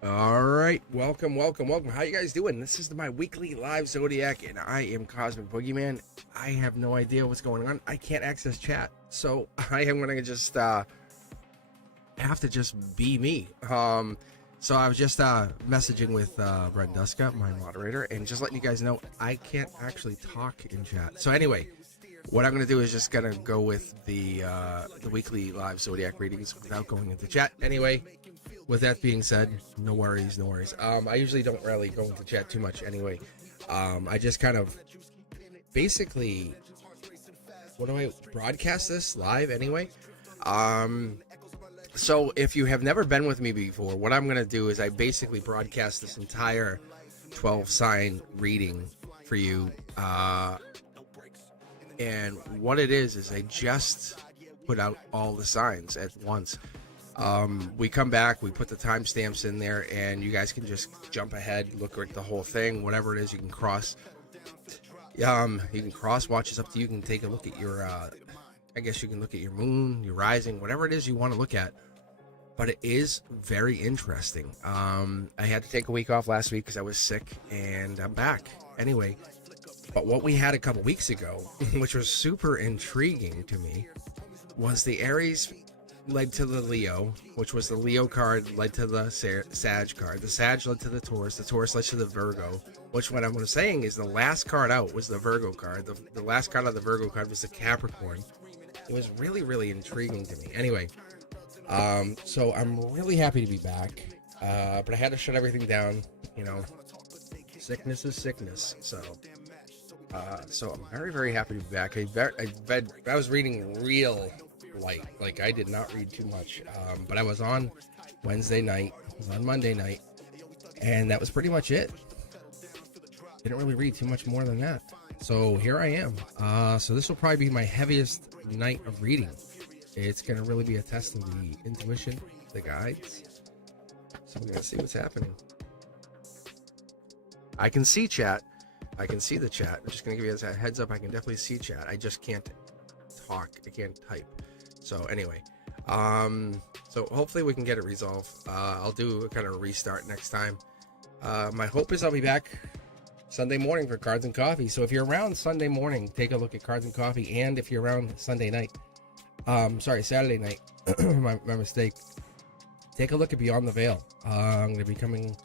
All right, welcome. How you guys doing? This is my weekly live Zodiac, and I am Cosmic Boogeyman. I have no idea what's going on. I can't access chat, so I am gonna just have to just be me. So I was just messaging with Renduska, my moderator, and just letting you guys know I can't actually talk in chat. So anyway, what I'm gonna do is just gonna go with the weekly live Zodiac readings without going into chat. Anyway. With that being said, no worries. I usually don't really go into chat too much anyway. I just kind of basically, what do I broadcast this live anyway? So if you have never been with me before, what I'm going to do is I basically broadcast this entire 12 sign reading for you. And what it is I just put out all the signs at once. We come back, we put the timestamps in there, and you guys can just jump ahead, look at the whole thing, whatever it is. You can cross watch. It's up to you. You can take a look at your I guess you can look at your moon, your rising, whatever it is you want to look at. but it is very interesting. I had to take a week off last week because I was sick, and I'm back anyway. But what we had a couple weeks ago, which was super intriguing to me, was the Aries led to the Leo, which was the Leo card led to the Sag card. The Sag led to the Taurus led to the Virgo, which what I'm saying is the last card out was the Virgo card. The last card of the Virgo card was the Capricorn. It was really, really intriguing to me. Anyway, so I'm really happy to be back, but I had to shut everything down. You know, sickness is sickness. So I'm very, very happy to be back. I was reading real light. Like, I did not read too much, but I was on Wednesday night, I was on Monday night, and that was pretty much it. Didn't really read too much more than that. So here I am. So this will probably be my heaviest night of reading. It's going to really be a test of the intuition, the guides. So we're going to see what's happening. I can see chat. I can see the chat. I'm just going to give you a heads up. I can definitely see chat. I just can't talk. I can't type. So anyway, so hopefully we can get it resolved. I'll do a kind of restart next time. My hope is I'll be back Sunday morning for Cards and Coffee. So if you're around Sunday morning, take a look at Cards and Coffee. And if you're around Sunday night, Saturday night, my mistake, take a look at Beyond the Veil. I'm going to be coming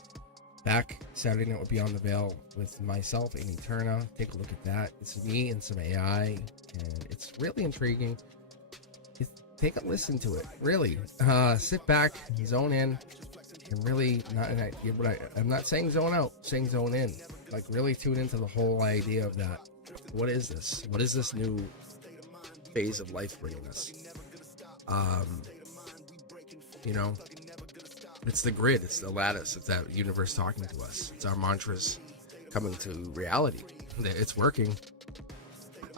back Saturday night with Beyond the Veil with myself, Amy Turner. Take a look at that. It's me and some AI, and it's really intriguing. Take a listen to it. Really, sit back, zone in, and really I'm not saying zone out, saying zone in. Like, really tune into the whole idea of that. What is this? What is this new phase of life bringing us? You know, it's the grid, it's the lattice, it's that universe talking to us. It's our mantras coming to reality. It's working.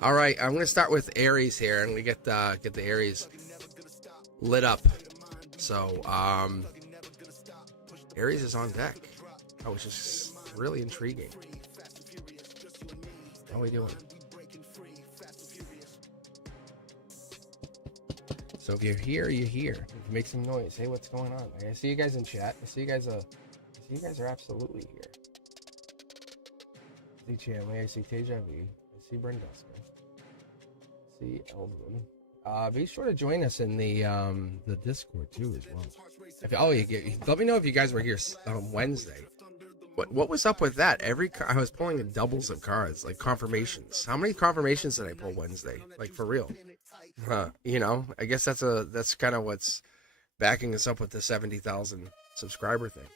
All right, I'm gonna start with Aries here. I'm gonna get the Aries lit up. So Aries is on deck, which is really intriguing. How are we doing? So if you're here, you're here. Make some noise. Hey, what's going on? I see you guys in chat. I see you guys are absolutely here. I see Chanley. I see Teja V. I see Brenduska. I see Eldrin. Be sure to join us in the Discord too as well. Let me know if you guys were here on Wednesday. What was up with that? I was pulling in doubles of cards, like confirmations. How many confirmations did I pull Wednesday? Like, for real? You know, I guess that's kind of what's backing us up with the 70,000 subscriber thing.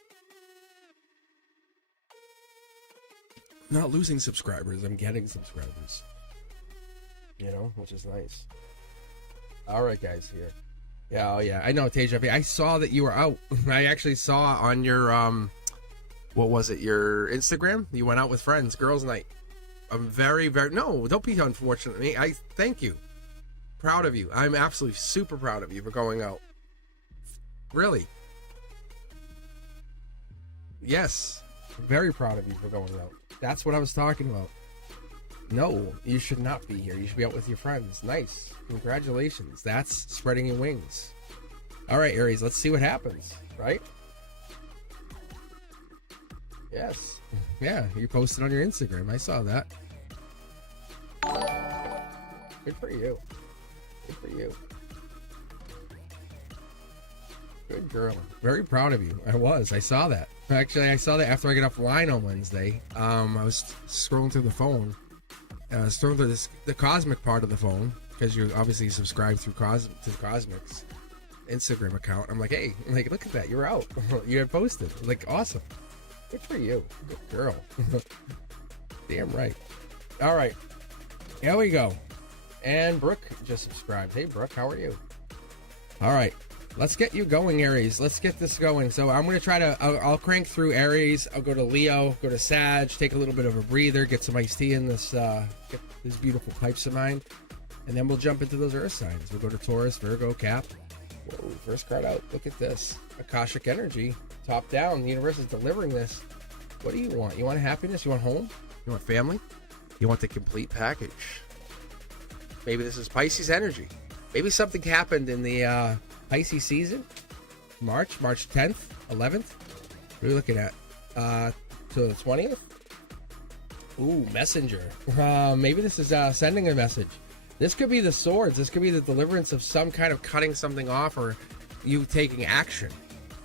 Not losing subscribers, I'm getting subscribers. You know, which is nice. All right, guys, here. Yeah, oh yeah, I know, Teja. I saw that you were out. I actually saw on your what was it? Your Instagram? You went out with friends, girls' night. I'm very, very no. Don't be unfortunate with me. I thank you. Proud of you. I'm absolutely super proud of you for going out. Really. Yes. Very proud of you for going out. That's what I was talking about. No, you should not be here. You should be out with your friends. Nice. Congratulations. That's spreading your wings. All right, Aries, let's see what happens, right? Yes. Yeah, you posted on your Instagram. I saw that. Good for you. Good for you. Good girl. Very proud of you. I saw that. Actually, I saw that after I got offline on Wednesday. I was scrolling through the phone. Scrolling through the Cosmic part of the phone, because you're obviously subscribed through to Cosmic's Instagram account. I'm like, hey, look at that. You're out. You had posted. Like, awesome. Good for you. Good girl. Damn right. All right. Here we go. And Brooke just subscribed. Hey, Brooke, how are you? All right. Let's get you going, Aries. Let's get this going. So I'm going to try to, I'll crank through Aries. I'll go to Leo, go to Sag, take a little bit of a breather, get some iced tea in this, get these beautiful pipes of mine. And then we'll jump into those earth signs. We'll go to Taurus, Virgo, Cap. Whoa, first card out. Look at this. Akashic energy. Top down. The universe is delivering this. What do you want? You want happiness? You want home? You want family? You want the complete package? Maybe this is Pisces energy. Maybe something happened in the Pisces season March 10th, 11th. What are we looking at? To the 20th. Ooh, messenger. Maybe this is sending a message. This could be the swords. This could be the deliverance of some kind of cutting something off, or you taking action.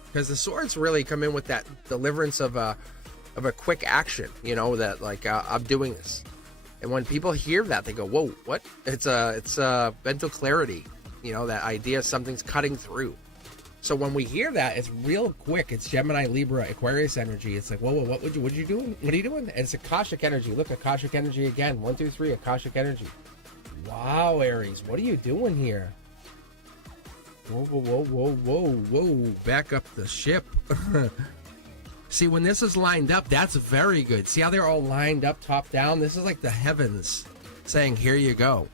Because the swords really come in with that deliverance of a quick action. You know, that like I'm doing this. And when people hear that, they go, "Whoa, what?" It's a mental clarity. You know, that idea something's cutting through. So when we hear that, it's real quick. It's Gemini, Libra, Aquarius energy. It's like, whoa, what are you doing? What are you doing? And it's Akashic energy. Look, Akashic energy again. 1, 2, 3, Akashic energy. Wow, Aries, what are you doing here? Whoa. Back up the ship. See, when this is lined up, that's very good. See how they're all lined up top down? This is like the heavens saying, here you go.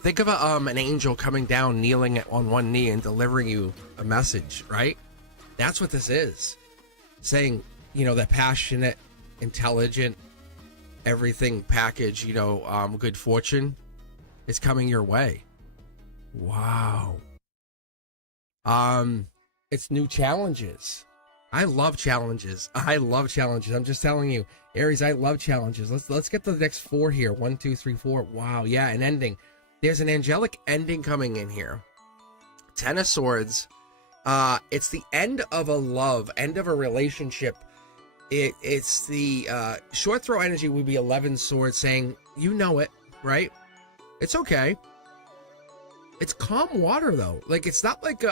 Think of an angel coming down, kneeling on one knee and delivering you a message, right? That's what this is. Saying, you know, that passionate, intelligent, everything package, you know, good fortune is coming your way. Wow. It's new challenges. I love challenges. I'm just telling you, Aries, I love challenges. Let's get the next 4 here. 1, 2, 3, 4. Wow. Yeah, an ending. There's an angelic ending coming in here. 10 of Swords. It's the end of a love, end of a relationship. It's the short throw energy would be 11 Swords saying, you know it, right? It's okay. It's calm water though. Like it's not like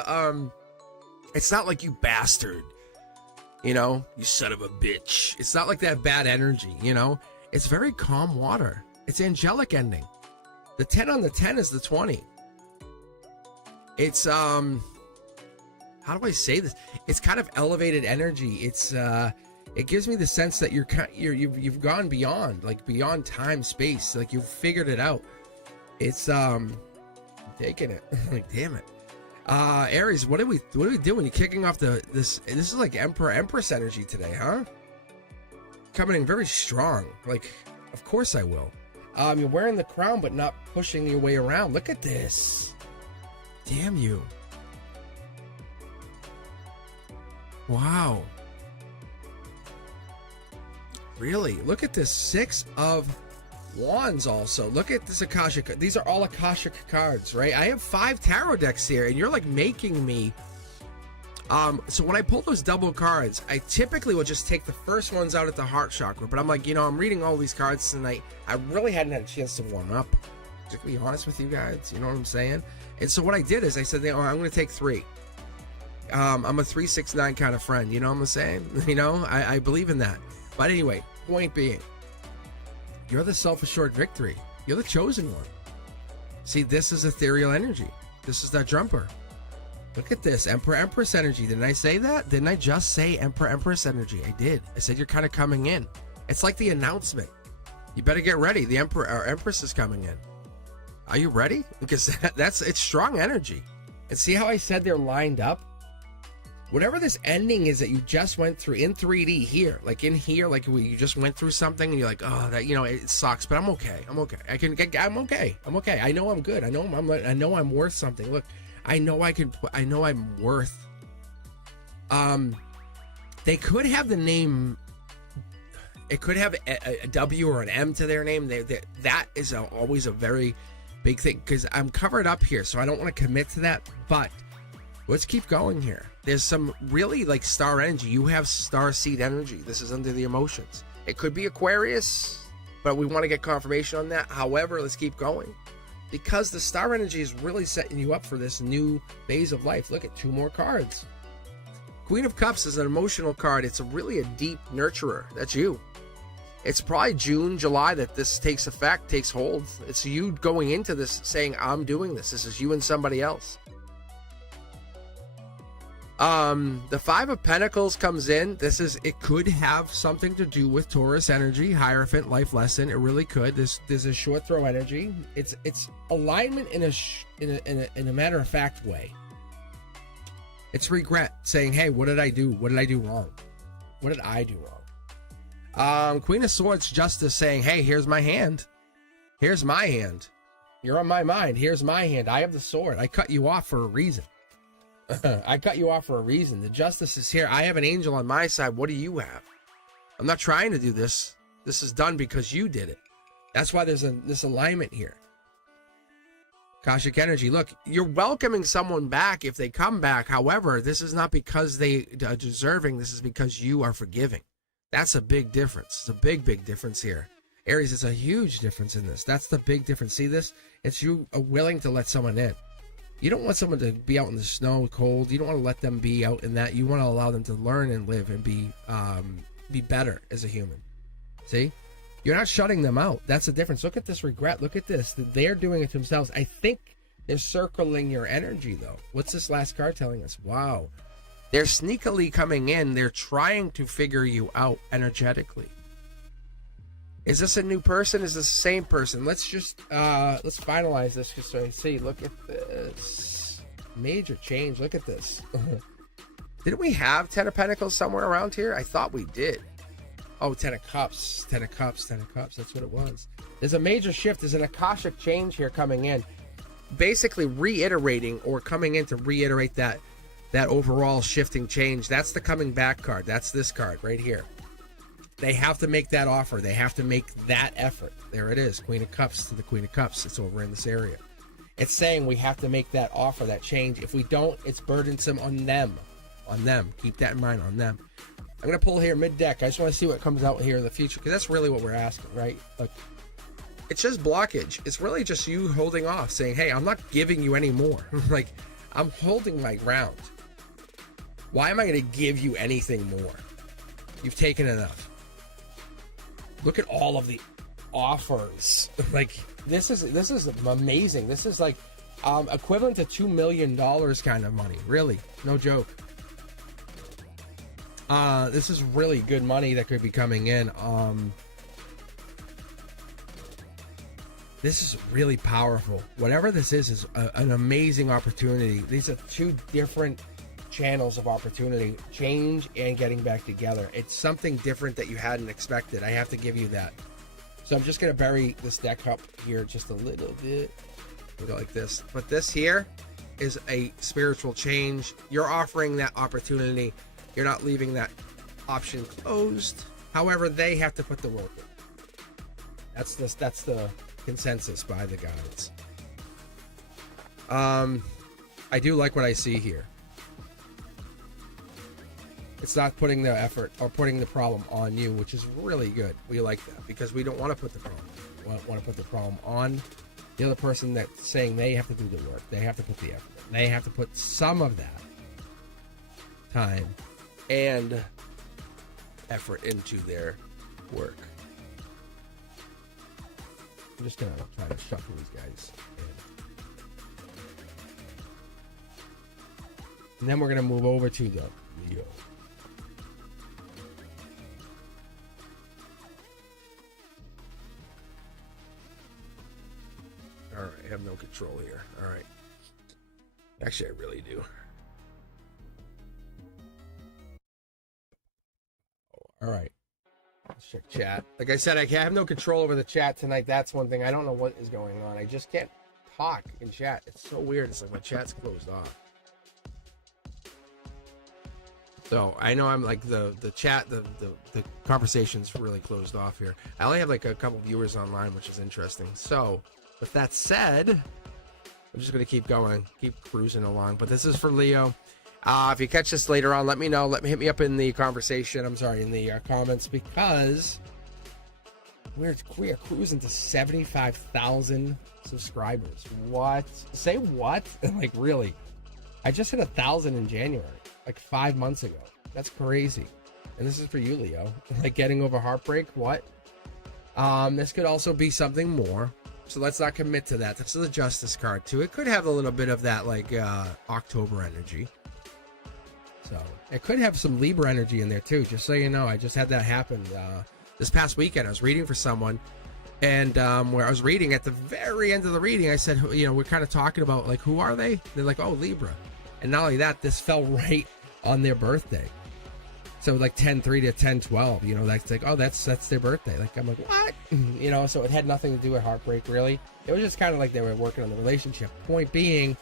it's not like you bastard. You know, you son of a bitch. It's not like that bad energy, you know? It's very calm water. It's angelic ending. The 10 on the 10 is the 20. It's how do I say this? It's kind of elevated energy. It's it gives me the sense that you've gone beyond, like beyond time, space, like you've figured it out. It's I'm taking it. Like damn it. Aries, what are we doing? You're kicking off this is like Empress energy today, huh? Coming in very strong. Like, of course I will. You're wearing the crown, but not pushing your way around. Look at this. Damn you. Wow. Really? Look at this. 6 of Wands also. Look at this Akashic. These are all Akashic cards, right? I have 5 tarot decks here, and you're like making me... So when I pull those double cards, I typically will just take the first ones out at the heart chakra, but I'm like, you know, I'm reading all these cards tonight. I really hadn't had a chance to warm up, to be honest with you guys, you know what I'm saying? And so what I did is I said, I'm going to take 3. I'm a 3-6-9 kind of friend, you know what I'm saying? You know, I believe in that. But anyway, point being, you're the self-assured victory. You're the chosen one. See, this is ethereal energy. This is that jumper. Look at this, Empress energy. Didn't I say that? Didn't I just say Empress energy? I did. I said you're kind of coming in. It's like the announcement. You better get ready. The Empress is coming in. Are you ready? Because it's strong energy. And see how I said they're lined up? Whatever this ending is that you just went through in 3D here, like in here, like you just went through something and you're like, oh, that, you know, it sucks, but I'm okay. I'm okay. I'm okay. I'm okay. I know I'm good. I know I'm worth something. Look, I know I'm worth. They could have the name. It could have a W or an M to their name. That is always a very big thing because I'm covered up here, so I don't want to commit to that. But let's keep going here. There's some really like star energy. You have star seed energy. This is under the emotions. It could be Aquarius, but we want to get confirmation on that. However, let's keep going. Because the star energy is really setting you up for this new phase of life. Look at 2 more cards. Queen of Cups is an emotional card. It's really a deep nurturer. That's you. It's probably June, July that this takes effect, takes hold. It's you going into this saying, I'm doing this. This is you and somebody else. The 5 of Pentacles comes in. It could have something to do with Taurus energy, Hierophant, life lesson. It really could. There's a short throw energy. It's alignment in a matter of fact way. It's regret, saying, hey, what did I do? What did I do wrong? What did I do wrong? Queen of Swords, Justice, saying, hey, here's my hand. Here's my hand. You're on my mind. Here's my hand. I have the sword. I cut you off for a reason. I cut you off for a reason. The justice is here. I have an angel on my side. What do you have? I'm not trying to do this. This is done because you did it. That's why there's this alignment here. Akashic energy. Look, you're welcoming someone back if they come back. However, this is not because they are deserving. This is because you are forgiving. That's a big difference. It's a big, big difference here. Aries, it's a huge difference in this. That's the big difference. See this? It's you are willing to let someone in. You don't want someone to be out in the snow, cold. You don't want to let them be out in that. You want to allow them to learn and live and be better as a human. See? You're not shutting them out. That's the difference. Look at this regret. Look at this. They're doing it to themselves. I think they're circling your energy, though. What's this last card telling us? Wow. They're sneakily coming in. They're trying to figure you out energetically. Is this a new person? Is this the same person? Let's just let's finalize this just so I see. Look at this. Major change. Look at this. Didn't we have 10 of Pentacles somewhere around here? I thought we did. Oh, 10 of Cups. 10 of Cups. 10 of Cups. That's what it was. There's a major shift. There's an Akashic change here coming in. Basically reiterating or coming in to reiterate that overall shifting change. That's the coming back card. That's this card right here. They have to make that offer. They have to make that effort. There it is. Queen of Cups to the Queen of Cups. It's over in this area. It's saying we have to make that offer, that change. If we don't, it's burdensome on them. On them. Keep that in mind, on them. I'm going to pull here mid-deck. I just want to see what comes out here in the future, because that's really what we're asking, right? Like, it's just blockage. It's really just you holding off, saying, hey, I'm not giving you any more. Like, I'm holding my ground. Why am I going to give you anything more? You've taken enough. Look at all of the offers. Like, this is amazing. This is like equivalent to $2 million kind of money. Really, no joke. This is really good money that could be coming in. This is really powerful. Whatever this is an amazing opportunity. These are two different channels of opportunity, change and getting back together. It's something different that you hadn't expected. I have to give you that. So I'm just going to bury this deck up here just a little bit. Go like this. But this here is a spiritual change. You're offering that opportunity. You're not leaving that option closed. However, they have to put the work in. That's the consensus by the guides. I do like what I see here. It's not putting the effort or putting the problem on you, which is really good. We like that because we don't want to put the problem. We want to put the problem on the other person that's saying they have to do the work. They have to put the effort. They have to put some of that time and effort into their work. I'm just going to try to shuffle these guys in. And then we're going to move over to the Leo. All right, I have no control here. All right. Actually, I really do. All right. Let's check chat. Like I said, I have no control over the chat tonight. That's one thing. I don't know what is going on. I just can't talk in chat. It's so weird. It's like my chat's closed off. So I know I'm like the chat, the conversation's really closed off here. I only have like a couple viewers online, which is interesting. So with that said, I'm just going to keep going, keep cruising along. But this is for Leo. If you catch this later on, let me know. Hit me up in the conversation. I'm sorry, in the comments, because we are cruising to 75,000 subscribers. What? Say what? Like, really? I just hit 1,000 in January, like 5 months ago. That's crazy. And this is for you, Leo. Like, getting over heartbreak. What? This could also be something more. So let's not commit to that. This is the Justice card too. It could have a little bit of that like October energy. So it could have some Libra energy in there too. Just so you know, I just had that happen this past weekend. I was reading for someone, and where I was reading at the very end of the reading, I said, you know, we're kind of talking about like, who are they? They're like, oh, Libra. And not only that, this fell right on their birthday. So like 10/3 to 10/12, you know, that's like, oh, that's their birthday. Like, I'm like, what? You know, so it had nothing to do with heartbreak, really. It was just kind of like they were working on the relationship. Point being,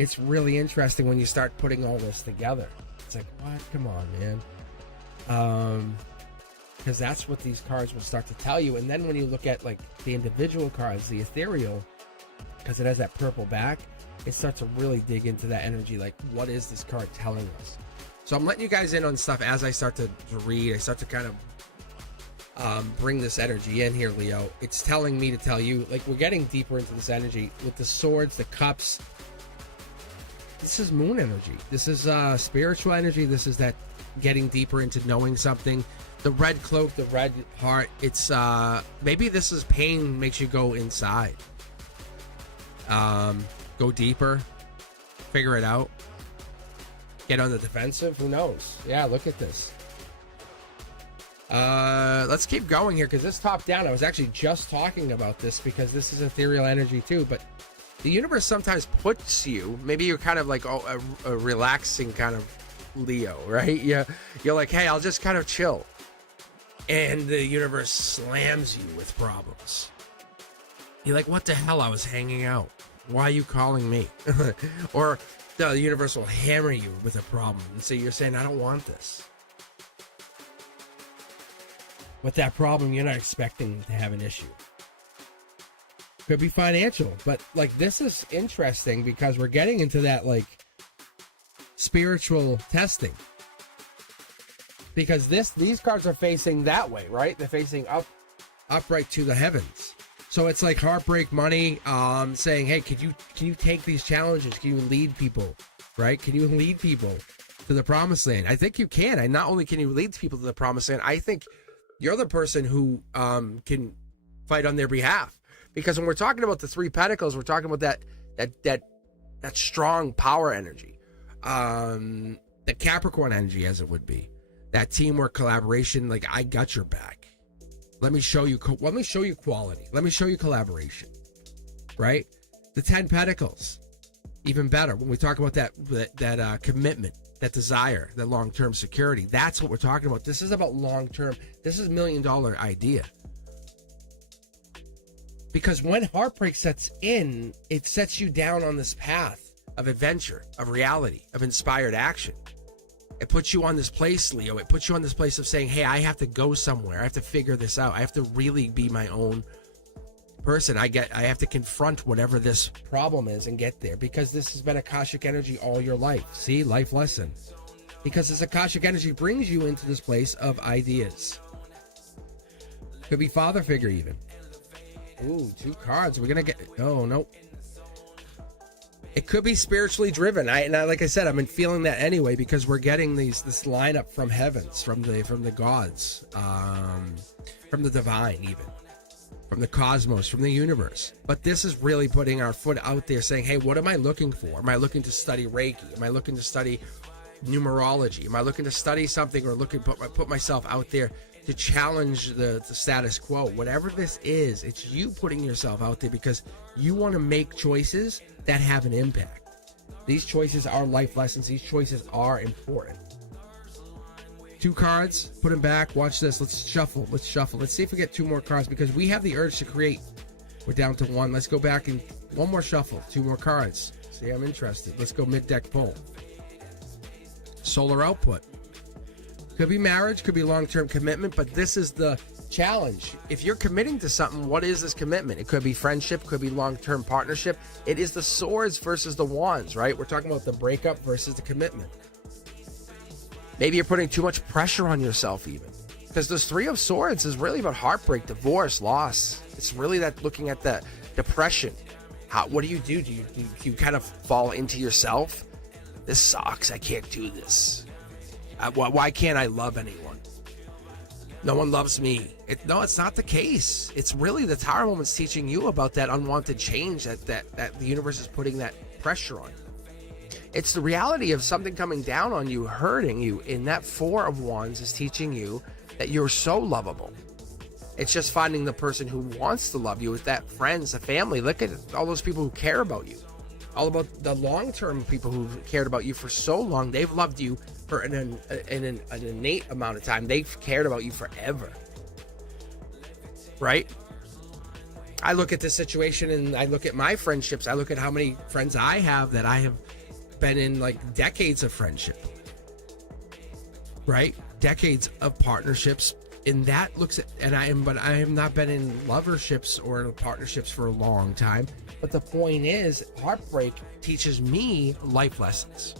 it's really interesting when you start putting all this together. It's like, what? Come on, man. Because that's what these cards will start to tell you. And then when you look at like the individual cards, the ethereal, because it has that purple back, it starts to really dig into that energy. Like, what is this card telling us? So I'm letting you guys in on stuff as I start to read. I start to kind of bring this energy in here, Leo. It's telling me to tell you, like, we're getting deeper into this energy with the swords, the cups. This is moon energy. This is spiritual energy. This is that getting deeper into knowing something. The red cloak, the red heart, it's maybe this is pain makes you go inside. Go deeper, figure it out, get on the defensive. Who knows? Yeah, look at this. Let's keep going here, because this top down, I was actually just talking about this because this is ethereal energy too, but the universe sometimes puts you, maybe you're kind of like a relaxing kind of Leo, right? Yeah, you're like, hey, I'll just kind of chill. And the universe slams you with problems. You're like, what the hell? I was hanging out. Why are you calling me? Or the universe will hammer you with a problem. And so you're saying, I don't want this. With that problem, you're not expecting to have an issue. Could be financial. But like, this is interesting because we're getting into that like spiritual testing. Because these cards are facing that way, right? They're facing upright to the heavens. So it's like heartbreak, money, saying, hey, can you take these challenges? Can you lead people, right? Can you lead people to the promised land? I think you can. And not only can you lead people to the promised land, I think you're the person who can fight on their behalf. Because when we're talking about the three pentacles, we're talking about that strong power energy, the Capricorn energy, as it would be. That teamwork, collaboration, like, I got your back. Let me show you quality. Let me show you collaboration, right? The 10 Pentacles, even better. When we talk about that commitment, that desire, that long-term security, that's what we're talking about. This is about long-term. This is $1 million idea. Because when heartbreak sets in, it sets you down on this path of adventure, of reality, of inspired action. It puts you on this place, Leo. It puts you on this place of saying, hey, I have to go somewhere. I have to figure this out. I have to really be my own person. I have to confront whatever this problem is and get there, because this has been Akashic energy all your life. See, life lesson. Because this Akashic energy brings you into this place of ideas. Could be father figure even. Ooh, 2 cards. We're going to get... Oh, nope. It could be spiritually driven. Like I said, I've been feeling that anyway, because we're getting this lineup from heavens, from the gods, from the divine, even from the cosmos, from the universe. But this is really putting our foot out there, saying, "Hey, what am I looking for? Am I looking to study Reiki? Am I looking to study numerology? Am I looking to study something, or put myself out there to challenge the status quo? Whatever this is, it's you putting yourself out there because you want to make choices that have an impact. These choices are life lessons. These choices are important." 2 cards, put them back. Watch this. Let's shuffle. Let's see if we get 2 more cards, because we have the urge to create. We're down to 1. Let's go back and 1 more shuffle. 2 more cards. See, I'm interested. Let's go mid-deck pull. Solar output. Could be marriage, could be long-term commitment, but this is the challenge. If you're committing to something, what is this commitment? It could be friendship, could be long-term partnership. It is the swords versus the wands, right? We're talking about the breakup versus the commitment. Maybe you're putting too much pressure on yourself even, because this 3 of Swords is really about heartbreak, divorce, loss. It's really that looking at the depression. What do? Do you kind of fall into yourself? This sucks. I can't do this. Why can't I love anyone? No one loves me. No, it's not the case. It's really the Tower moment's teaching you about that unwanted change that the universe is putting that pressure on. It's the reality of something coming down on you, hurting you. And that 4 of Wands is teaching you that you're so lovable. It's just finding the person who wants to love you, with that friends, the family. Look at all those people who care about you. All about the long-term people who've cared about you for so long. They've loved you for an innate amount of time. They've cared about you forever. Right? I look at this situation and I look at my friendships. I look at how many friends I have that I have been in like decades of friendship, right? Decades of partnerships. And that looks at, but I have not been in loverships or partnerships for a long time. But the point is, heartbreak teaches me life lessons.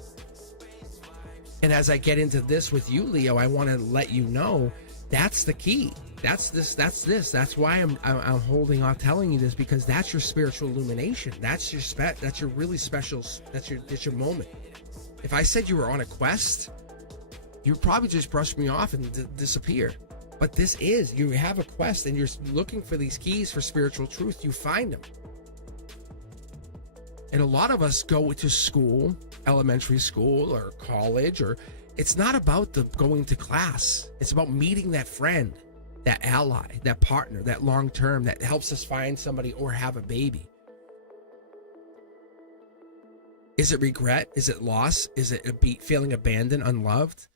And as I get into this with you, Leo, I want to let you know that's the key. That's why I'm holding on telling you this, because that's your spiritual illumination. That's your really special. That's your moment. If I said you were on a quest, you'd probably just brush me off and disappear. But this is, you have a quest and you're looking for these keys for spiritual truth. You find them. And a lot of us go to school, elementary school or college, or it's not about the going to class. It's about meeting that friend, that ally, that partner, that long term that helps us find somebody or have a baby. Is it regret? Is it loss? Is it feeling abandoned, unloved?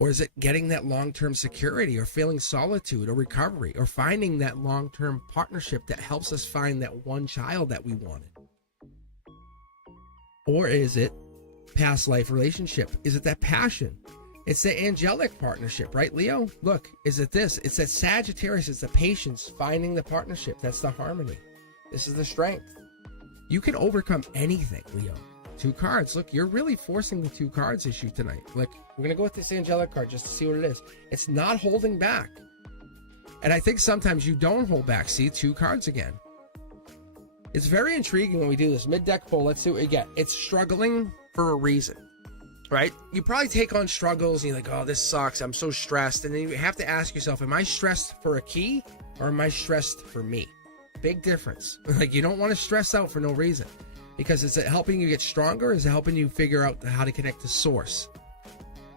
Or is it getting that long-term security, or feeling solitude or recovery, or finding that long-term partnership that helps us find that one child that we wanted? Or is it past life relationship? Is it that passion? It's the angelic partnership, right, Leo? Look, is it this? It's that Sagittarius. It's the patience, finding the partnership. That's the harmony. This is the strength. You can overcome anything, Leo. 2 cards. Look, you're really forcing the 2 cards issue tonight. Look, we're going to go with this angelic card just to see what it is. It's not holding back. And I think sometimes you don't hold back. See, 2 cards again. It's very intriguing when we do this. Mid-deck pull, let's see what we get. It's struggling for a reason, right? You probably take on struggles and you're like, oh, this sucks. I'm so stressed. And then you have to ask yourself, am I stressed for a key or am I stressed for me? Big difference. Like, you don't want to stress out for no reason. Because is it helping you get stronger? Is it helping you figure out how to connect to source?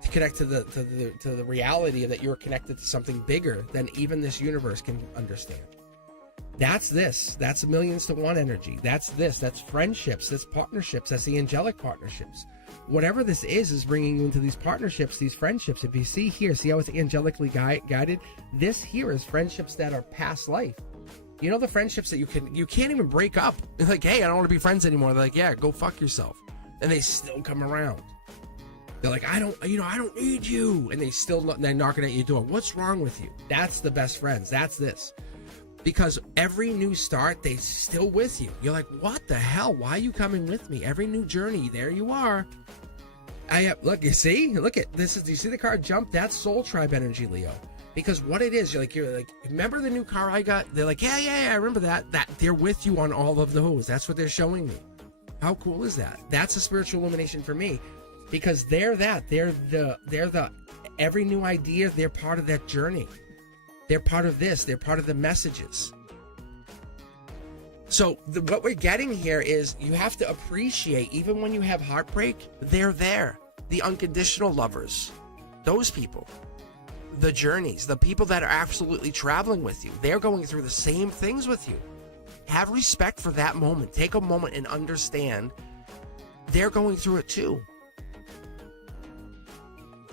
To connect to the reality that you're connected to something bigger than even this universe can understand. That's this. That's millions to one energy. That's this. That's friendships. That's partnerships. That's the angelic partnerships. Whatever this is bringing you into these partnerships, these friendships. If you see here, see how it's angelically guided? This here is friendships that are past life. You know, the friendships that you can't even break up. You're like, hey, I don't want to be friends anymore. They're like, yeah, go fuck yourself. And they still come around. They're like, I don't need you. And they're knocking at your door. What's wrong with you? That's the best friends. That's this. Because every new start, they're still with you. You're like, what the hell? Why are you coming with me? Every new journey, there you are. Look, you see? Look at this. Do you see the card jump? That's soul tribe energy, Leo. Because what it is, you're like, remember the new car I got? They're like, yeah, I remember that. That they're with you on all of those. That's what they're showing me. How cool is that? That's a spiritual illumination for me, because they're the every new idea. They're part of that journey. They're part of this. They're part of the messages. So what we're getting here is you have to appreciate, even when you have heartbreak, they're there. The unconditional lovers, those people. The journeys, the people that are absolutely traveling with you, they're going through the same things with you. Have respect for that moment. Take a moment and understand they're going through it too.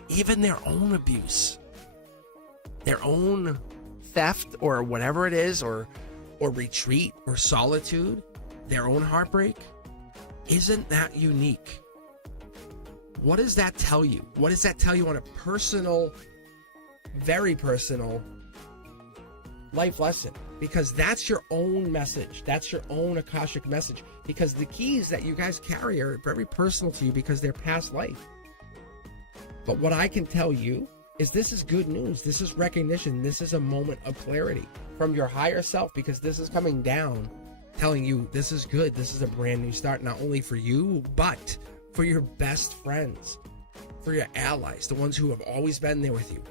Even their own abuse, their own theft or whatever it is, or retreat or solitude, their own heartbreak. Isn't that unique? What does that tell you? What does that tell you on a personal, very personal life lesson? Because that's your own message. That's your own Akashic message. Because the keys that you guys carry are very personal to you because they're past life. But what I can tell you is this is good news. This is recognition. This is a moment of clarity from your higher self, because this is coming down telling you this is good. This is a brand new start, not only for you, but for your best friends, for your allies, the ones who have always been there with you.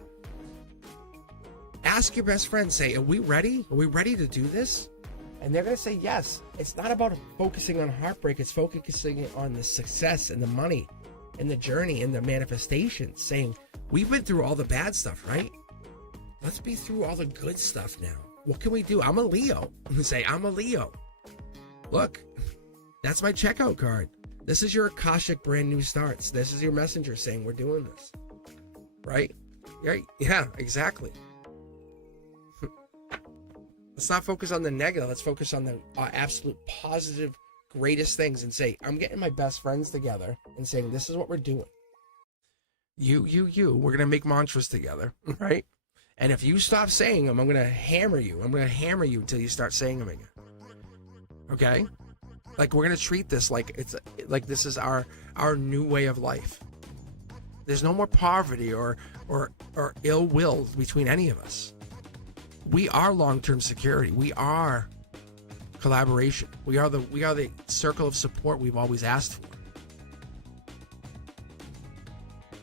Ask your best friend, say, are we ready? Are we ready to do this? And they're going to say yes. It's not about focusing on heartbreak. It's focusing on the success and the money and the journey and the manifestation, saying, we've been through all the bad stuff, right? Let's be through all the good stuff now. What can we do? I'm a Leo. Say, I'm a Leo. Look, that's my checkout card. This is your Akashic brand new starts. This is your messenger saying we're doing this. Right? Yeah, exactly. Let's not focus on the negative. Let's focus on the absolute positive, greatest things and say, I'm getting my best friends together and saying, this is what we're doing. You, we're going to make mantras together, right? And if you stop saying them, I'm going to hammer you. I'm going to hammer you until you start saying them again. Okay? Like, we're going to treat this like it's like this is our new way of life. There's no more poverty or ill will between any of us. We are long-term security. We are collaboration. We are the circle of support we've always asked for.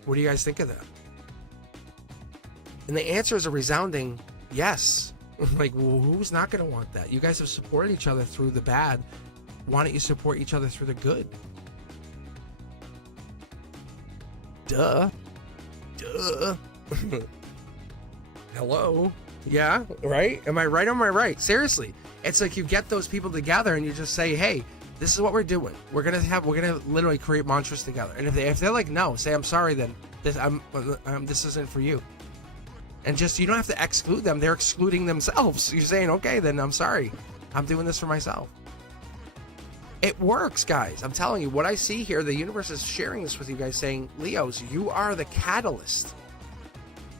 What do you guys think of that? And the answer is a resounding yes. Like, well, who's not going to want that? You guys have supported each other through the bad. Why don't you support each other through the good? Duh. Hello? Yeah, right? Am I right or am I right? Seriously. It's like you get those people together and you just say, hey, this is what we're doing. We're gonna literally create mantras together. And if they're like, no, say, I'm sorry then. This isn't for you. And just, you don't have to exclude them. They're excluding themselves. You're saying, okay, then I'm sorry. I'm doing this for myself. It works, guys. I'm telling you, what I see here, the universe is sharing this with you guys, saying, Leos, you are the catalyst.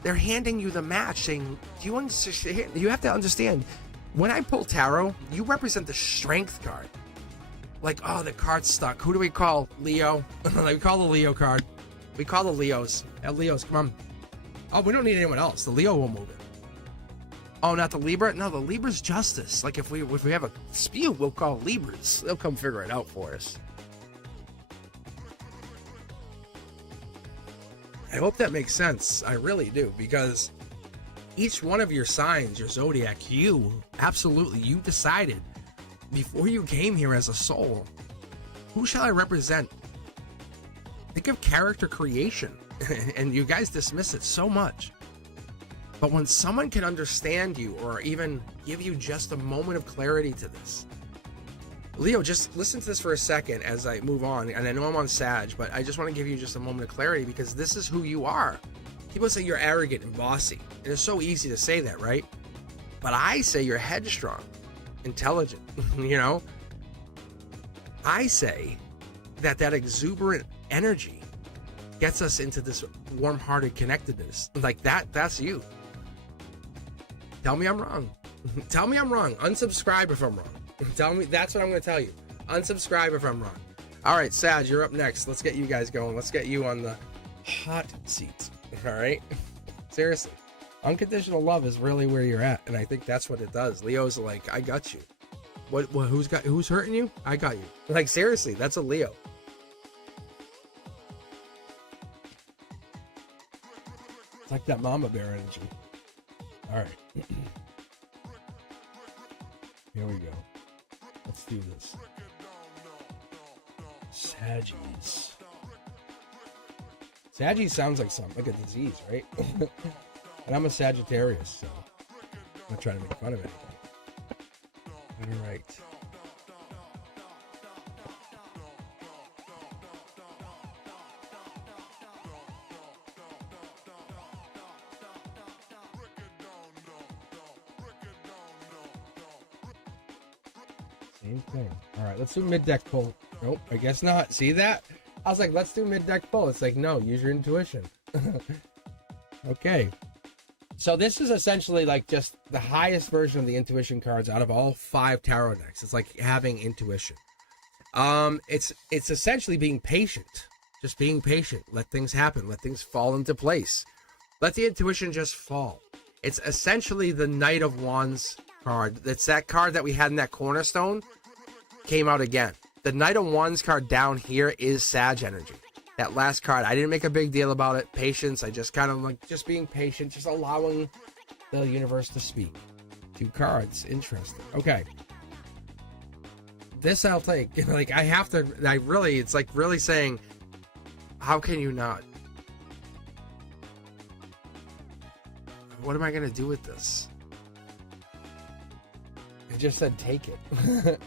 They're handing you the match, saying, you have to understand, when I pull tarot, you represent the strength card. Like, oh, the card's stuck. Who do we call? Leo. Like, we call the Leo card. We call the Leos. Leos, come on. Oh, we don't need anyone else. The Leo will move it. Oh, not the Libra? No, the Libra's justice. Like, if we have a dispute, we'll call Libras. They'll come figure it out for us. I hope that makes sense. I really do, because each one of your signs, your zodiac, you decided before you came here as a soul, who shall I represent? Think of character creation, and you guys dismiss it so much. But when someone can understand you or even give you just a moment of clarity to this, Leo, just listen to this for a second as I move on. And I know I'm on Sag, but I just want to give you just a moment of clarity, because this is who you are. People say you're arrogant and bossy, and it's so easy to say that, right? But I say you're headstrong, intelligent, you know? I say that exuberant energy gets us into this warm-hearted connectedness. Like that's you. Tell me I'm wrong. Tell me I'm wrong. Unsubscribe if I'm wrong. Tell me, that's what I'm going to tell you. Unsubscribe if I'm wrong. All right, Sag, you're up next. Let's get you guys going. Let's get you on the hot seat. All right? Seriously. Unconditional love is really where you're at, and I think that's what it does. Leo's like, I got you. What who's hurting you? I got you. Like, seriously, that's a Leo. It's like that mama bear energy. All right. Here we go. Let's do this. Saggies. Saggies sounds like something, like a disease, right? And I'm a Sagittarius, so I'm not trying to make fun of anything. All right. Same thing. All right, let's do mid-deck pull. Nope, I guess not. See that? I was like, let's do mid-deck pull. It's like, no, use your intuition. Okay. So this is essentially like just the highest version of the intuition cards out of all 5 tarot decks. It's like having intuition. It's essentially being patient. Just being patient. Let things happen. Let things fall into place. Let the intuition just fall. It's essentially the Knight of Wands card. It's that card that we had in that cornerstone came out again. The Knight of Wands card down here is Sag energy. That last card, I didn't make a big deal about it. Patience. I just kind of like just being patient, just allowing the universe to speak. 2 cards. Interesting. Okay. This I'll take. Like, I have to, it's like really saying, how can you not? What am I going to do with this? I just said take it.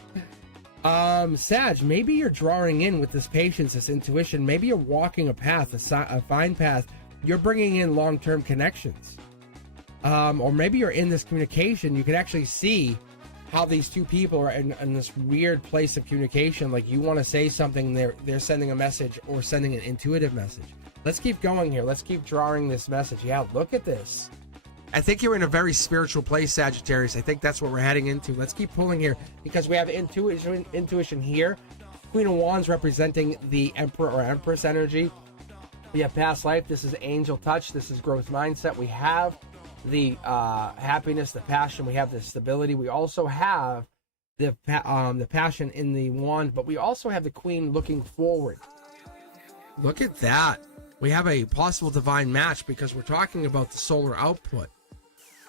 Sag, maybe you're drawing in with this patience, this intuition. Maybe you're walking a path, a fine path. You're bringing in long-term connections. or maybe you're in this communication, you can actually see how these two people are in this weird place of communication. Like you want to say something, they're sending a message or sending an intuitive message. Let's keep going here. Let's keep drawing this message. Yeah, look at this. I think you're in a very spiritual place, Sagittarius. I think that's what we're heading into. Let's keep pulling here because we have intuition here. Queen of Wands representing the Emperor or Empress energy. We have past life. This is angel touch. This is growth mindset. We have the happiness, the passion. We have the stability. We also have the passion in the wand, but we also have the Queen looking forward. Look at that. We have a possible divine match because we're talking about the solar output.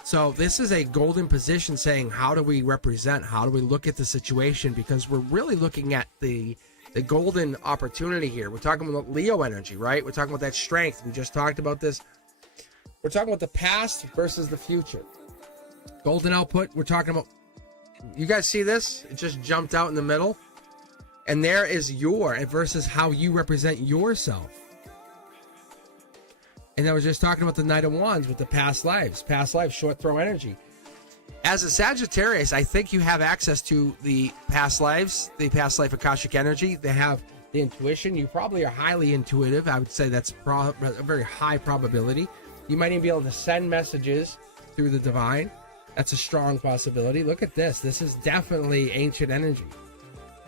So this is a golden position saying, how do we represent? How do we look at the situation? Because we're really looking at the golden opportunity here. We're talking about Leo energy, right? We're talking about that strength. We just talked about this. We're talking about the past versus the future. Golden output, we're talking about, you guys see this? It just jumped out in the middle. And there is your versus how you represent yourself. And I was just talking about the Knight of Wands with the past lives, short throw energy. As a Sagittarius, I think you have access to the past lives, the past life Akashic energy. They have the intuition. You probably are highly intuitive. I would say that's a very high probability. You might even be able to send messages through the divine. That's a strong possibility. Look at this. This is definitely ancient energy.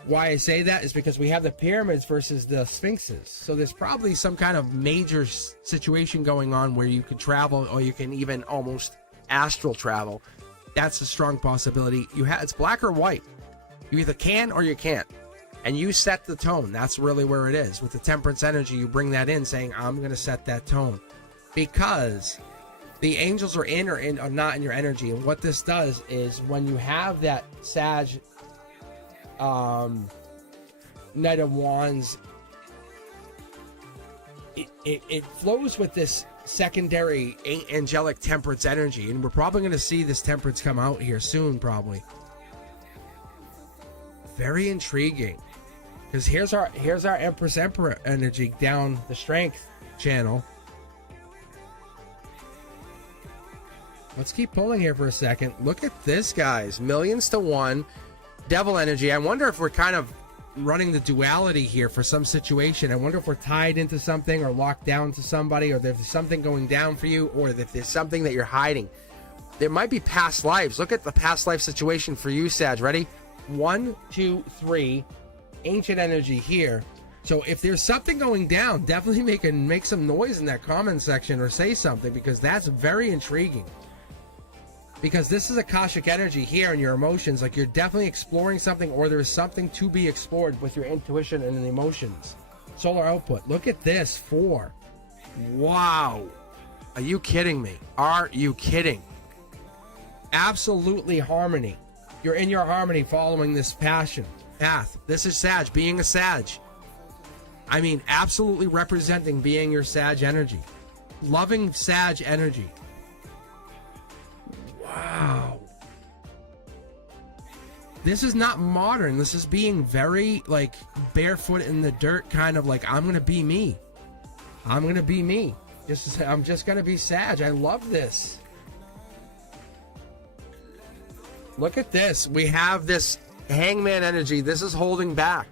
Why I say that is because we have the pyramids versus the sphinxes. So there's probably some kind of major situation going on where you can travel, or you can even almost astral travel. That's a strong possibility. It's black or white. You either can or you can't. And you set the tone. That's really where it is. With the temperance energy, you bring that in saying, I'm going to set that tone. Because the angels are in or not in your energy. And what this does is when you have that Sag Knight of Wands, it flows with this secondary angelic temperance energy, and we're probably going to see this temperance come out here soon, probably. Very intriguing, because here's our Empress Emperor energy down the strength channel. Let's keep pulling here for a second. Look at this, guys. Millions to one. Devil energy. I wonder if we're kind of running the duality here for some situation. I wonder if we're tied into something or locked down to somebody, or if there's something going down for you, or if there's something that you're hiding. There might be past lives. Look at the past life situation for you, Sag. Ready? 1, 2, 3. Ancient energy here. So if there's something going down, definitely make some noise in that comment section or say something, because that's very intriguing. Because this is Akashic energy here and your emotions. Like you're definitely exploring something, or there's something to be explored with your intuition and the emotions. Solar output. Look at this. 4. Wow. Are you kidding me? Are you kidding? Absolutely harmony. You're in your harmony following this path. This is Sag, being a Sag. I mean, absolutely representing being your Sag energy. Loving Sag energy. Wow. This is not modern. This is being very like barefoot in the dirt, kind of like, I'm gonna be me. I'm gonna be me. I'm just gonna be Sag. I love this. Look at this. We have this Hangman energy. This is holding back.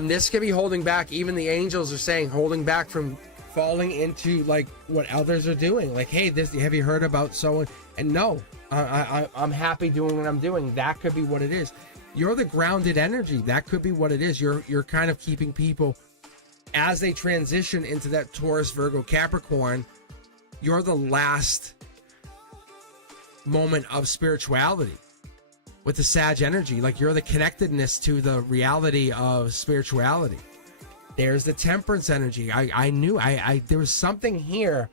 This could be holding back. Even the angels are saying holding back from falling into like what others are doing. Like, hey, have you heard about so and no, I'm happy doing what I'm doing. That could be what it is. You're the grounded energy. That could be what it is. You're kind of keeping people as they transition into that Taurus, Virgo, Capricorn. You're the last moment of spirituality with the Sag energy. Like you're the connectedness to the reality of spirituality. There's the temperance energy. I knew there was something here.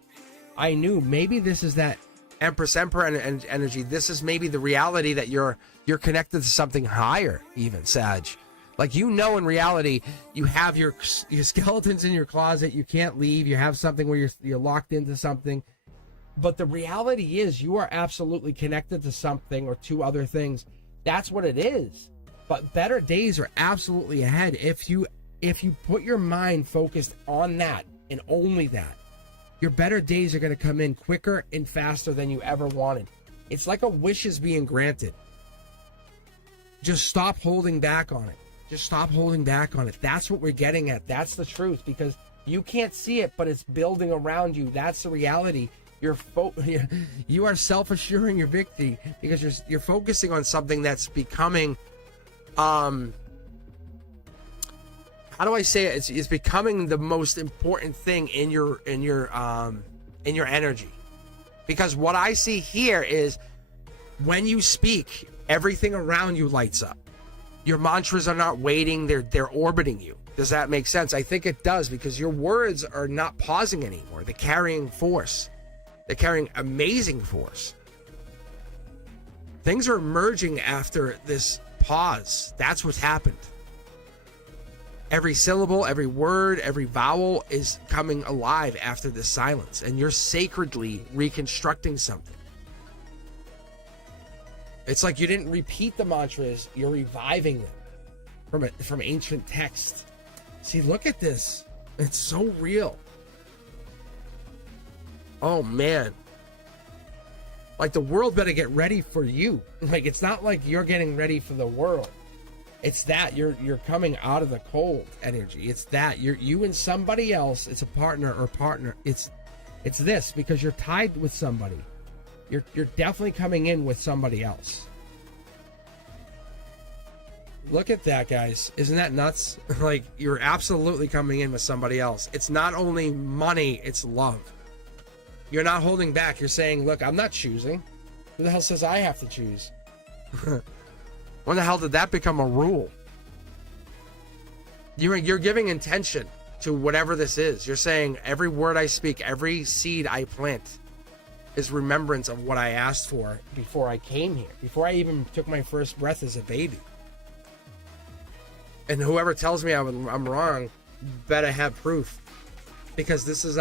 I knew maybe this is that Empress Emperor energy. This is maybe the reality that you're connected to something higher, even Sag. Like, you know, in reality, you have your skeletons in your closet. You can't leave. You have something where you're locked into something. But the reality is you are absolutely connected to something or to other things. That's what it is. But better days are absolutely ahead if you put your mind focused on that and only that. Your better days are going to come in quicker and faster than you ever wanted. It's like a wish is being granted. Just stop holding back on it. Just stop holding back on it. That's what we're getting at. That's the truth, because you can't see it, but it's building around you. That's the reality. You are self-assuring your victory because you're focusing on something that's becoming, how do I say it? It's becoming the most important thing in your energy. Because what I see here is when you speak, everything around you lights up. Your mantras are not waiting, they're orbiting you. Does that make sense? I think it does, because your words are not pausing anymore. They're carrying force. They're carrying amazing force. Things are emerging after this pause. That's what's happened. Every syllable, every word, every vowel is coming alive after this silence, and you're sacredly reconstructing something. It's like you didn't repeat the mantras, you're reviving them from ancient text. See, look at this. It's so real. Oh man. Like the world better get ready for you. Like it's not like you're getting ready for the world. It's that you're coming out of the cold energy. It's that you and somebody else. It's a partner. It's this, because you're tied with somebody. You're definitely coming in with somebody else. Look at that, guys. Isn't that nuts? Like you're absolutely coming in with somebody else. It's not only money, it's love. You're not holding back. You're saying, look, I'm not choosing. Who the hell says I have to choose? When the hell did that become a rule? You're giving intention to whatever this is. You're saying every word I speak, every seed I plant is remembrance of what I asked for before I came here, before I even took my first breath as a baby. And whoever tells me I'm wrong better have proof, because this is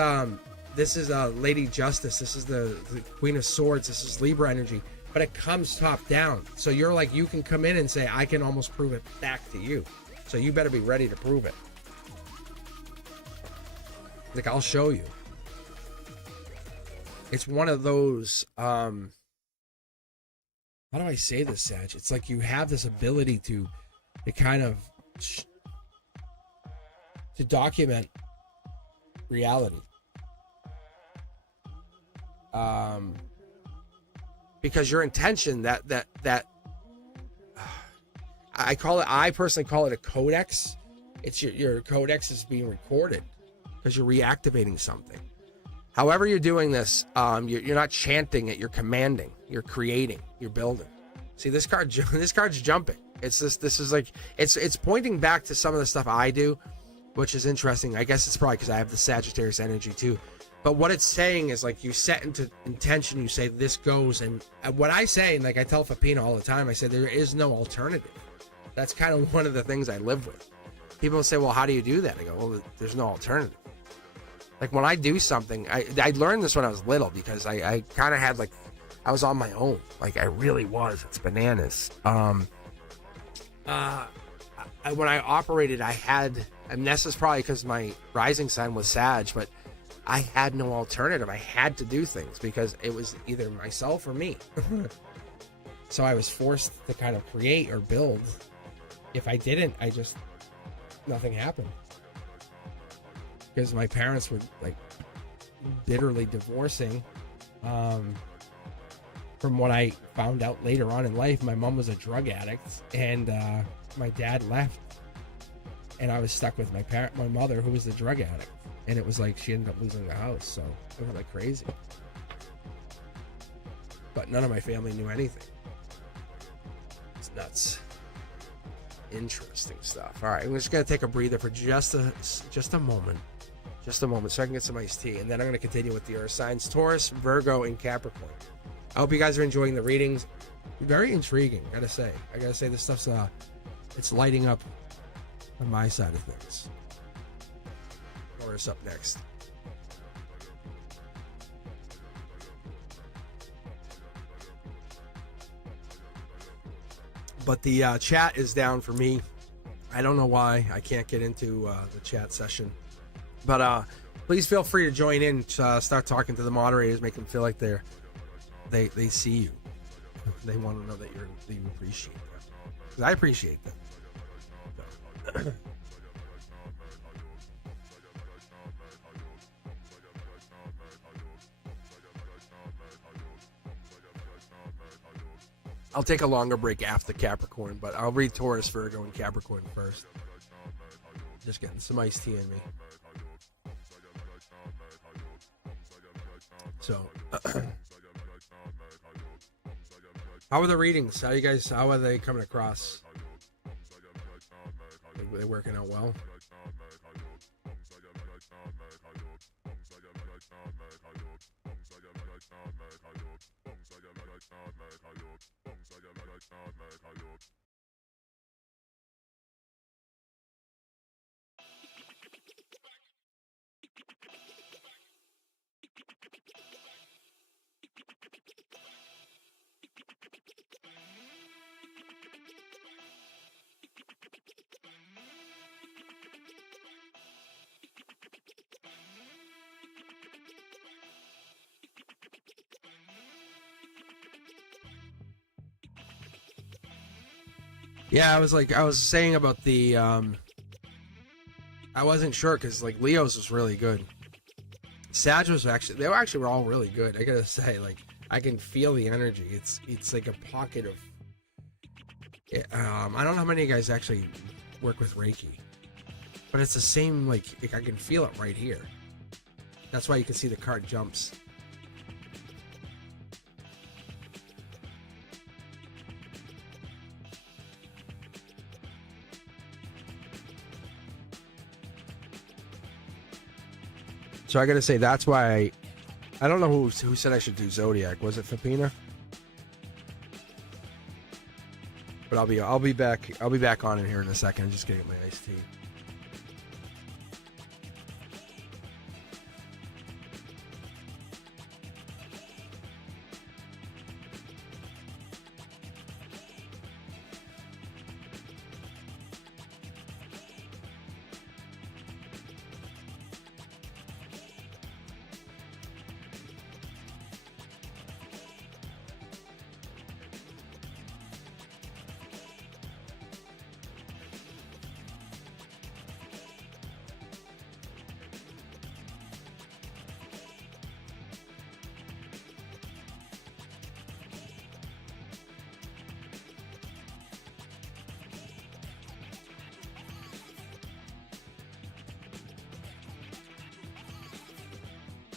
Lady Justice. This is the Queen of Swords. This is Libra energy, but it comes top down. So you're like, you can come in and say, I can almost prove it back to you. So you better be ready to prove it. Like, I'll show you. It's one of those, how do I say this, Sag? It's like you have this ability to kind of, to document reality. Because your intention that I personally call it a codex. It's your codex is being recorded because you're reactivating something. However you're doing this, you're not chanting it, you're commanding, you're creating, you're building. See, this card's jumping. It's this is like it's pointing back to some of the stuff I do, which is interesting. I guess it's probably because I have the Sagittarius energy too. But what it's saying is, like, you set into intention, you say this goes, and what I say, and like I tell Fapina all the time, I say there is no alternative. That's kind of one of the things I live with. People say, well, how do you do that? I go, well, there's no alternative. Like when I do something, I learned this when I was little, because I kind of had, like, I was on my own. Like I really was. It's bananas. When I operated, I had, and this is probably because my rising sign was Sag, but I had no alternative. I had to do things because it was either myself or me. So I was forced to kind of create or build. If I didn't, nothing happened. Because my parents were like bitterly divorcing. From what I found out later on in life, my mom was a drug addict, and my dad left, and I was stuck with my mother, who was the drug addict. And it was like she ended up losing the house, so it was like crazy. But none of my family knew anything. It's nuts. Interesting stuff. All right, I'm just gonna take a breather for just a moment, so I can get some iced tea, and then I'm gonna continue with the earth signs: Taurus, Virgo, and Capricorn. I hope you guys are enjoying the readings. Very intriguing, I gotta say this stuff's it's lighting up on my side of things. Taurus up next. But the chat is down for me. I don't know why. I can't get into the chat session. But Please feel free to join in. Start talking to the moderators. Make them feel like they see you. They want to know that you appreciate them. 'Cause I appreciate them. So. I'll take a longer break after Capricorn, but I'll read Taurus, Virgo, and Capricorn first. Just getting some iced tea in me. So, how are the readings? How are they coming across? Are they working out well? Yeah, I was saying about the, I wasn't sure because like Leo's was really good. Sag was they were all really good. I gotta say, like, I can feel the energy. It's like a pocket of, I don't know how many of you guys actually work with Reiki, but it's the same, like I can feel it right here. That's why you can see the card jumps. So I gotta say, that's why I don't know who said I should do Zodiac. Was it Fapina? But I'll be back on in here in a second. I'm just getting my iced tea.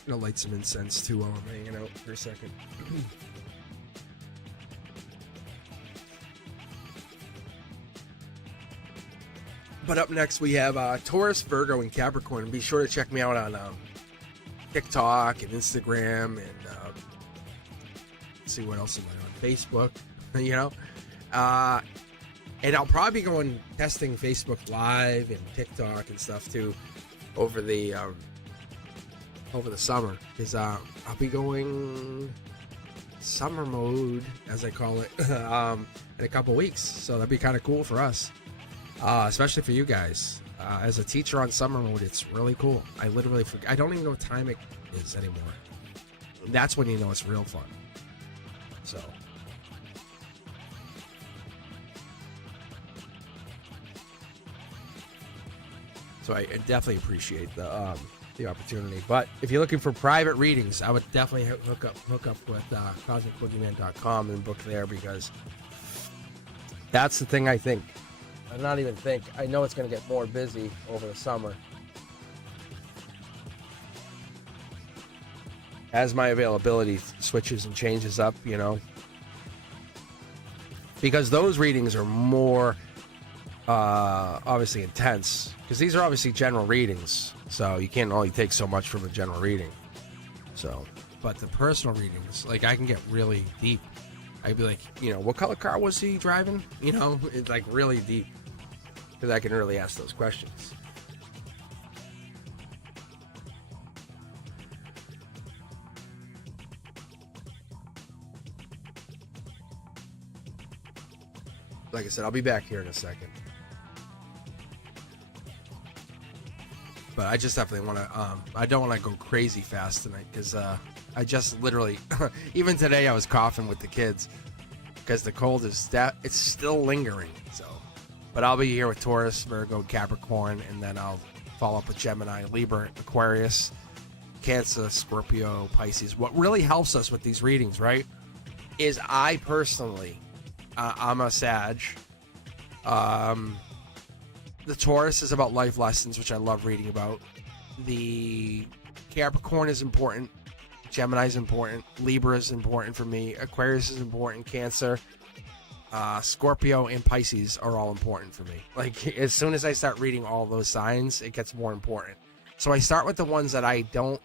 I'm gonna light some incense too while I'm hanging out for a second. But up next we have Taurus, Virgo, and Capricorn. Be sure to check me out on TikTok and Instagram, and let's see what else am I on Facebook. You know, and I'll probably be going testing Facebook Live and TikTok and stuff too over the summer, because I'll be going summer mode, as I call it, in a couple weeks. So that'd be kind of cool for us, especially for you guys. As a teacher on summer mode, it's really cool. I literally I don't even know what time it is anymore. That's when you know it's real fun. So I definitely appreciate the opportunity. But if you're looking for private readings, I would definitely hook up with cosmicboogeyman.com and book there, because that's the thing. I know it's going to get more busy over the summer as my availability switches and changes up, you know, because those readings are more obviously intense, because these are obviously general readings, so you can't only take so much from a general reading. So, but the personal readings, like, I can get really deep. I'd be like, you know, what color car was he driving? You know, it's like really deep, because I can really ask those questions. Like I said, I'll be back here in a second. but I just definitely want to. I don't want to go crazy fast tonight because I just literally, even today, I was coughing with the kids because the cold is it's still lingering. So, but I'll be here with Taurus, Virgo, Capricorn, and then I'll follow up with Gemini, Libra, Aquarius, Cancer, Scorpio, Pisces. What really helps us with these readings, right, is I personally, I'm a Sag. The Taurus is about life lessons, which I love reading about. The Capricorn is important. Gemini is important. Libra is important for me. Aquarius is important. Cancer, Scorpio, and Pisces are all important for me. Like, as soon as I start reading all those signs, it gets more important. So I start with the ones that I can't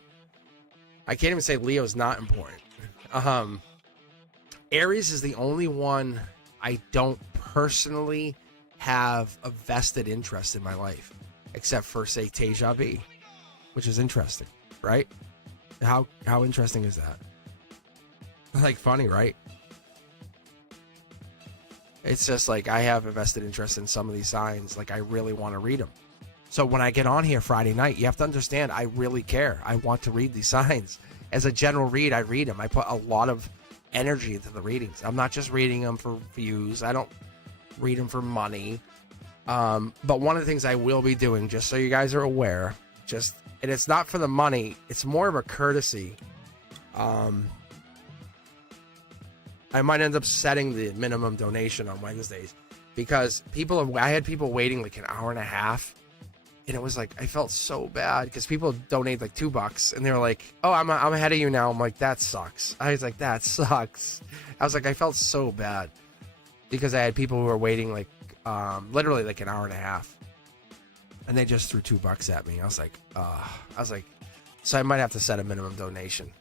even say Leo's not important. Aries is the only one I don't personally have a vested interest in my life, except for, say, Teja B, which is interesting, right? How interesting is that? Like, funny, right? It's just like I have a vested interest in some of these signs. Like, I really want to read them. So when I get on here Friday night, you have to understand I really care. I want to read these signs. As a general read, I read them. I put a lot of energy into the readings. I'm not just reading them for views. I don't read them for money. But one of the things I will be doing, just so you guys are aware, and it's not for the money, it's more of a courtesy. I might end up setting the minimum donation on Wednesdays because I had people waiting like an hour and a half, and it was like, I felt so bad because people donate like $2 and they were like, oh, I'm ahead of you now. I'm like, that sucks. I was like, that sucks. I was like, I felt so bad because I had people who were waiting like literally like an hour and a half, and they just threw $2 at me. I was like, so I might have to set a minimum donation.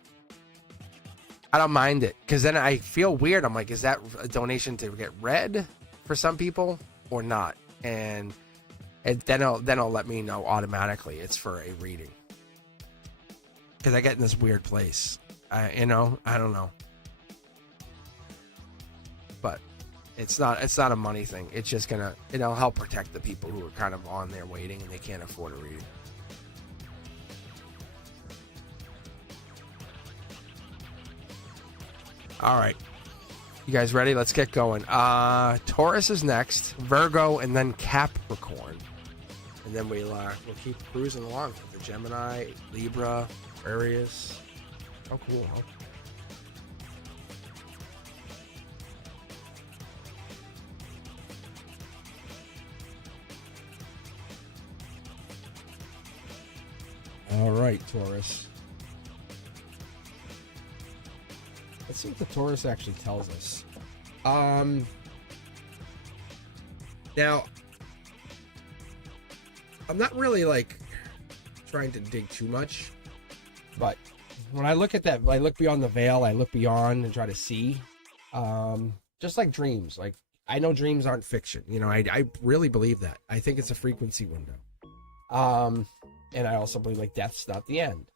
I don't mind it because then I feel weird. I'm like, is that a donation to get read for some people or not? And then it'll let me know automatically it's for a reading, because I get in this weird place. I don't know, but it's not a money thing. It's just it'll help protect the people who are kind of on there waiting and they can't afford a reading. All right, you guys ready? Let's get going. Taurus is next, Virgo, and then Capricorn, and then we'll keep cruising along with the Gemini, Libra, Aquarius. Oh, cool, huh? All right, Taurus. Let's see what the Taurus actually tells us. Now, I'm not really like trying to dig too much, but when I look at that, I look beyond the veil, I look beyond and try to see, just like dreams. Like, I know dreams aren't fiction. I really believe that. I think it's a frequency window. And I also believe like death's not the end.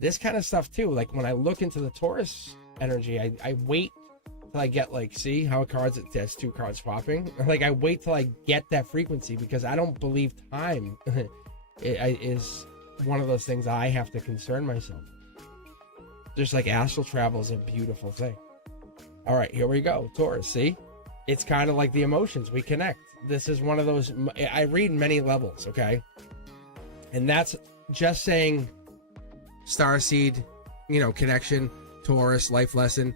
This kind of stuff too. Like, when I look into the Taurus energy, I wait till I get like, see how cards, there's 2 cards swapping. Like, I wait till I get that frequency because I don't believe time is one of those things I have to concern myself. Just like astral travel is a beautiful thing. All right, here we go. Taurus, see? It's kind of like the emotions. We connect. This is one of those, I read many levels, okay? And that's just saying starseed, connection, Taurus, life lesson.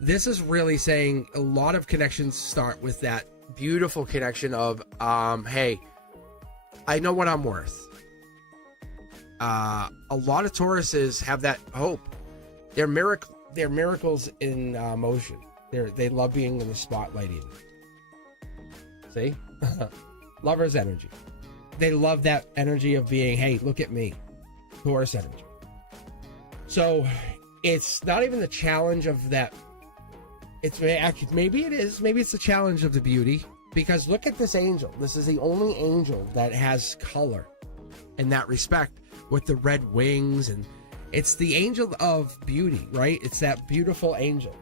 This is really saying a lot of connections start with that beautiful connection of, hey, I know what I'm worth. A lot of Tauruses have that hope. They're miracles in motion. They love being in the spotlight even. See? Lover's energy. They love that energy of being, hey, look at me. Taurus energy. So it's not even the challenge of that. Maybe it is. Maybe it's the challenge of the beauty. Because look at this angel. This is the only angel that has color in that respect, with the red wings, and it's the angel of beauty, right? It's that beautiful angel.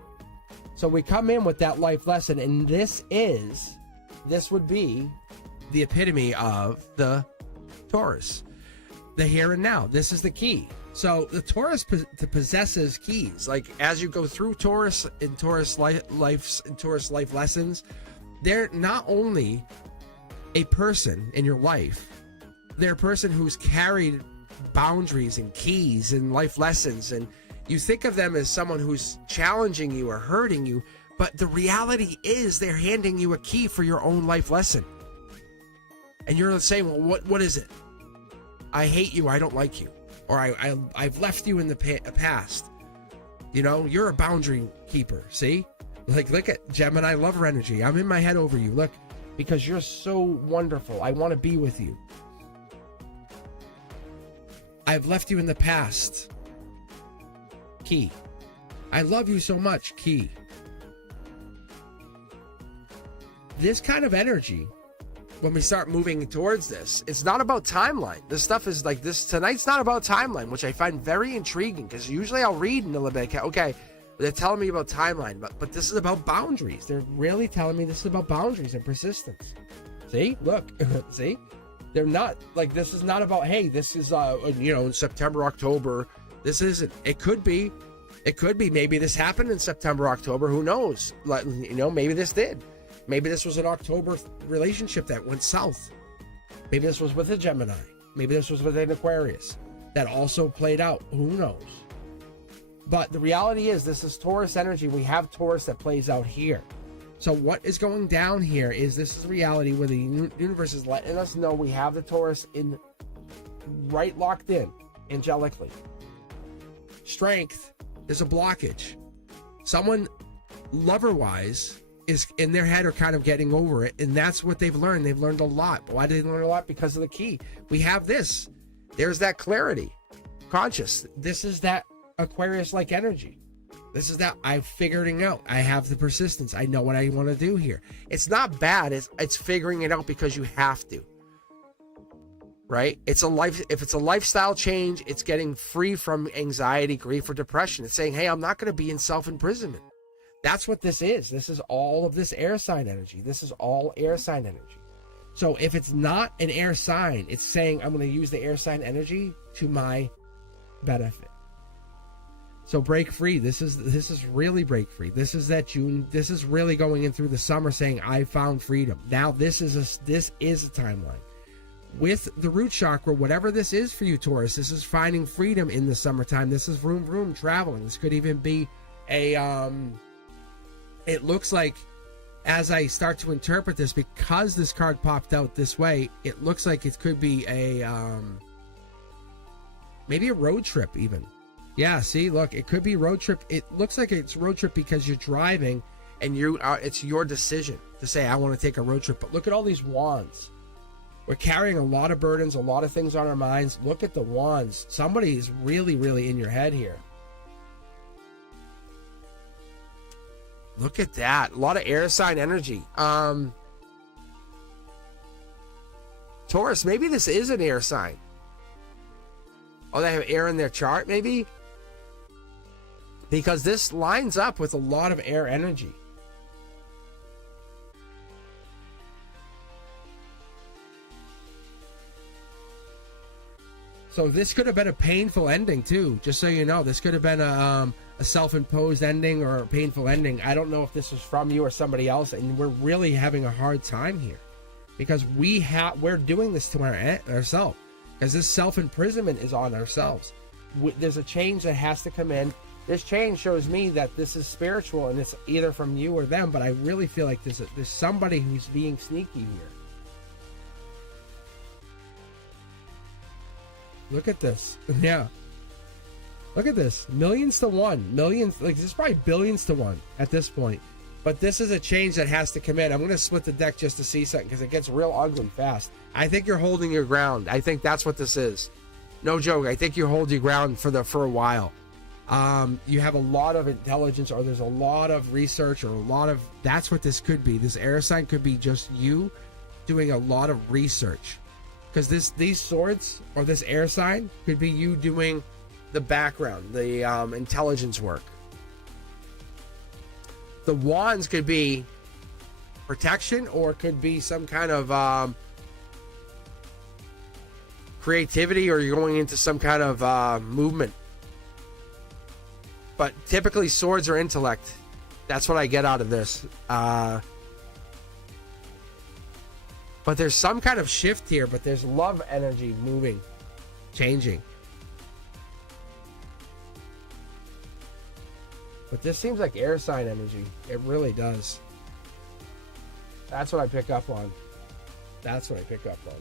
So we come in with that life lesson, and this would be the epitome of the Taurus. the here and now. This is the key. So the Taurus possesses keys. Like as you go through Taurus and Taurus life lessons, they're not only a person in your life, they're a person who's carried boundaries and keys and life lessons, and you think of them as someone who's challenging you or hurting you, but the reality is they're handing you a key for your own life lesson. And you're saying, well, what is it? I hate you, I don't like you, or I've left you in the past. You know, you're a boundary keeper. See, like, look at Gemini lover energy. I'm in my head over you. Look, because you're so wonderful. I want to be with you. I've left you in the past. Key. I love you so much. Key. This kind of energy, when we start moving towards this, it's not about timeline. This stuff is like this. Tonight's not about timeline, which I find very intriguing, because usually I'll read in a little bit. Okay, they're telling me about timeline, but this is about boundaries. They're really telling me this is about boundaries and persistence. See, look, see, they're not like, this is not about, hey, this is in September, October. This isn't. It could be. Maybe this happened in September, October. Who knows? Like, maybe this did. Maybe this was an October relationship that went south. Maybe this was with a Gemini. Maybe this was with an Aquarius that also played out. Who knows? But the reality is, this is Taurus energy. We have Taurus that plays out here. So what is going down here is, this is reality where the universe is letting us know we have the Taurus in right locked in angelically. Strength is a blockage. Someone lover-wise is in their head, are kind of getting over it, and that's what they've learned. They've learned a lot. Why did they learn a lot? Because of the key. We have this. There's that clarity. Conscious. This is that Aquarius-like energy. This is that I'm figuring out. I have the persistence. I know what I want to do here. It's not bad. It's figuring it out because you have to. Right? It's a life. If it's a lifestyle change, it's getting free from anxiety, grief, or depression. It's saying, hey, I'm not going to be in self-imprisonment. That's what this is. This is all of this air sign energy. This is all air sign energy. So if it's not an air sign, it's saying I'm going to use the air sign energy to my benefit. So break free. This is really break free. This is that June. This is really going in through the summer, saying I found freedom. Now this is a timeline. With the root chakra, whatever this is for you, Taurus, this is finding freedom in the summertime. This is vroom traveling. This could even be a it looks like, as I start to interpret this, because this card popped out this way, it looks like it could be a maybe a road trip even. Yeah, see, look, it could be road trip. It looks like it's road trip because you're driving and it's your decision to say, I want to take a road trip. But look at all these wands. We're carrying a lot of burdens, a lot of things on our minds. Look at the wands. Somebody is really, really in your head here. Look at that. A lot of air sign energy. Taurus, maybe this is an air sign. Oh, they have air in their chart, maybe? Because this lines up with a lot of air energy. So this could have been a painful ending too, just so you know. This could have been a self-imposed ending or a painful ending. I don't know if this was from you or somebody else, and we're really having a hard time here because we're doing this to ourselves, because this self-imprisonment is on ourselves. There's a change that has to come in. This change shows me that this is spiritual, and it's either from you or them, but I really feel like there's somebody who's being sneaky here. Look at this. Yeah. Look at this. Millions to one. Millions. Like, this is probably billions to one at this point. But this is a change that has to come in. I'm going to split the deck just to see something, because it gets real ugly fast. I think you're holding your ground. I think that's what this is. No joke. I think you hold your ground for a while. You have a lot of intelligence, or there's a lot of research, or a lot of... That's what this could be. This air sign could be just you doing a lot of research. Because these swords, or this air sign, could be you doing the background, the intelligence work. The wands could be protection, or it could be some kind of creativity, or you're going into some kind of movement. But typically swords are intellect. That's what I get out of this. But there's some kind of shift here, but there's love energy moving, changing. But this seems like air sign energy. It really does. That's what I pick up on. That's what I pick up on.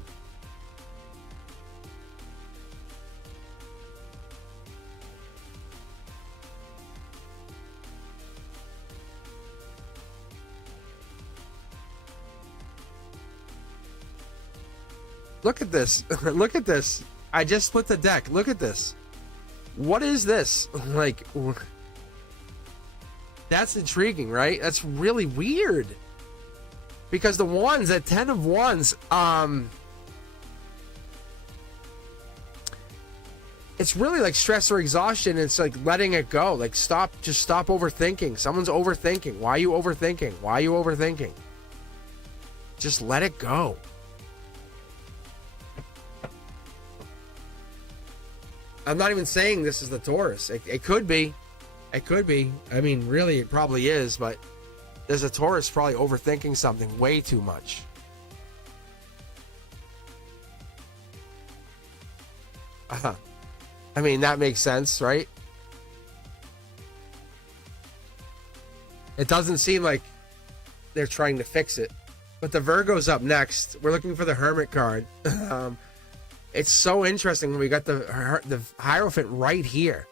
Look at this. Look at this. I just split the deck. Look at this. What is this? Like, that's intriguing, right? That's really weird. Because the wands, that 10 of wands, it's really like stress or exhaustion. It's like letting it go. Like, just stop overthinking. Someone's overthinking. Why are you overthinking? Why are you overthinking? Just let it go. I'm not even saying this is the Taurus. It could be. It could be. I mean, really, it probably is, but there's a Taurus probably overthinking something way too much. I mean, that makes sense, right? It doesn't seem like they're trying to fix it. But the Virgo's up next. We're looking for the Hermit card. It's so interesting when we got the Hierophant right here.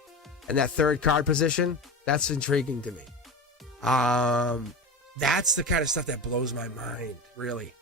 And that third card position, that's intriguing to me. That's the kind of stuff that blows my mind, really.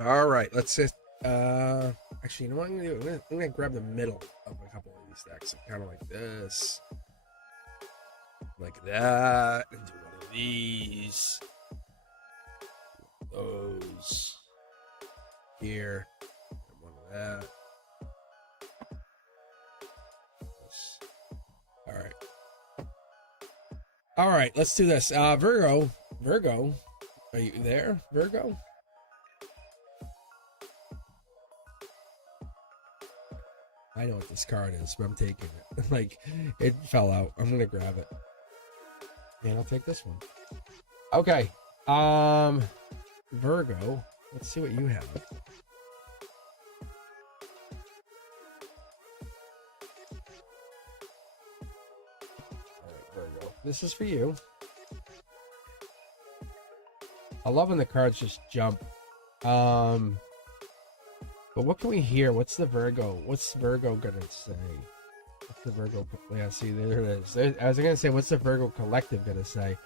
All right, let's just actually, you know what I'm gonna do? I'm gonna grab the middle of a couple of these decks, kind of like this, like that, and do one of these, those here, and one of that. This. All right, let's do this. Virgo, are you there, Virgo? I know what this card is, but I'm taking it. Like, it fell out. I'm gonna grab it. And I'll take this one. Okay. Virgo. Let's see what you have. Alright, Virgo. This is for you. I love when the cards just jump. But what can we hear? What's the Virgo? What's Virgo gonna say? What's the Virgo? Yeah, see, there it is. I was gonna say, what's the Virgo collective gonna say?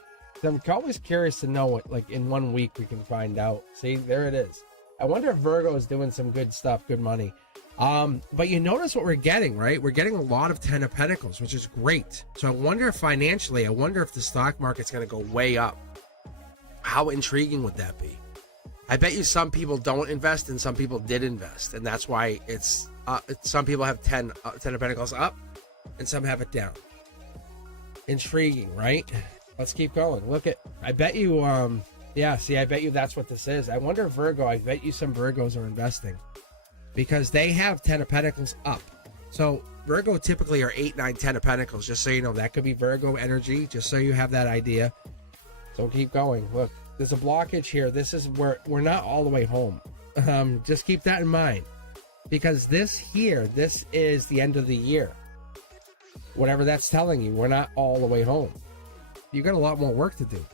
So I'm always curious to know what, like, in 1 week we can find out. See, there it is. I wonder if Virgo is doing some good stuff, good money. But you notice what we're getting, right? We're getting a lot of 10 of Pentacles, which is great. So I wonder if financially, I wonder if the stock market's gonna go way up. How intriguing would that be? I bet you some people don't invest and some people did invest, and that's why it's some people have 10 of Pentacles up and some have it down. Intriguing, right? Let's keep going. Look at, I bet you yeah, see, I bet you that's what this is. I wonder, Virgo, I bet you some Virgos are investing because they have 10 of Pentacles up. So Virgo typically are 8, 9, 10 of Pentacles, just so you know. That could be Virgo energy, just so you have that idea. So keep going. Look, there's a blockage here. This is where we're not all the way home. Just keep that in mind, because this is the end of the year. Whatever that's telling you, we're not all the way home. You got a lot more work to do.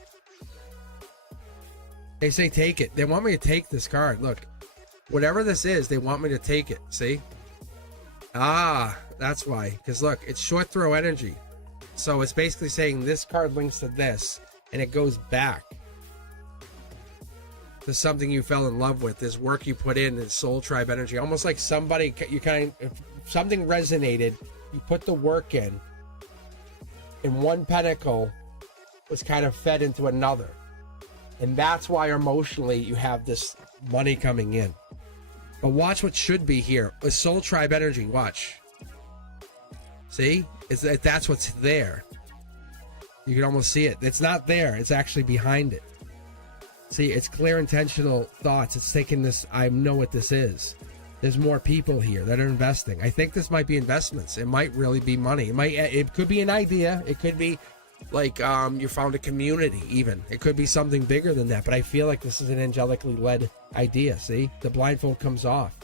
They say take it. They want me to take this card. Look, whatever this is, they want me to take it. See? Ah, that's why. Because look, it's short throw energy. So it's basically saying this card links to this, and it goes back to something you fell in love with, this work you put in, this soul tribe energy. Almost like somebody, something resonated, you put the work in, and one pentacle was kind of fed into another. And that's why emotionally you have this money coming in. But watch what should be here. A soul tribe energy, watch. See? That's what's there. You can almost see it. It's not there. It's actually behind it. See, it's clear intentional thoughts. It's taking this, I know what this is. There's more people here that are investing. I think this might be investments. It might really be money. It could be an idea. It could be like you found a community even. It could be something bigger than that. But I feel like this is an angelically led idea. See? The blindfold comes off.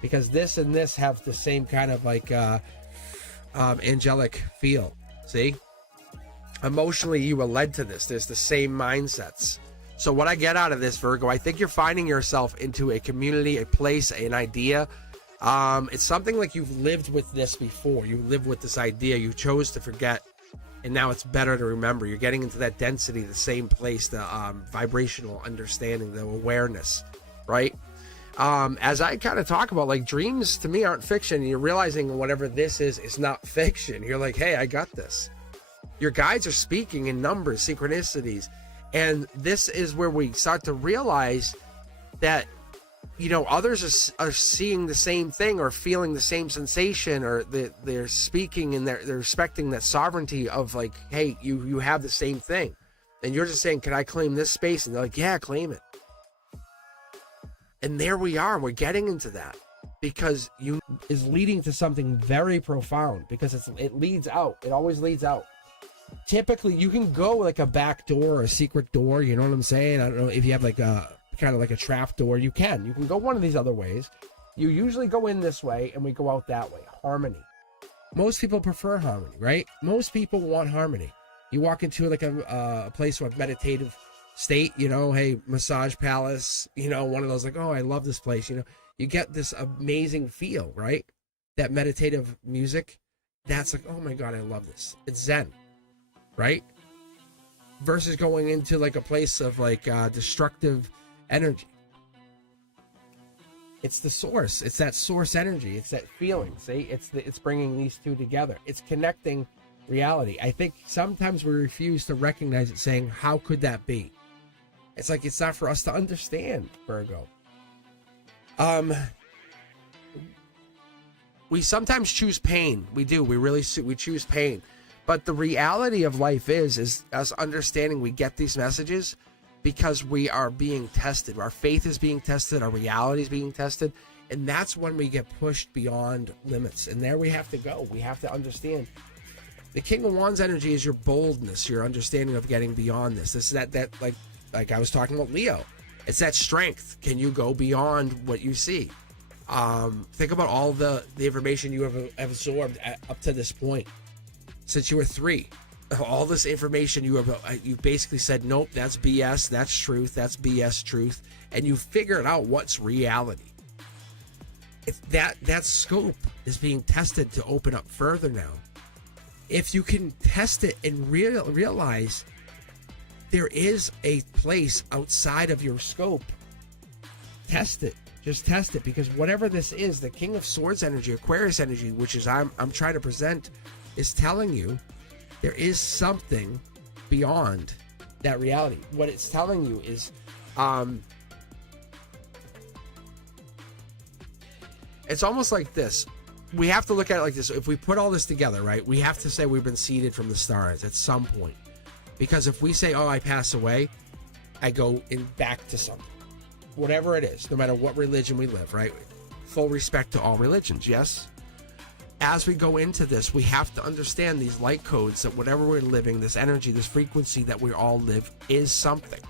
Because this and this have the same kind of like angelic feel. See? Emotionally, you were led to this. There's the same mindsets. So what I get out of this, Virgo, I think you're finding yourself into a community, a place, an idea. It's something like you've lived with this before. You lived with this idea. You chose to forget, and now it's better to remember. You're getting into that density, the same place, the vibrational understanding, the awareness, right? As I kind of talk about, like, dreams to me aren't fiction. You're realizing whatever this is not fiction. You're like, hey, I got this. Your guides are speaking in numbers, synchronicities. And this is where we start to realize that, you know, others are seeing the same thing or feeling the same sensation, or they're speaking and they're respecting that sovereignty of like, hey, you have the same thing. And you're just saying, can I claim this space? And they're like, yeah, claim it. And there we are. We're getting into that because you is leading to something very profound, because it leads out. It always leads out. Typically you can go like a back door or a secret door, you know what I'm saying? I don't know if you have like a kind of like a trap door. You can go one of these other ways. You usually go in this way and we go out that way. Harmony. Most people prefer harmony, right? Most people want harmony. You walk into like a place with meditative state, you know, hey, massage palace, you know, one of those like, oh, I love this place, you know. You get this amazing feel, right? That meditative music, that's like, oh my God, I love this. It's Zen. Right? Versus going into like a place of like destructive energy. It's the source. It's that source energy. It's that feeling. See, it's bringing these two together. It's connecting reality. I think sometimes we refuse to recognize it, saying, how could that be? It's like it's not for us to understand, Virgo. We sometimes choose pain. We do. We choose pain. But the reality of life is us understanding we get these messages because we are being tested. Our faith is being tested. Our reality is being tested. And that's when we get pushed beyond limits. And there we have to go. We have to understand. The King of Wands energy is your boldness, your understanding of getting beyond this. This is that like I was talking about Leo. It's that strength. Can you go beyond what you see? Think about all the information you have absorbed up to this point. Since you were 3, all this information you basically said, nope, that's BS, that's truth, that's BS truth, and you figured out what's reality. That scope is being tested to open up further now. If you can test it and realize there is a place outside of your scope, test it. Just test it, because whatever this is, the King of Swords energy, Aquarius energy, which is I'm trying to present, is telling you there is something beyond that reality. What it's telling you is it's almost like this. We have to look at it like this. If we put all this together, right, we have to say we've been seeded from the stars at some point. Because if we say, oh, I pass away, I go back to something. Whatever it is, no matter what religion we live, right? Full respect to all religions, yes? As we go into this, we have to understand these light codes, that whatever we're living, this energy, this frequency that we all live is something,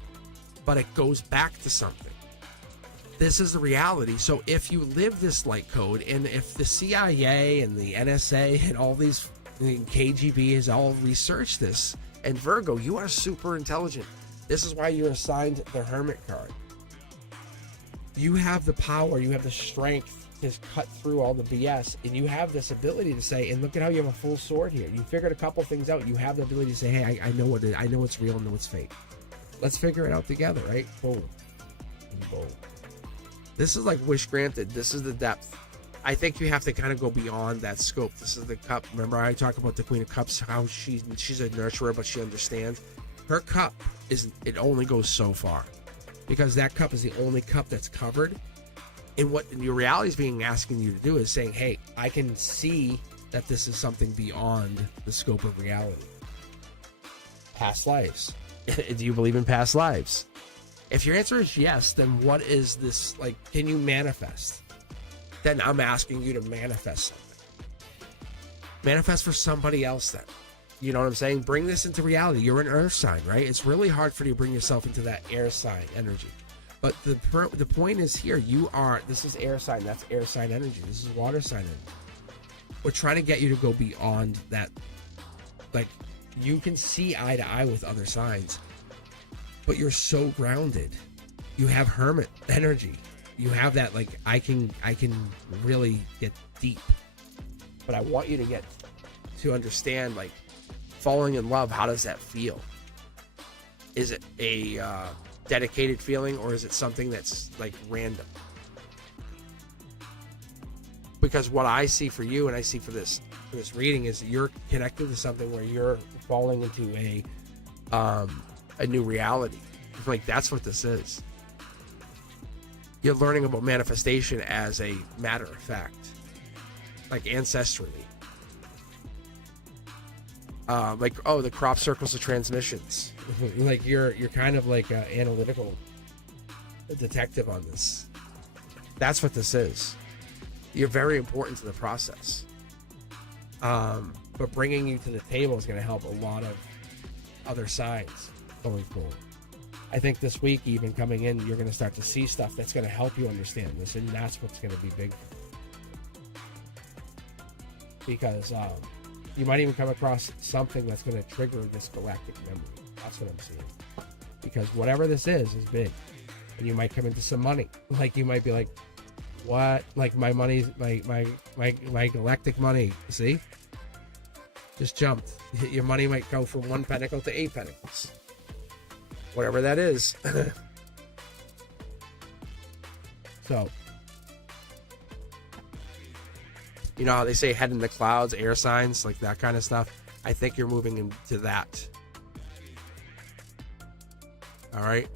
but it goes back to something. This is the reality. So if you live this light code, and if the CIA and the NSA and all these KGB has all researched this, and Virgo, you are super intelligent. This is why you're assigned the Hermit card. You have the power, you have the strength to cut through all the BS, and you have this ability to say, and look at how you have a full sword here. You figured a couple things out. You have the ability to say, hey, I know what it is. I know what's real, know what's fake. Let's figure it out together, right? Boom. And boom. This is like wish granted. This is the depth. I think you have to kind of go beyond that scope. This is the cup. Remember, I talk about the Queen of Cups, how she's a nurturer, but she understands. Her cup it only goes so far, because that cup is the only cup that's covered. And what your reality is being asking you to do is saying, hey, I can see that this is something beyond the scope of reality. Past lives. Do you believe in past lives? If your answer is yes, then what is this, like, can you manifest? Then I'm asking you to manifest something. Manifest for somebody else then. You know what I'm saying? Bring this into reality. You're an earth sign, right? It's really hard for you to bring yourself into that air sign energy. But the point is here, this is air sign, that's air sign energy. This is water sign energy. We're trying to get you to go beyond that. Like, you can see eye to eye with other signs, but you're so grounded. You have hermit energy. You have that, like, I can really get deep. But I want you to understand, like, falling in love, how does that feel? Is it a dedicated feeling, or is it something that's like random? Because what I see for you, and I see for this reading, is you're connected to something where you're falling into a new reality. Like, that's what this is. You're learning about manifestation as a matter of fact, like ancestrally. Like, oh, the crop circles of transmissions. Like, you're kind of like an analytical detective on this. That's what this is. You're very important to the process. But bringing you to the table is going to help a lot of other signs going forward. I think this week, even coming in, you're going to start to see stuff that's going to help you understand this, and that's what's going to be big. Because you might even come across something that's going to trigger this galactic memory. That's what I'm seeing. Because whatever this is big. And you might come into some money. Like, you might be like, what? Like, my money's my galactic money. See? Just jumped. Your money might go from 1 pentacle to 8 pentacles. Whatever that is. So, you know how they say head in the clouds, air signs, like that kind of stuff? I think you're moving into that. All right.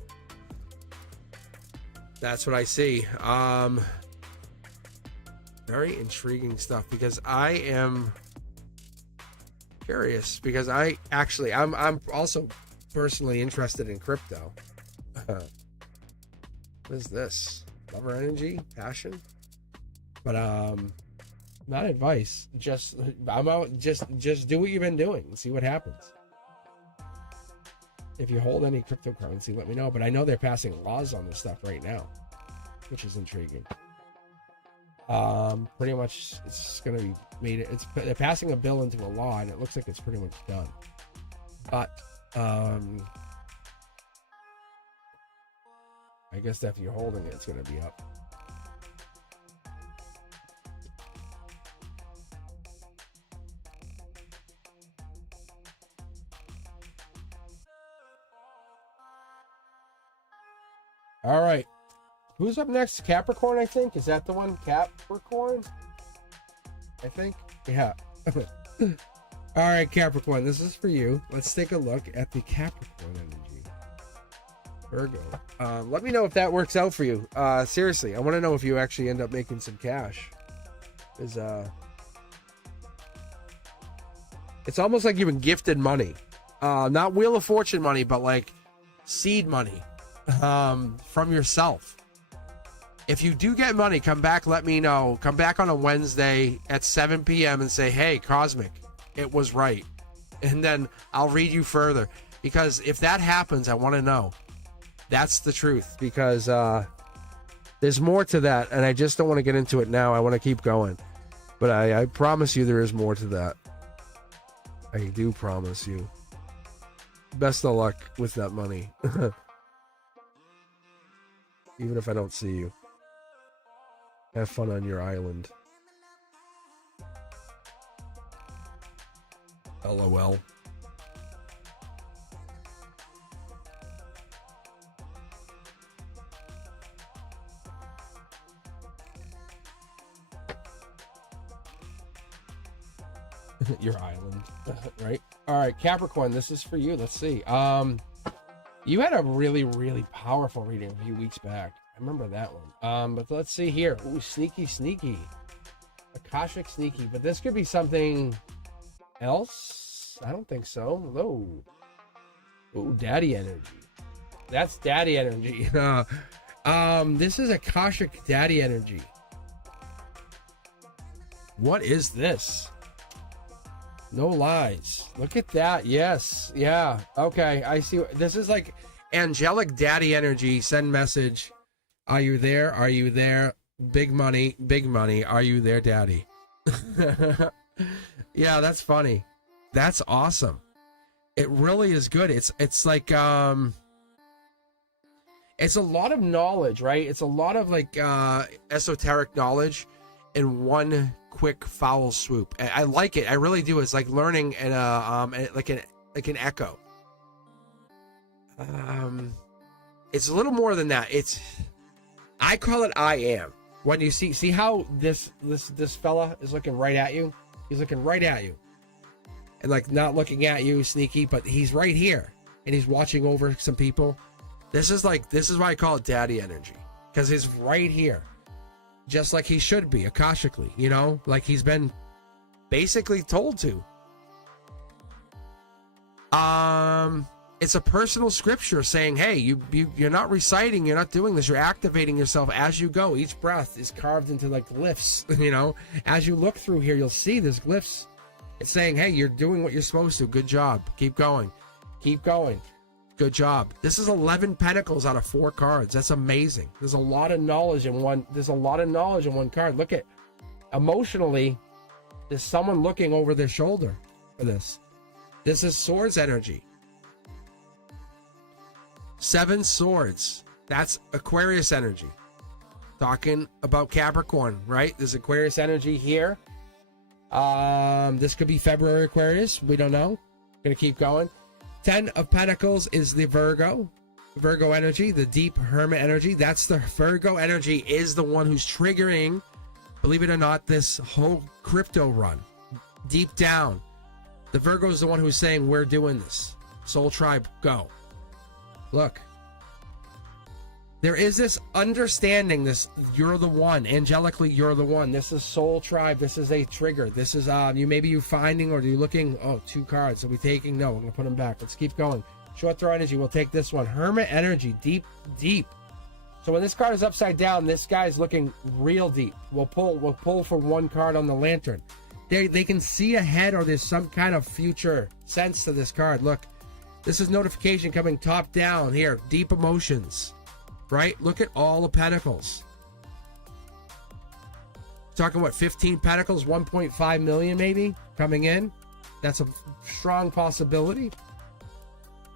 That's what I see. Very intriguing stuff, because I am curious, because I'm also personally interested in crypto. What is this? Lover energy, passion? But not advice. Just I'm out. Just do what you've been doing and see what happens. If you hold any cryptocurrency, let me know. But I know they're passing laws on this stuff right now, which is intriguing. Pretty much, it's going to be made. They're passing a bill into a law, and it looks like it's pretty much done. But I guess that if you're holding it, it's going to be up. All right. Who's up next? Capricorn, I think. Is that the one? Capricorn? I think. Yeah. All right, Capricorn. This is for you. Let's take a look at the Capricorn energy. Virgo. Let me know if that works out for you. Seriously, I want to know if you actually end up making some cash. It's almost like you've been gifted money. Not Wheel of Fortune money, but like seed money. From yourself. If you do get money, come back, let me know. Come back on a Wednesday at 7 p.m. and say, hey, Cosmic, it was right. And then I'll read you further. Because if that happens, I want to know. That's the truth. Because there's more to that, and I just don't want to get into it now. I want to keep going. But I promise you there is more to that. I do promise you. Best of luck with that money. Even if I don't see you. Have fun on your island. LOL. Your island, right? All right, Capricorn, this is for you. Let's see. You had a really, really powerful reading a few weeks back. I remember that one. But let's see here. Ooh, sneaky. Akashic sneaky. But this could be something else. I don't think so. No. Ooh, daddy energy. That's daddy energy. This is Akashic daddy energy. What is this? No lies. Look at that. Yes. Yeah. Okay. I see. This is like angelic daddy energy. Send message. Are you there? Are you there? Big money. Big money. Are you there, daddy? Yeah, that's funny. That's awesome. It really is good. It's like it's a lot of knowledge, right? It's a lot of like esoteric knowledge in one quick foul swoop. I like it. I really do. It's like learning in like an echo. It's a little more than that. I call it I am. When you see how this fella is looking right at you. He's looking right at you. And like not looking at you sneaky, but he's right here and he's watching over some people. This is why I call it daddy energy, because he's right here. Just like he should be, akashically, you know, like he's been basically told to. It's a personal scripture saying, hey, you're not reciting, you're not doing this, you're activating yourself as you go. Each breath is carved into like glyphs, you know. As you look through here, you'll see there's glyphs. It's saying, hey, you're doing what you're supposed to. Good job. Keep going. Keep going. Good job. This is 11 pentacles out of 4 cards. That's amazing. There's a lot of knowledge in one. There's a lot of knowledge in one card. Look at emotionally. There's someone looking over their shoulder for this. This is swords energy. 7 swords. That's Aquarius energy. Talking about Capricorn, right? There's Aquarius energy here. This could be February Aquarius. We don't know. Gonna keep going. 10 of Pentacles is the Virgo energy, the deep hermit energy. That's the Virgo energy is the one who's triggering, believe it or not, this whole crypto run. Deep down, the Virgo is the one who's saying, we're doing this. Soul Tribe, go. Look. There is this understanding, this you're the one, angelically you're the one. This is Soul Tribe. This is a trigger. This is you finding or you looking. Oh, 2 cards. Are we taking? No, I'm gonna put them back. Let's keep going. Short throw energy. We'll take this one. Hermit energy, deep. So when this card is upside down, this guy's looking real deep. We'll pull for 1 card on the lantern. They can see ahead, or there's some kind of future sense to this card. Look, this is notification coming top down here. Deep emotions. Right? Look at all the pentacles. Talking what, 15 pentacles, 1.5 million maybe coming in. That's a strong possibility.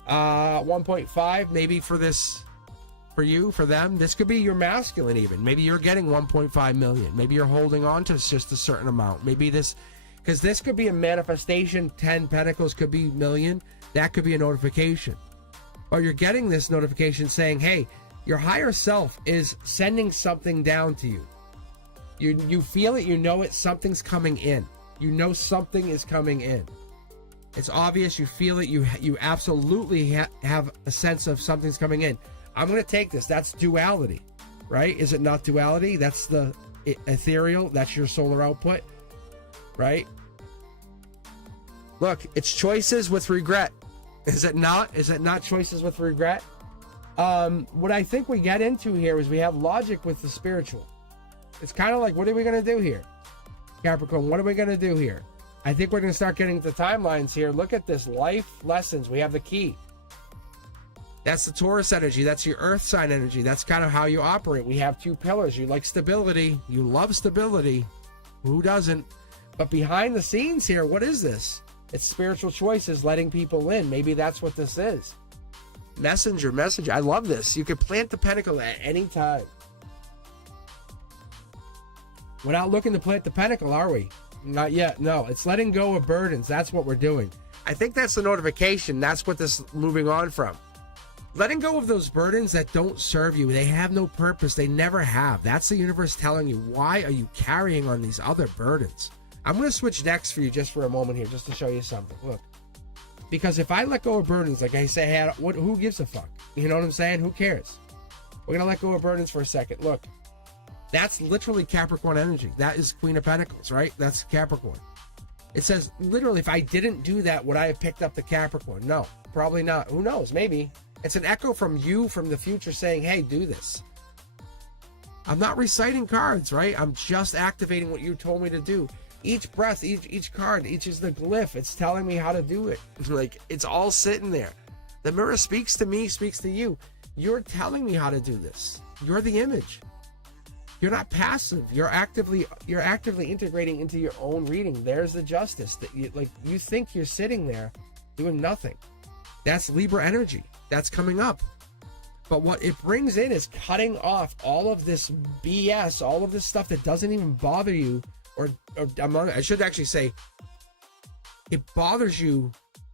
1.5 maybe for this, for you, for them. This could be your masculine even. Maybe you're getting 1.5 million. Maybe you're holding on to just a certain amount. Maybe this, because this could be a manifestation. 10 pentacles could be million. That could be a notification. Or you're getting this notification saying, hey, your higher self is sending something down to you. You feel it, you know it, something's coming in. You know something is coming in. It's obvious, you feel it, you absolutely have a sense of something's coming in. I'm going to take this. That's duality, right? Is it not duality? That's the ethereal. That's your solar output, right? Look, it's choices with regret. Is it not? Is it not choices with regret? What I think we get into here is we have logic with the spiritual. It's kind of like, what are we going to do here? Capricorn, what are we going to do here? I think we're going to start getting the timelines here. Look at this. Life lessons. We have the key. That's the Taurus energy. That's your earth sign energy. That's kind of how you operate. We have 2 pillars. You like stability. You love stability. Who doesn't? But behind the scenes here, what is this? It's spiritual choices, letting people in. Maybe that's what this is. Messenger. I love this. You could plant the pentacle at any time. We're not looking to plant the pentacle, are we? Not yet. No, it's letting go of burdens. That's what we're doing. I think that's the notification. That's what this is moving on from. Letting go of those burdens that don't serve you. They have no purpose. They never have. That's the universe telling you, why are you carrying on these other burdens? I'm going to switch decks for you just for a moment here, just to show you something. Look, because if I let go of burdens, like I say, who gives a fuck? You know what I'm saying? Who cares? We're going to let go of burdens for a second. Look, that's literally Capricorn energy. That is Queen of Pentacles, right? That's Capricorn. It says, literally, if I didn't do that, would I have picked up the Capricorn? No, probably not. Who knows? Maybe. It's an echo from you from the future saying, hey, do this. I'm not reciting cards, right? I'm just activating what you told me to do. Each breath, each card, each is the glyph. It's telling me how to do it. Like, it's all sitting there. The mirror speaks to me, speaks to you. You're telling me how to do this. You're the image. You're not passive. You're actively integrating into your own reading. There's the justice that you think you're sitting there doing nothing. That's Libra energy. That's coming up. But what it brings in is cutting off all of this BS, all of this stuff that doesn't even bother you, or I should actually say, it bothers you,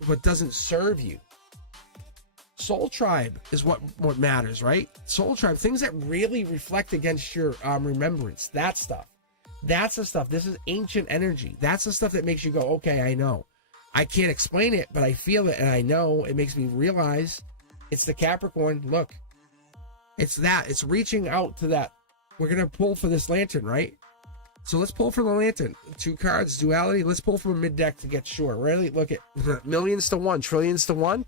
but doesn't serve you. Soul tribe is what matters, right? Soul tribe, things that really reflect against your remembrance, that stuff. That's the stuff. This is ancient energy. That's the stuff that makes you go, okay, I know. I can't explain it, but I feel it and I know. It makes me realize it's the Capricorn. Look, it's that. It's reaching out to that. We're going to pull for this lantern, right? So let's pull for the lantern. 2 cards, duality. Let's pull from a mid-deck to get sure. Really, look at millions to one, trillions to one.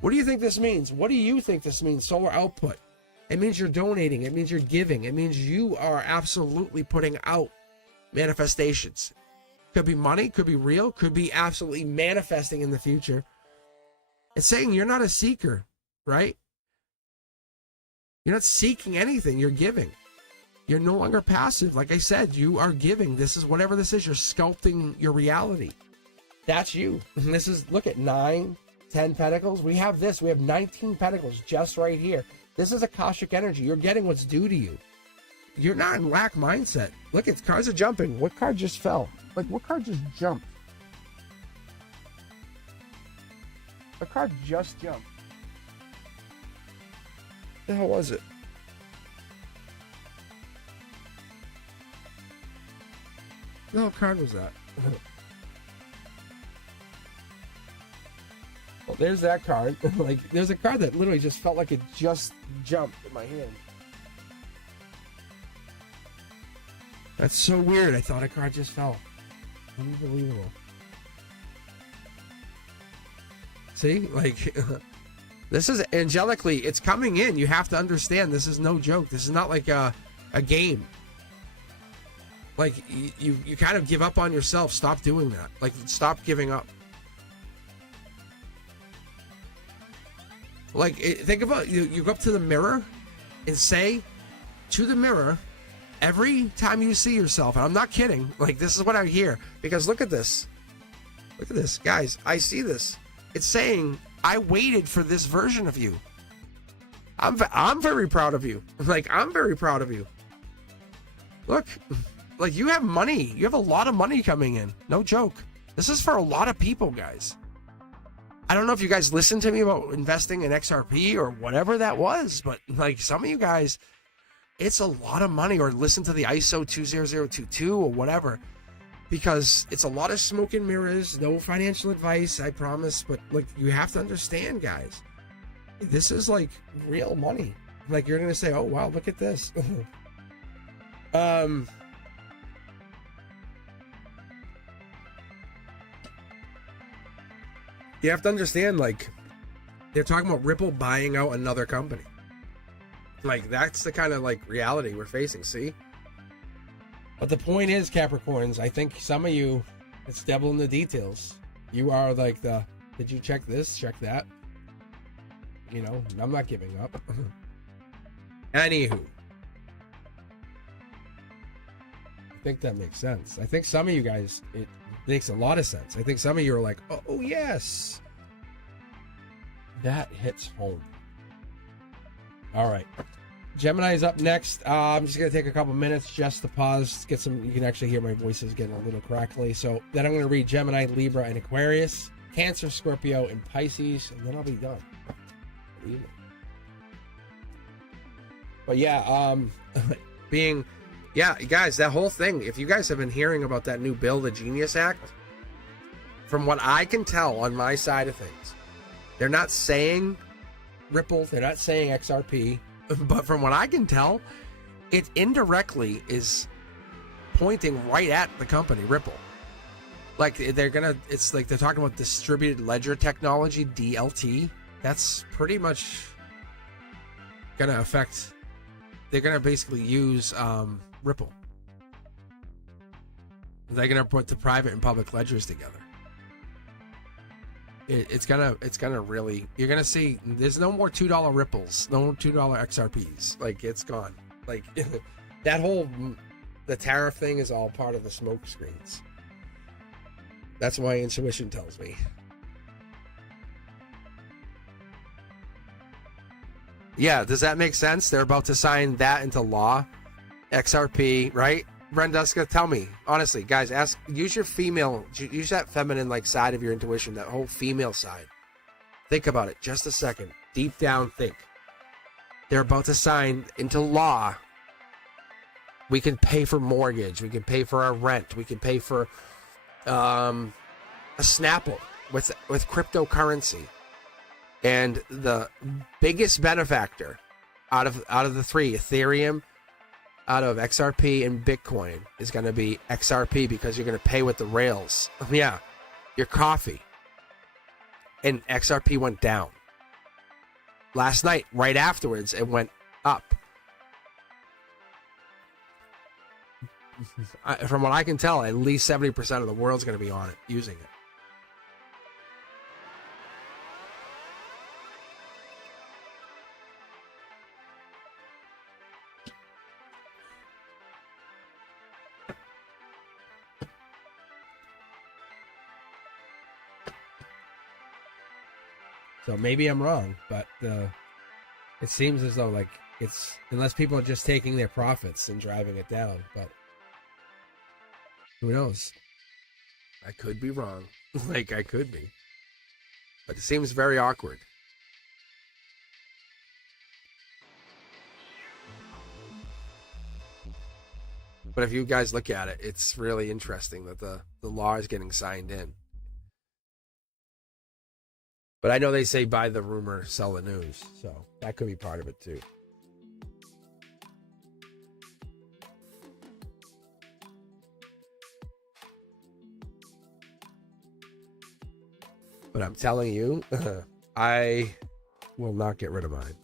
What do you think this means? What do you think this means? Solar output. It means you're donating. It means you're giving. It means you are absolutely putting out manifestations. Could be money, could be real, could be absolutely manifesting in the future. It's saying you're not a seeker, right? You're not seeking anything. You're giving. You're no longer passive. Like I said, you are giving. This is whatever this is. You're sculpting your reality. That's you. And this is, look at 9, 10 pentacles. We have this. We have 19 pentacles just right here. This is Akashic energy. You're getting what's due to you. You're not in lack mindset. Look, it's cards are jumping. What card just fell? Like, what card just jumped? A card just jumped. What the hell was it? What the hell card was that? Well, there's that card. Like, there's a card that literally just felt like it just jumped in my hand. That's so weird. I thought a card just fell. Unbelievable. See? Like, this is angelically, it's coming in. You have to understand, this is no joke. This is not like a game. Like, you kind of give up on yourself. Stop doing that. Like, stop giving up. Like, think about, you go up to the mirror and say to the mirror, every time you see yourself, and I'm not kidding, like, this is what I hear, because look at this. Look at this, guys. I see this. It's saying, I waited for this version of you. I'm very proud of you. Like, I'm very proud of you. Look, like, you have money. You have a lot of money coming in. No joke. This is for a lot of people, guys. I don't know if you guys listened to me about investing in XRP or whatever that was, but like, some of you guys, it's a lot of money, or listen to the ISO 20022 or whatever, because it's a lot of smoke and mirrors. No financial advice, I promise, but like, you have to understand, guys, this is like real money. Like, you're gonna say, oh wow, look at this. You have to understand, like, they're talking about Ripple buying out another company. Like, that's the kind of, like, reality we're facing, see? But the point is, Capricorns, I think some of you, it's devil in the details. You are like the, did you check this, check that? You know, I'm not giving up. Anywho. I think that makes sense. I think some of you guys, it makes a lot of sense. I think some of you are like, oh yes. That hits home. All right. Gemini is up next. I'm just going to take a couple minutes just to pause, get some, you can actually hear my voice is getting a little crackly. So then I'm going to read Gemini, Libra, and Aquarius, Cancer, Scorpio, and Pisces, and then I'll be done. But yeah, being Yeah, guys, that whole thing, if you guys have been hearing about that new bill, the Genius Act, from what I can tell on my side of things, they're not saying Ripple, they're not saying XRP, but from what I can tell, it indirectly is pointing right at the company, Ripple. Like, it's like they're talking about distributed ledger technology, DLT. That's pretty much gonna affect, they're gonna basically use Ripple. They're gonna put the private and public ledgers together. It's gonna really, you're gonna see there's no more $2 Ripples, no $2 XRPs. Like, it's gone. Like that whole, the tariff thing is all part of the smoke screens. That's what my intuition tells me. Yeah, does that make sense? They're about to sign that into law. XRP, right? Brenduska, tell me honestly, guys. Use your female, use that feminine like side of your intuition, that whole female side. Think about it, just a second. Deep down, think. They're about to sign into law. We can pay for mortgage. We can pay for our rent. We can pay for a Snapple with cryptocurrency. And the biggest benefactor out of the three, Ethereum, out of XRP and Bitcoin, is going to be XRP, because you're going to pay with the rails. Yeah, your coffee. And XRP went down. Last night, right afterwards, it went up. From what I can tell, at least 70% of the world's going to be on it, using it. So maybe I'm wrong, but it seems as though, like, it's, unless people are just taking their profits and driving it down, but who knows? I could be wrong. Like, I could be. But it seems very awkward. But if you guys look at it, it's really interesting that the law is getting signed in. But I know they say buy the rumor, sell the news. So that could be part of it too. But I'm telling you, I will not get rid of mine.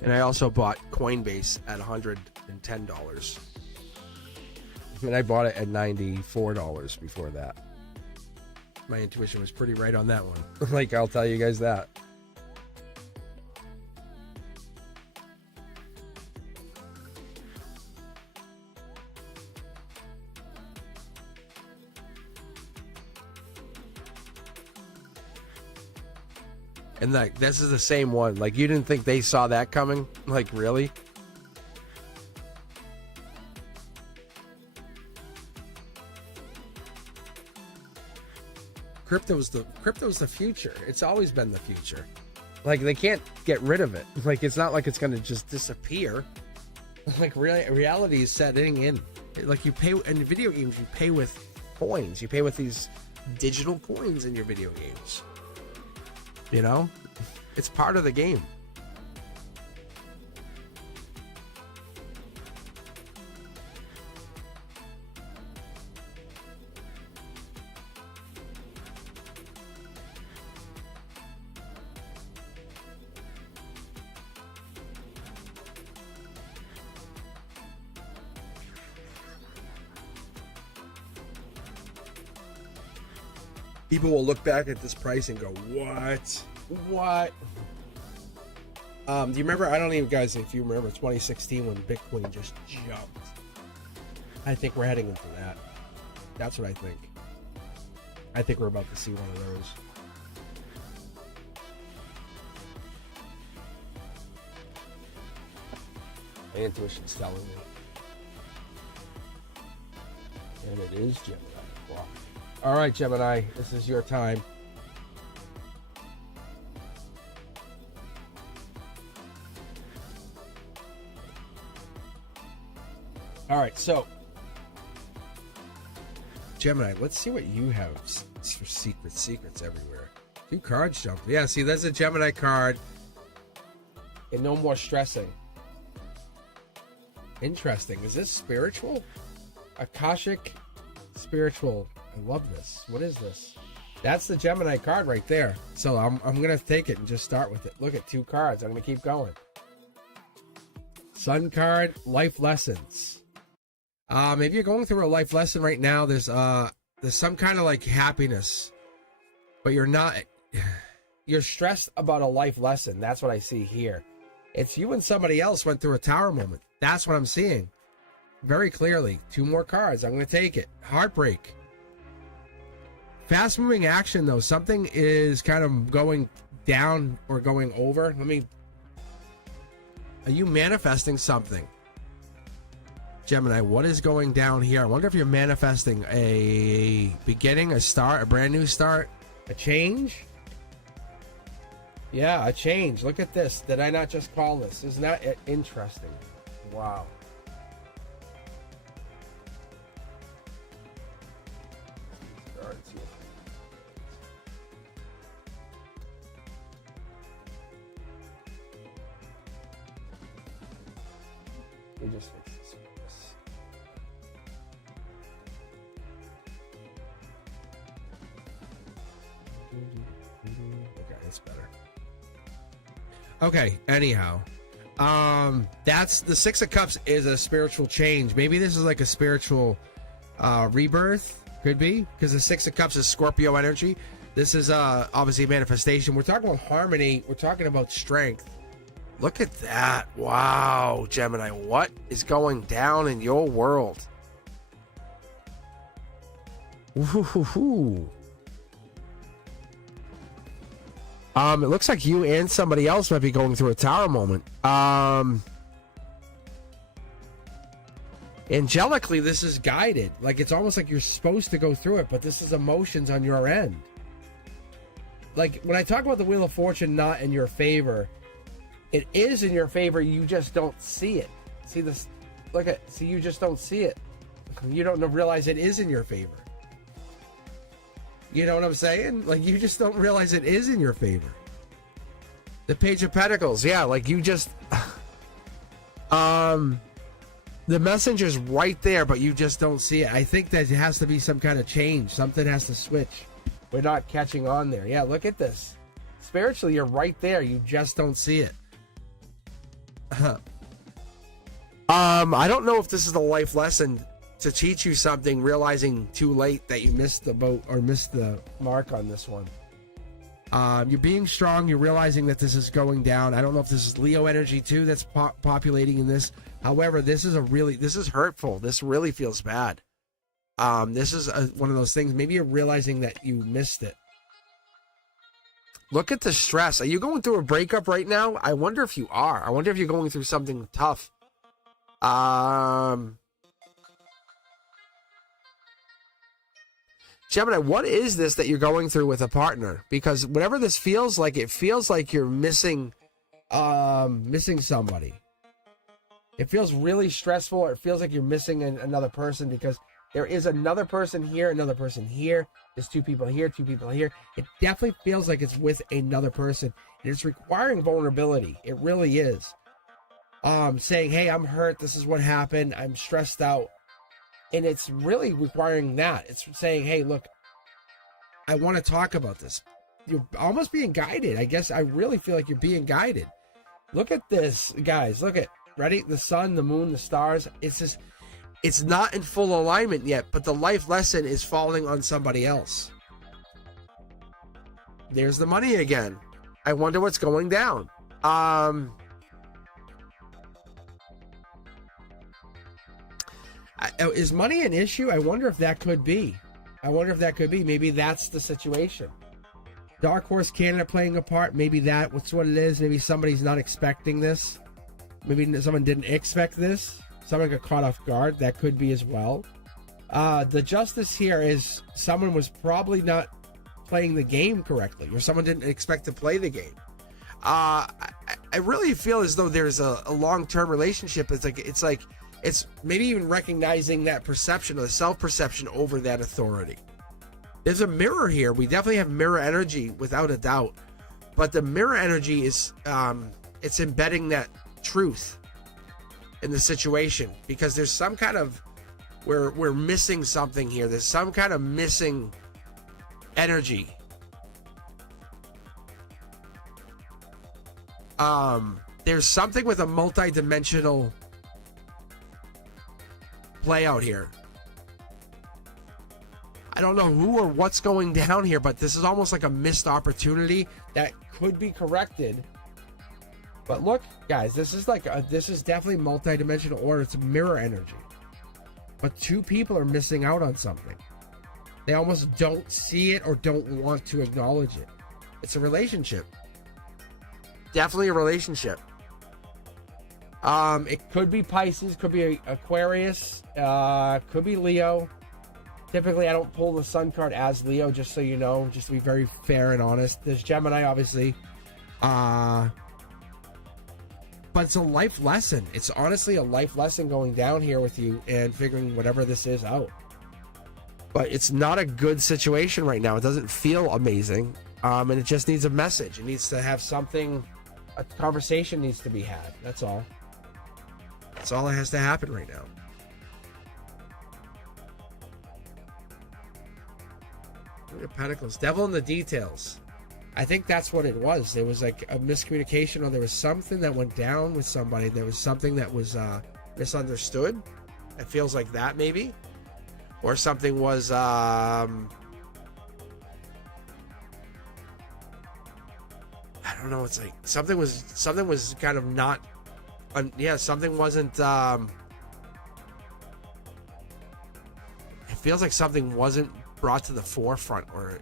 And I also bought Coinbase at $110. And I bought it at $94 before that. My intuition was pretty right on that one. Like, I'll tell you guys that. And like, this is the same one. Like, you didn't think they saw that coming? Like, really? Crypto's the future. It's always been the future. Like, they can't get rid of it. Like, it's not like it's gonna just disappear. Like, reality is setting in. Like, you pay in video games, you pay with coins. You pay with these digital coins in your video games. You know, it's part of the game. People will look back at this price and go, what? What? Do you remember, I don't even, guys, if you remember 2016 when Bitcoin just jumped. I think we're heading into that. That's what I think. I think we're about to see one of those. My intuition's telling me. And it is Gemini. Wow. All right, Gemini, this is your time. All right, so Gemini, let's see what you have for secrets everywhere. 2 cards jumped. Yeah, see, there's a Gemini card. And no more stressing. Interesting. Is this spiritual? Akashic spiritual. I love this. What is this? That's the Gemini card right there. So I'm gonna take it and just start with it. Look at 2 cards. I'm gonna keep going. Sun card, life lessons. Maybe you're going through a life lesson right now. There's some kind of like happiness, but you're not. You're stressed about a life lesson. That's what I see here. It's you and somebody else went through a tower moment. That's what I'm seeing very clearly. 2 more cards. I'm going to take it. Heartbreak. Fast moving action though. Something is kind of going down or going over. Are you manifesting something? Gemini, what is going down here? I wonder if you're manifesting a beginning, a start, a brand new start, a change. Yeah, a change. Look at this. Did I not just call this? Isn't that interesting? Wow. We just fix this. Okay, it's better. Okay, anyhow. That's the 6 of Cups is a spiritual change. Maybe this is like a spiritual rebirth. Could be, because the 6 of Cups is Scorpio energy. This is obviously a manifestation. We're talking about harmony. We're talking about strength. Look at that. Wow, Gemini. What is going down in your world? Ooh. It looks like you and somebody else might be going through a tower moment. Angelically, this is guided. Like, it's almost like you're supposed to go through it, but this is emotions on your end. Like, when I talk about the Wheel of Fortune not in your favor, it is in your favor, you just don't see it. See this? Look at, see, you just don't see it. You don't realize it is in your favor. You know what I'm saying? Like, you just don't realize it is in your favor. The Page of Pentacles, yeah, like you just the messenger's right there, but you just don't see it. I think that it has to be some kind of change. Something has to switch. We're not catching on there. Yeah, look at this. Spiritually, you're right there. You just don't see it. I don't know if this is a life lesson to teach you something, realizing too late that you missed the boat or missed the mark on this one. You're being strong. You're realizing that this is going down. I don't know if this is Leo energy too that's populating in this. However, this is hurtful. This really feels bad. This is one of those things. Maybe you're realizing that you missed it. Look at the stress. Are you going through a breakup right now? I wonder if you are. I wonder if you're going through something tough. Gemini, what is this that you're going through with a partner? Because whatever this feels like, it feels like you're missing somebody. It feels really stressful. It feels like you're missing another person, because there is another person here, another person here. There's 2 people here, 2 people here. It definitely feels like it's with another person. And it's requiring vulnerability. It really is. Saying, hey, I'm hurt. This is what happened. I'm stressed out. And it's really requiring that. It's saying, hey, look, I want to talk about this. You're almost being guided. I guess I really feel like you're being guided. Look at this, guys. Look at, ready? The sun, the moon, the stars. It's just, it's not in full alignment yet, but the life lesson is falling on somebody else. There's the money again. I wonder what's going down. Is money an issue? I wonder if that could be. Maybe that's the situation. Dark Horse Canada playing a part. Maybe that's what it is. Maybe somebody's not expecting this. Maybe someone didn't expect this. Someone got caught off guard. That could be as well. The justice here is someone was probably not playing the game correctly, or someone didn't expect to play the game. I really feel as though there's a long-term relationship. It's maybe even recognizing that perception or the self-perception over that authority. There's a mirror here. We definitely have mirror energy without a doubt, but the mirror energy is it's embedding that truth in the situation, because there's some kind of we're missing something here. There's some kind of missing energy. There's something with a multi-dimensional play out here. I don't know who or what's going down here, but this is almost like a missed opportunity that could be corrected. But look, guys, this is definitely multi-dimensional order. It's mirror energy. But two people are missing out on something. They almost don't see it or don't want to acknowledge it. It's a relationship. Definitely a relationship. It could be Pisces, could be Aquarius, could be Leo. Typically, I don't pull the Sun card as Leo, just so you know, just to be very fair and honest. There's Gemini, obviously. But it's a life lesson. It's honestly a life lesson going down here with you and figuring whatever this is out. But it's not a good situation right now. It doesn't feel amazing. And it just needs a message. It needs to have something, a conversation needs to be had. That's all. That's all that has to happen right now. Look at Pentacles. Devil in the details. I think that's what it was. There was like a miscommunication, or there was something that went down with somebody. There was something that was misunderstood. It feels like that, maybe. Or something was I don't know. It's like something was kind of not. Something wasn't. It feels like something wasn't brought to the forefront, or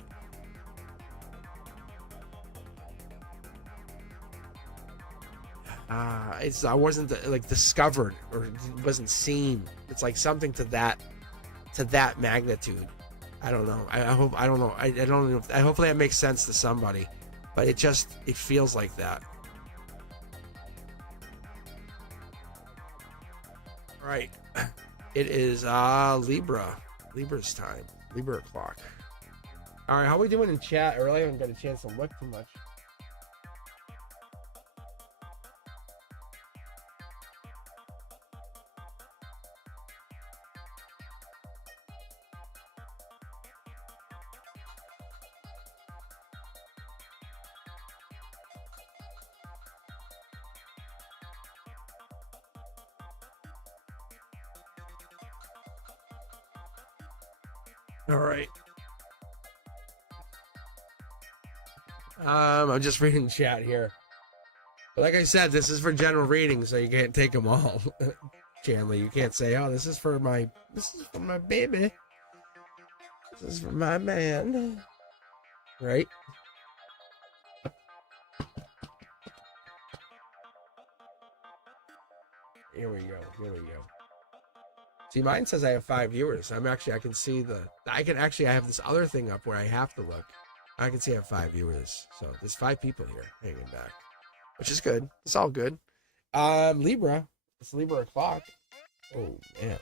I wasn't like discovered, or it wasn't seen. It's like something to that magnitude. I don't know. I don't know. I don't know. Hopefully that makes sense to somebody, but it feels like that. All right, it is Libra's time. Libra o'clock. All right, how are we doing in chat? I really haven't got a chance to look too much. All right. I'm just reading chat here. But like I said, this is for general readings, so you can't take them all. Chandler, you can't say, "Oh, this is for my baby. This is for my man." Right? Here we go. See, mine says I have 5 viewers. I can see I have this other thing up where I have to look. I can see I have 5 viewers. So there's 5 people here hanging back, which is good. It's all good. Libra. It's Libra o'clock. Oh, man.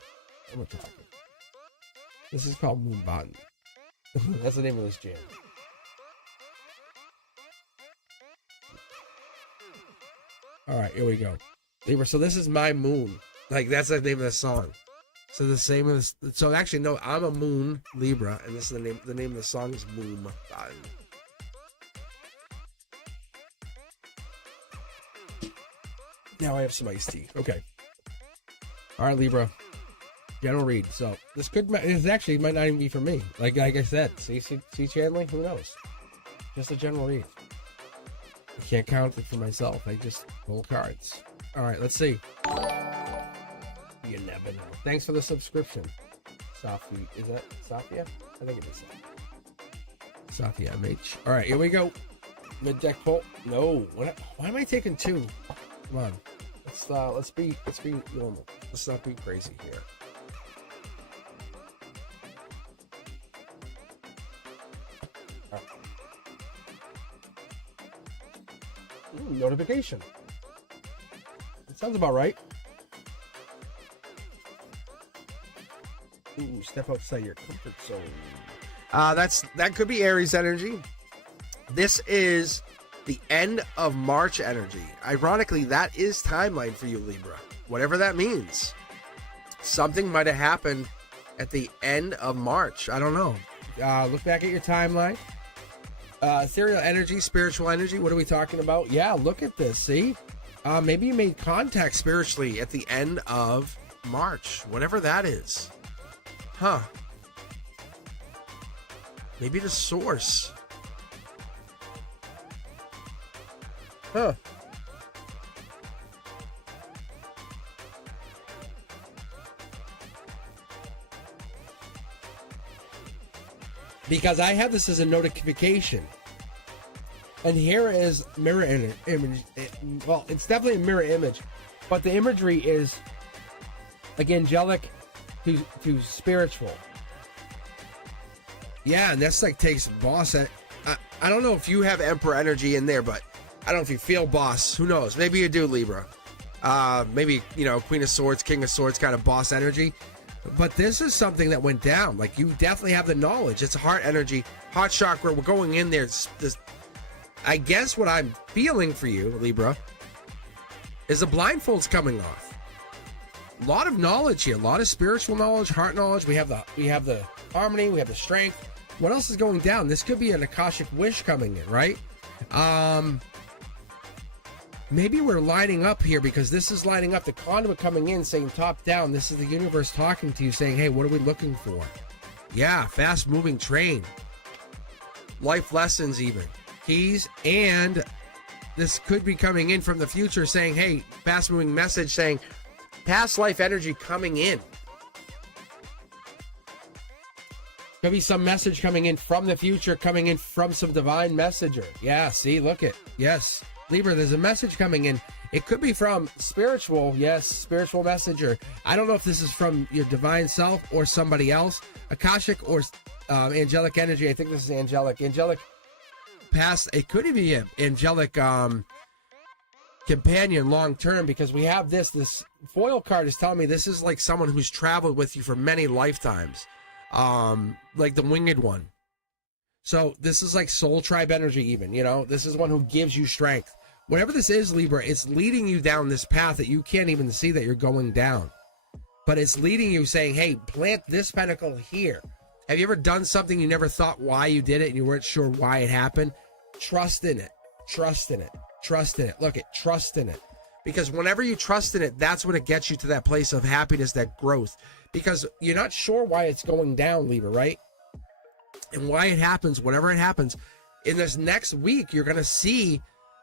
I'm talking. This is called Moonbottom. That's the name of this jam. All right, here we go. Libra. So this is my moon. Like, that's the name of the song. So the same as, so actually no, I'm a moon Libra, and this is the name of the song is Moon. Now I have some iced tea. Okay. All right, Libra. General read. So this might not even be for me. Like I said, see Chandler? Who knows? Just a general read. I can't count it for myself. I just pull cards. All right, let's see. You never know. Thanks for the subscription. Safi. Is that Safia? I think it is Safia MH. All right, here we go. Mid-deck pull. No. Why am I taking 2? Come on. Let's be normal. Let's not be crazy here. Notification. That sounds about right. Ooh, step outside your comfort zone. That could be Aries energy. This is the end of March energy. Ironically, that is timeline for you, Libra. Whatever that means. Something might have happened at the end of March. I don't know. Look back at your timeline. Ethereal energy, spiritual energy. What are we talking about? Yeah, look at this. See? Maybe you made contact spiritually at the end of March. Whatever that is. Huh. Maybe the source. Huh. Because I have this as a notification. And here is mirror image. Well, it's definitely a mirror image. But the imagery is like angelic to spiritual. Yeah, and that's like takes boss. I don't know if you have Emperor energy in there, but I don't know if you feel boss. Who knows? Maybe you do, Libra. Maybe, Queen of Swords, King of Swords kind of boss energy. But this is something that went down. Like, you definitely have the knowledge. It's a heart energy, heart chakra. We're going in there. I guess what I'm feeling for you, Libra, is the blindfold's coming off. A lot of knowledge here. A lot of spiritual knowledge, heart knowledge. We have the harmony. We have the strength. What else is going down? This could be an Akashic wish coming in, right? Maybe we're lining up here because this is lining up. The conduit coming in saying top down. This is the universe talking to you saying, hey, what are we looking for? Yeah, fast moving train. Life lessons even. Keys. And this could be coming in from the future saying, hey, fast moving message saying past life energy coming in. Could be some message coming in from the future, coming in from some divine messenger. Yeah, see, look it. Yes. Libra, there's a message coming in. It could be from spiritual, yes, spiritual messenger. I don't know if this is from your divine self or somebody else. Akashic or angelic energy. I think this is angelic. Angelic past. It could be an angelic companion long term because we have this foil card is telling me this is like someone who's traveled with you for many lifetimes. Like the winged one. So this is like soul tribe energy even, this is one who gives you strength. Whatever this is, Libra, it's leading you down this path that you can't even see that you're going down. But it's leading you saying, hey, plant this pentacle here. Have you ever done something you never thought why you did it and you weren't sure why it happened? Trust in it. Trust in it. Trust in it. Look at trust in it. Because whenever you trust in it, that's when it gets you to that place of happiness, that growth. Because you're not sure why it's going down, Libra, right? And why it happens, whatever it happens, in this next week, you're going to see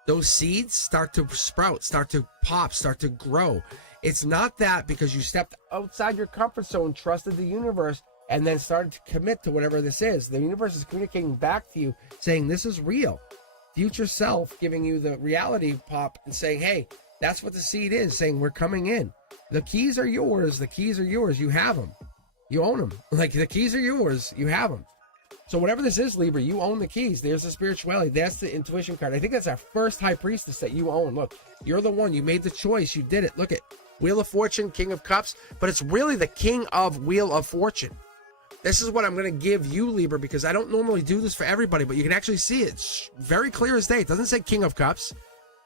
those seeds start to sprout, start to pop, start to grow. It's not that because you stepped outside your comfort zone, trusted the universe, and then started to commit to whatever this is. The universe is communicating back to you, saying this is real. Future self giving you the reality pop and saying, hey, that's what the seed is, saying we're coming in. The keys are yours. The keys are yours. You have them. You own them. Like the keys are yours. You have them. So whatever this is, Libra, you own the keys. There's the spirituality. That's the intuition card. I think that's our first high priestess that you own. Look, you're the one. You made the choice. You did it. Look at Wheel of Fortune, King of Cups, but it's really the King of Wheel of Fortune. This is what I'm going to give you, Libra, because I don't normally do this for everybody, but you can actually see it. It's very clear as day. It doesn't say King of Cups.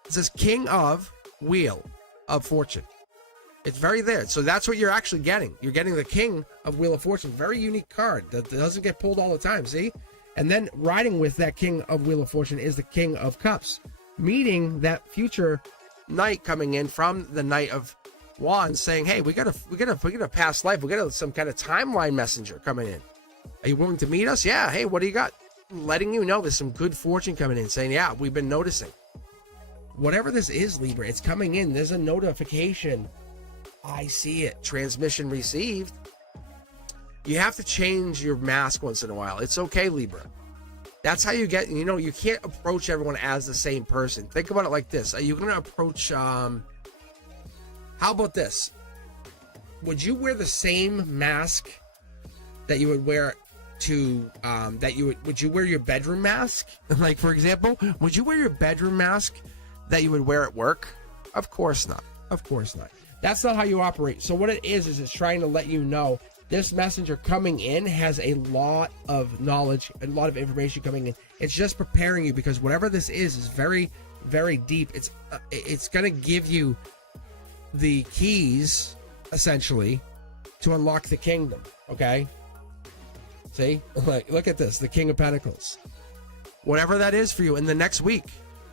It says King of Wheel of Fortune. It's very there. So that's what you're actually getting. You're getting the King of Wheel of Fortune. Very unique card that doesn't get pulled all the time, see? And then riding with that King of Wheel of Fortune is the King of Cups, meeting that future knight coming in from the Knight of Wands saying, hey, we got a past life. We got some kind of timeline messenger coming in. Are you willing to meet us? Yeah. Hey, what do you got? Letting you know there's some good fortune coming in, saying, yeah, we've been noticing. Whatever this is, Libra, it's coming in. There's a notification. I see it. Transmission received. You have to change your mask once in a while. It's okay, Libra. That's how you get, you can't approach everyone as the same person. Think about it like this. Are you going to approach How about this? Would you wear the same mask that you would wear to would you wear your bedroom mask? Like, for example, would you wear your bedroom mask that you would wear at work? Of course not. Of course not. That's not how you operate. So what it is it's trying to let you know this messenger coming in has a lot of knowledge, a lot of information coming in. It's just preparing you, because whatever this is very, very deep. It's going to give you the keys, essentially, to unlock the kingdom. Okay? See? Look at this. The King of Pentacles. Whatever that is for you in the next week.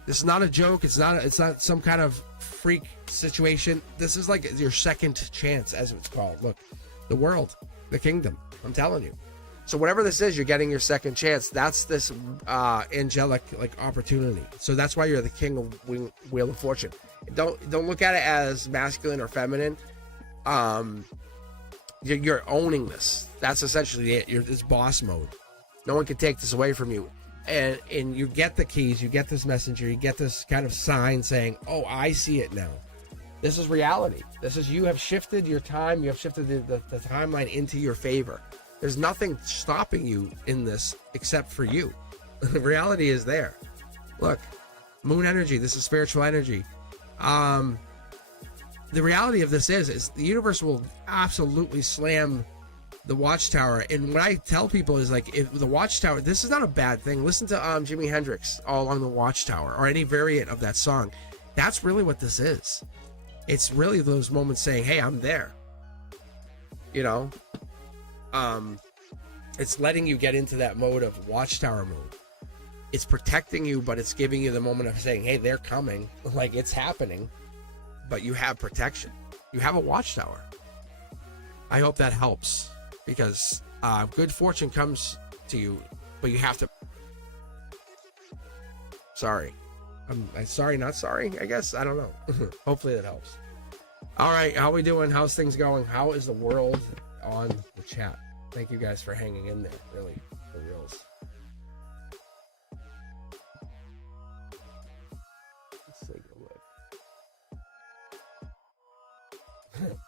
This is not a joke. It's not some kind of freak situation. This is like your second chance, as it's called. Look, the world, the kingdom. I'm telling you. So whatever this is, you're getting your second chance. That's this angelic opportunity. So that's why you're the king of Wheel of Fortune. Don't look at it as masculine or feminine. You're owning this. That's essentially it. It's boss mode. No one can take this away from you. And you get the keys, you get this messenger, you get this kind of sign saying, oh, I see it now. This is reality. This is, you have shifted your time, you have shifted the timeline into your favor. There's nothing stopping you in this except for you. Reality is there. Look, moon energy, this is spiritual energy. The reality of this is the universe will absolutely slam the Watchtower. And what I tell people is, like, if the Watchtower, this is not a bad thing. Listen to Jimi Hendrix, All Along the Watchtower, or any variant of that song. That's really what this is. It's really those moments saying, hey, I'm there. You know? It's letting you get into that mode of Watchtower mode. It's protecting you, but it's giving you the moment of saying, hey, they're coming. Like, it's happening, but you have protection. You have a Watchtower. I hope that helps, because good fortune comes to you, but you have to. Sorry. I'm sorry, not sorry, I guess. I don't know. Hopefully that helps. All right, how we doing? How's things going? How is the world on the chat? Thank you guys for hanging in there, really, for reals. Let's take a look.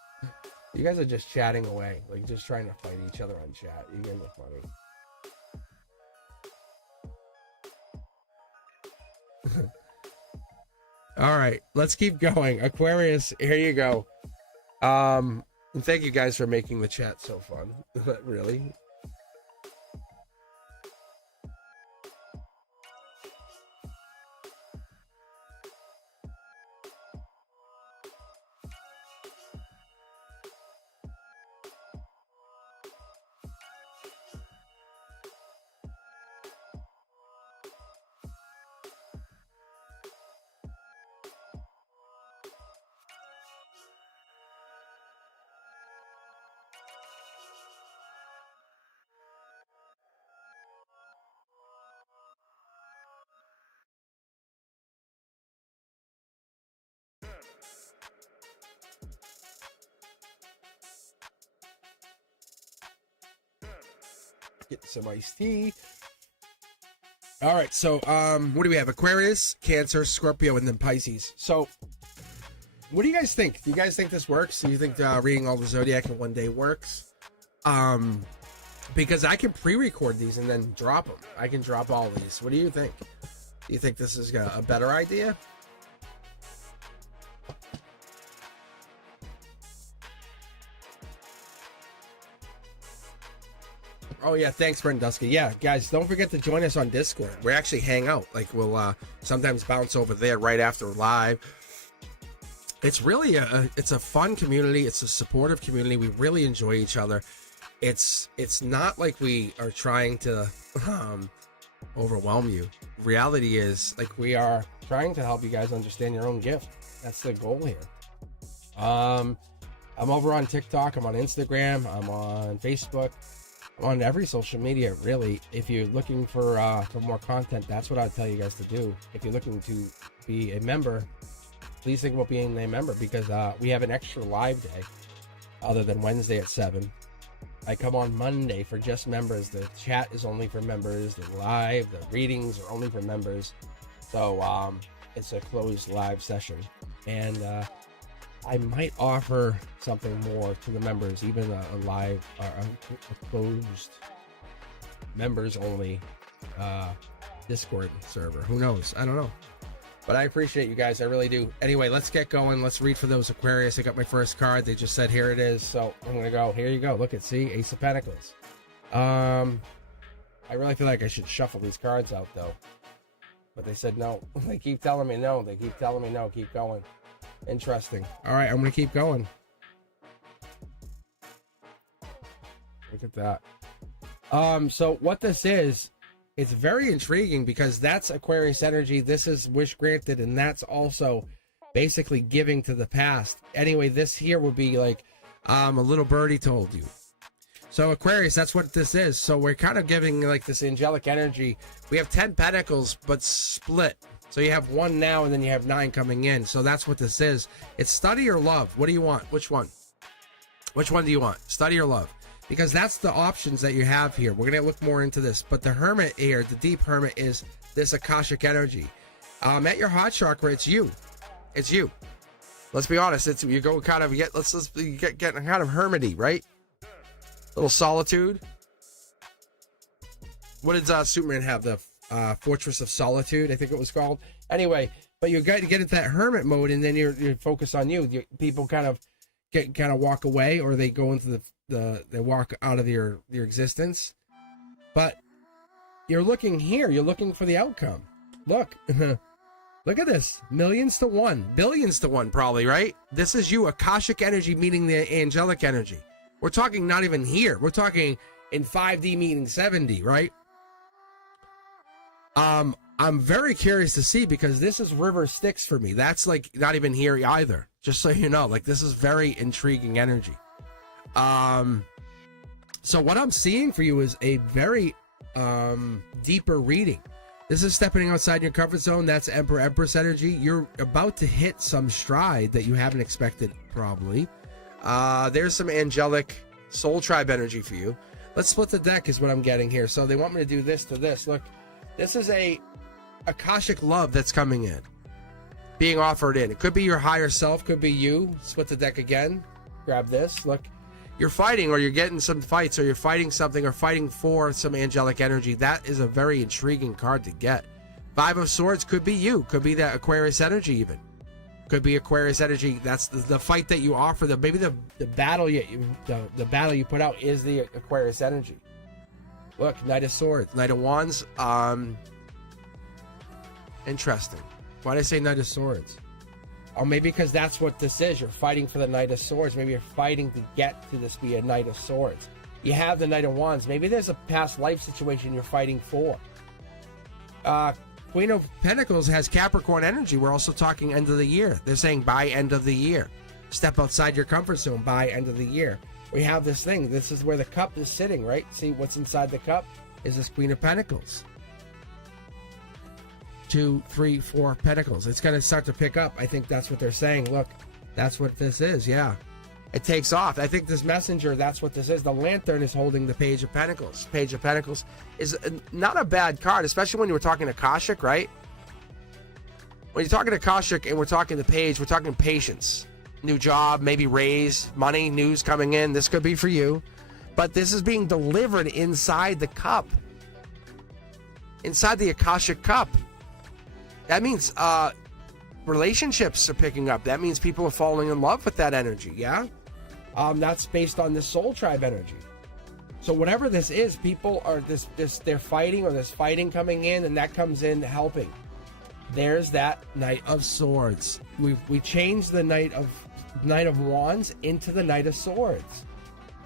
You guys are just chatting away, like just trying to fight each other on chat. You guys are funny. All right, let's keep going. Aquarius, here you go. And thank you guys for making the chat so fun. Really. Get some iced tea. All right, so what do we have? Aquarius, Cancer, Scorpio, and then Pisces. So what do you guys think? Do you guys think this works? Do you think reading all the zodiac in one day works? Because I can pre-record these and then drop them. I can drop all these. What do you think? Do you think this is a better idea? Oh yeah, thanks, Brent Dusky. Yeah, guys, don't forget to join us on Discord. We actually hang out. Like, we'll sometimes bounce over there right after live. It's really it's a fun community. It's a supportive community. We really enjoy each other. It's not like we are trying to overwhelm you. Reality is, like, we are trying to help you guys understand your own gift. That's the goal here. I'm over on TikTok. I'm on Instagram. I'm on Facebook. On every social media, really. If you're looking for more content, that's what I'd tell you guys to do. If you're looking to be a member, please think about being a member, because we have an extra live day other than Wednesday at 7. I come on Monday for just members. The chat is only for members. The live, the readings are only for members. So it's a closed live session. And I might offer something more to the members, even a live, a closed members only Discord server. Who knows? I don't know. But I appreciate you guys. I really do. Anyway, let's get going. Let's read for those Aquarius. I got my first card. They just said, here it is. So I'm going to go. Here you go. Look at, see? Ace of Pentacles. I really feel like I should shuffle these cards out, though. But they said no. They keep telling me no. They keep telling me no. Keep going. Interesting. All right, I'm going to keep going. Look at that. So what this is, it's very intriguing because that's Aquarius energy. This is wish granted, and that's also basically giving to the past. Anyway, this here would be like a little birdie told you. So Aquarius, that's what this is. So we're kind of giving like this angelic energy. We have 10 pentacles, but split. So you have 1 now, and then you have 9 coming in. So that's what this is. It's study or love. What do you want? Which one? Which one do you want? Study or love? Because that's the options that you have here. We're going to look more into this. But the Hermit here, the Deep Hermit, is this Akashic energy. At your heart chakra, it's you. It's you. Let's be honest. It's you go kind of get. Let's get kind of hermity, right? Little solitude. What did Superman have? The Fortress of Solitude, I think it was called. Anyway, but you got to get into that hermit mode, and then you're focused on you. People kind of walk away, or they go into they walk out of your existence. But you're looking here. You're looking for the outcome. Look. Look at this. Millions to 1. Billions to 1, probably, right? This is you. Akashic energy meeting the angelic energy. We're talking not even here. We're talking in 5D meeting 7D, right? I'm very curious to see, because this is River Styx for me. That's like not even here either. Just so you know, like this is very intriguing energy. So what I'm seeing for you is a very deeper reading. This is stepping outside your comfort zone. That's Emperor Empress energy. You're about to hit some stride that you haven't expected, probably. There's some angelic soul tribe energy for you. Let's split the deck is what I'm getting here. So they want me to do this to this. Look, this is a Akashic love that's coming in, being offered in. It could be your higher self, could be you. Split the deck again. Grab this. Look, you're fighting, or you're getting some fights, or you're fighting something, or fighting for some angelic energy. That is a very intriguing card to get. 5 of Swords could be you. Could be that Aquarius energy even. Could be Aquarius energy. That's the fight that you offer. Maybe the battle the battle you put out is the Aquarius energy. Look, Knight of Swords, Knight of Wands. Interesting. Why did I say Knight of Swords? Or maybe because that's what this is. You're fighting for the Knight of Swords. Maybe you're fighting to get to this be a Knight of Swords. You have the Knight of Wands. Maybe there's a past life situation you're fighting for. Queen of Pentacles has Capricorn energy. We're also talking end of the year. They're saying by end of the year. Step outside your comfort zone by end of the year. We have this thing. This is where the cup is sitting, right? See what's inside the cup is this Queen of Pentacles. 2, 3, 4 Pentacles. It's going to start to pick up. I think that's what they're saying. Look, that's what this is. Yeah. It takes off. I think this messenger, that's what this is. The Lantern is holding the Page of Pentacles. Page of Pentacles is not a bad card, especially when you were talking Akashic, right? When you're talking Akashic and we're talking the Page, we're talking patience. New job, maybe raise, money, news coming in. This could be for you. But this is being delivered inside the cup. Inside the Akashic cup. That means relationships are picking up. That means people are falling in love with that energy, yeah? That's based on this soul tribe energy. So whatever this is, people are they're fighting, or there's fighting coming in, and that comes in helping. There's that Knight of Swords. We changed the Knight of Wands into the Knight of Swords.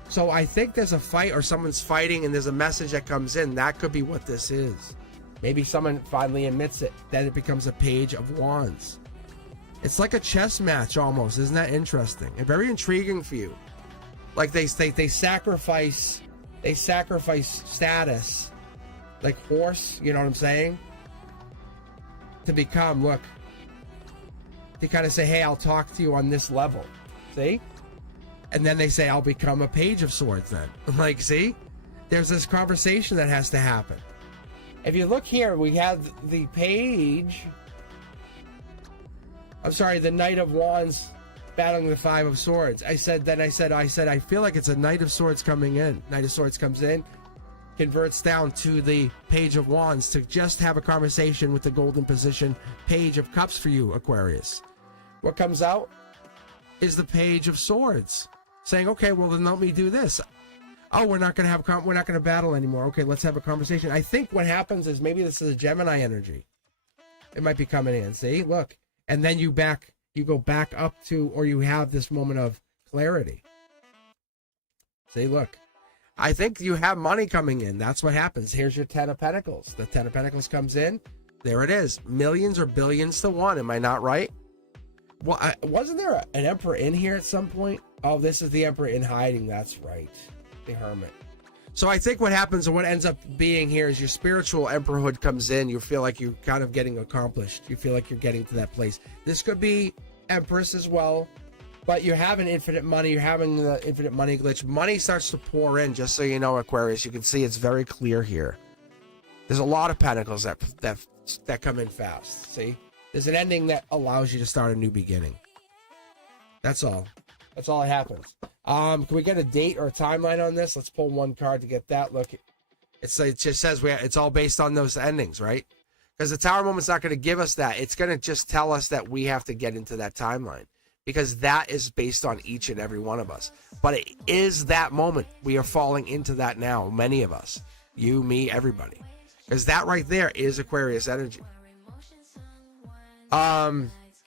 So I think there's a fight, or someone's fighting, and there's a message that comes in. That could be what this is. Maybe someone finally admits it. Then it becomes a Page of Wands. It's like a chess match almost. Isn't that interesting? And very intriguing for you. Like they sacrifice status, like horse, you know what I'm saying? To become, look, to kind of say, hey, I'll talk to you on this level. See? And then they say, I'll become a Page of Swords then. Like, see? There's this conversation that has to happen. If you look here, we have the Page. I'm sorry, the Knight of Wands battling the Five of Swords. I said, I feel like it's a Knight of Swords coming in. Knight of Swords comes in, converts down to the Page of Wands to just have a conversation with the golden position Page of Cups for you, Aquarius. What comes out is the Page of Swords, saying, okay, well then let me do this. Oh, we're not going to battle anymore. Okay, let's have a conversation. I think what happens is maybe this is a Gemini energy. It might be coming in. See, look, and then you go back up to, or you have this moment of clarity. See, look, I think you have money coming in. That's what happens. Here's your Ten of Pentacles. The Ten of Pentacles comes in. There it is. Millions or billions to one. Am I not right? Well, wasn't there an Emperor in here at some point? Oh, this is the Emperor in hiding. That's right. The Hermit. So I think what happens and what ends up being here is your spiritual emperorhood comes in. You feel like you're kind of getting accomplished. You feel like you're getting to that place. This could be Empress as well, but you're having infinite money. You're having the infinite money glitch. Money starts to pour in, just so you know, Aquarius. You can see it's very clear here. There's a lot of pentacles that come in fast. See? There's an ending that allows you to start a new beginning. That's all. That's all that happens. Can we get a date or a timeline on this? Let's pull one card to get that. Look, it just says it's all based on those endings, right? Because the Tower moment's not going to give us that. It's going to just tell us that we have to get into that timeline, because that is based on each and every one of us. But it is that moment. We are falling into that now. Many of us, you, me, everybody, because that right there is Aquarius energy.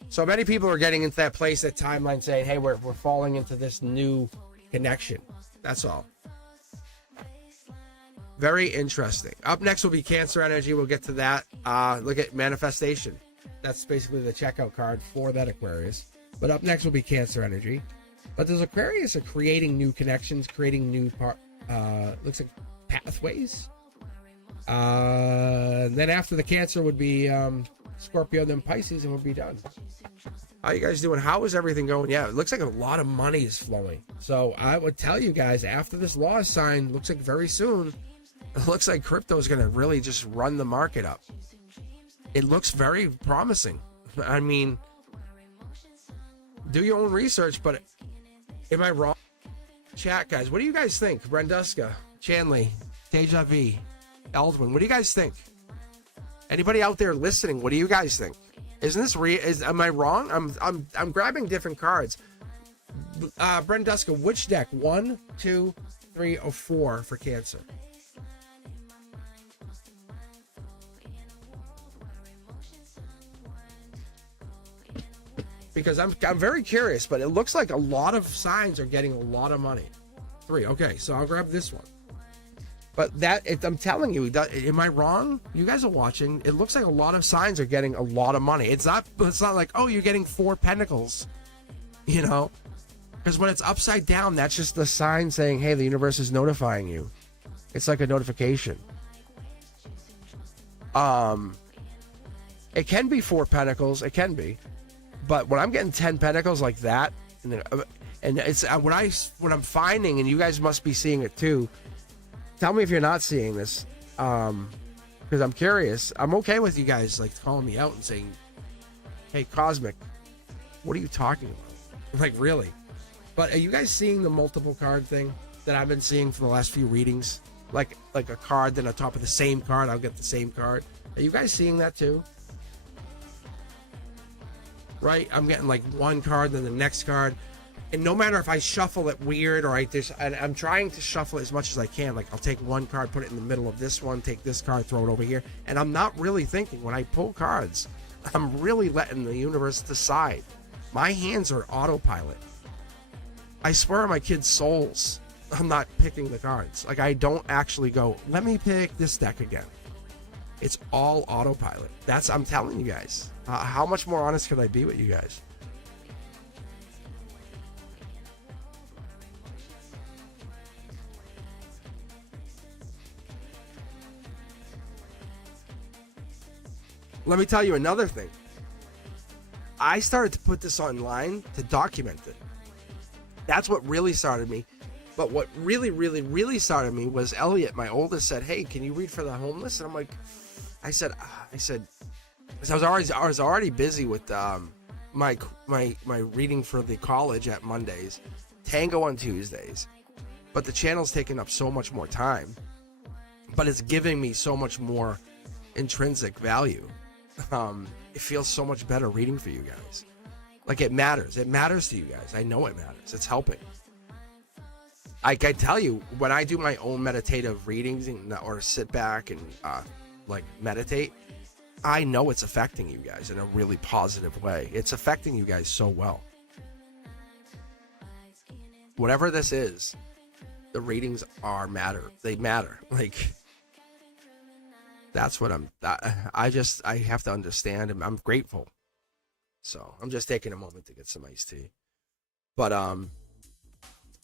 So many people are getting into that place, that timeline, saying, hey, we're falling into this new connection. That's all. Very interesting. Up next will be Cancer energy. We'll get to that. Look at manifestation. That's basically the checkout card for that Aquarius. But up next will be Cancer energy. But those Aquarius are creating new connections, creating new looks like pathways. Then after the Cancer would be Scorpio, then Pisces, and we'll be done. How you guys doing? How is everything going? Yeah, it looks like a lot of money is flowing. So I would tell you guys, after this law is signed, looks like very soon, it looks like crypto is going to really just run the market up. It looks very promising. I mean, do your own research, but am I wrong? Chat, guys, what do you guys think? Brenduska, Chanley, Deja V, Eldwin, what do you guys think? Anybody out there listening, what do you guys think? Isn't this real? Am I wrong? I'm grabbing different cards. Brenduska, which deck? 1, 2, 3, or 4 for Cancer? Because I'm very curious, but it looks like a lot of signs are getting a lot of money. 3, okay, so I'll grab this one. But I'm telling you, am I wrong? You guys are watching. It looks like a lot of signs are getting a lot of money. It's not like, oh, you're getting 4 pentacles, you know? Because when it's upside down, that's just the sign saying, hey, the universe is notifying you. It's like a notification. It can be 4 pentacles. It can be. But when I'm getting 10 pentacles like that, and it's what I'm finding, and you guys must be seeing it too. Tell me if you're not seeing this, because I'm curious. I'm okay with you guys like calling me out and saying, "Hey, Cosmic, what are you talking about?" Like, really? But are you guys seeing the multiple card thing that I've been seeing for the last few readings? Like a card, then on top of the same card, I'll get the same card. Are you guys seeing that too? Right? I'm getting like one card, then the next card. And no matter if I shuffle it weird or I'm trying to shuffle it as much as I can. Like, I'll take one card, put it in the middle of this one, take this card, throw it over here. And I'm not really thinking. When I pull cards, I'm really letting the universe decide. My hands are autopilot. I swear on my kids' souls, I'm not picking the cards. Like, I don't actually go, let me pick this deck again. It's all autopilot. I'm telling you guys. How much more honest could I be with you guys? Let me tell you another thing. I started to put this online to document it. That's what really started me. But what really, really, really started me was Elliot, my oldest, said, "Hey, can you read for the homeless?" And I'm like, I said, because I was already busy with my reading for the college at Mondays, Tango on Tuesdays, but the channel's taking up so much more time, but it's giving me so much more intrinsic value. It feels so much better reading for you guys. Like, it matters to you guys. I know it matters. It's helping. I tell you, when I do my own meditative readings or sit back and like meditate, I know it's affecting you guys in a really positive way. It's affecting you guys so well. Whatever this is, the readings they matter. Like, that's what I have to understand, and I'm grateful. So I'm just taking a moment to get some iced tea. But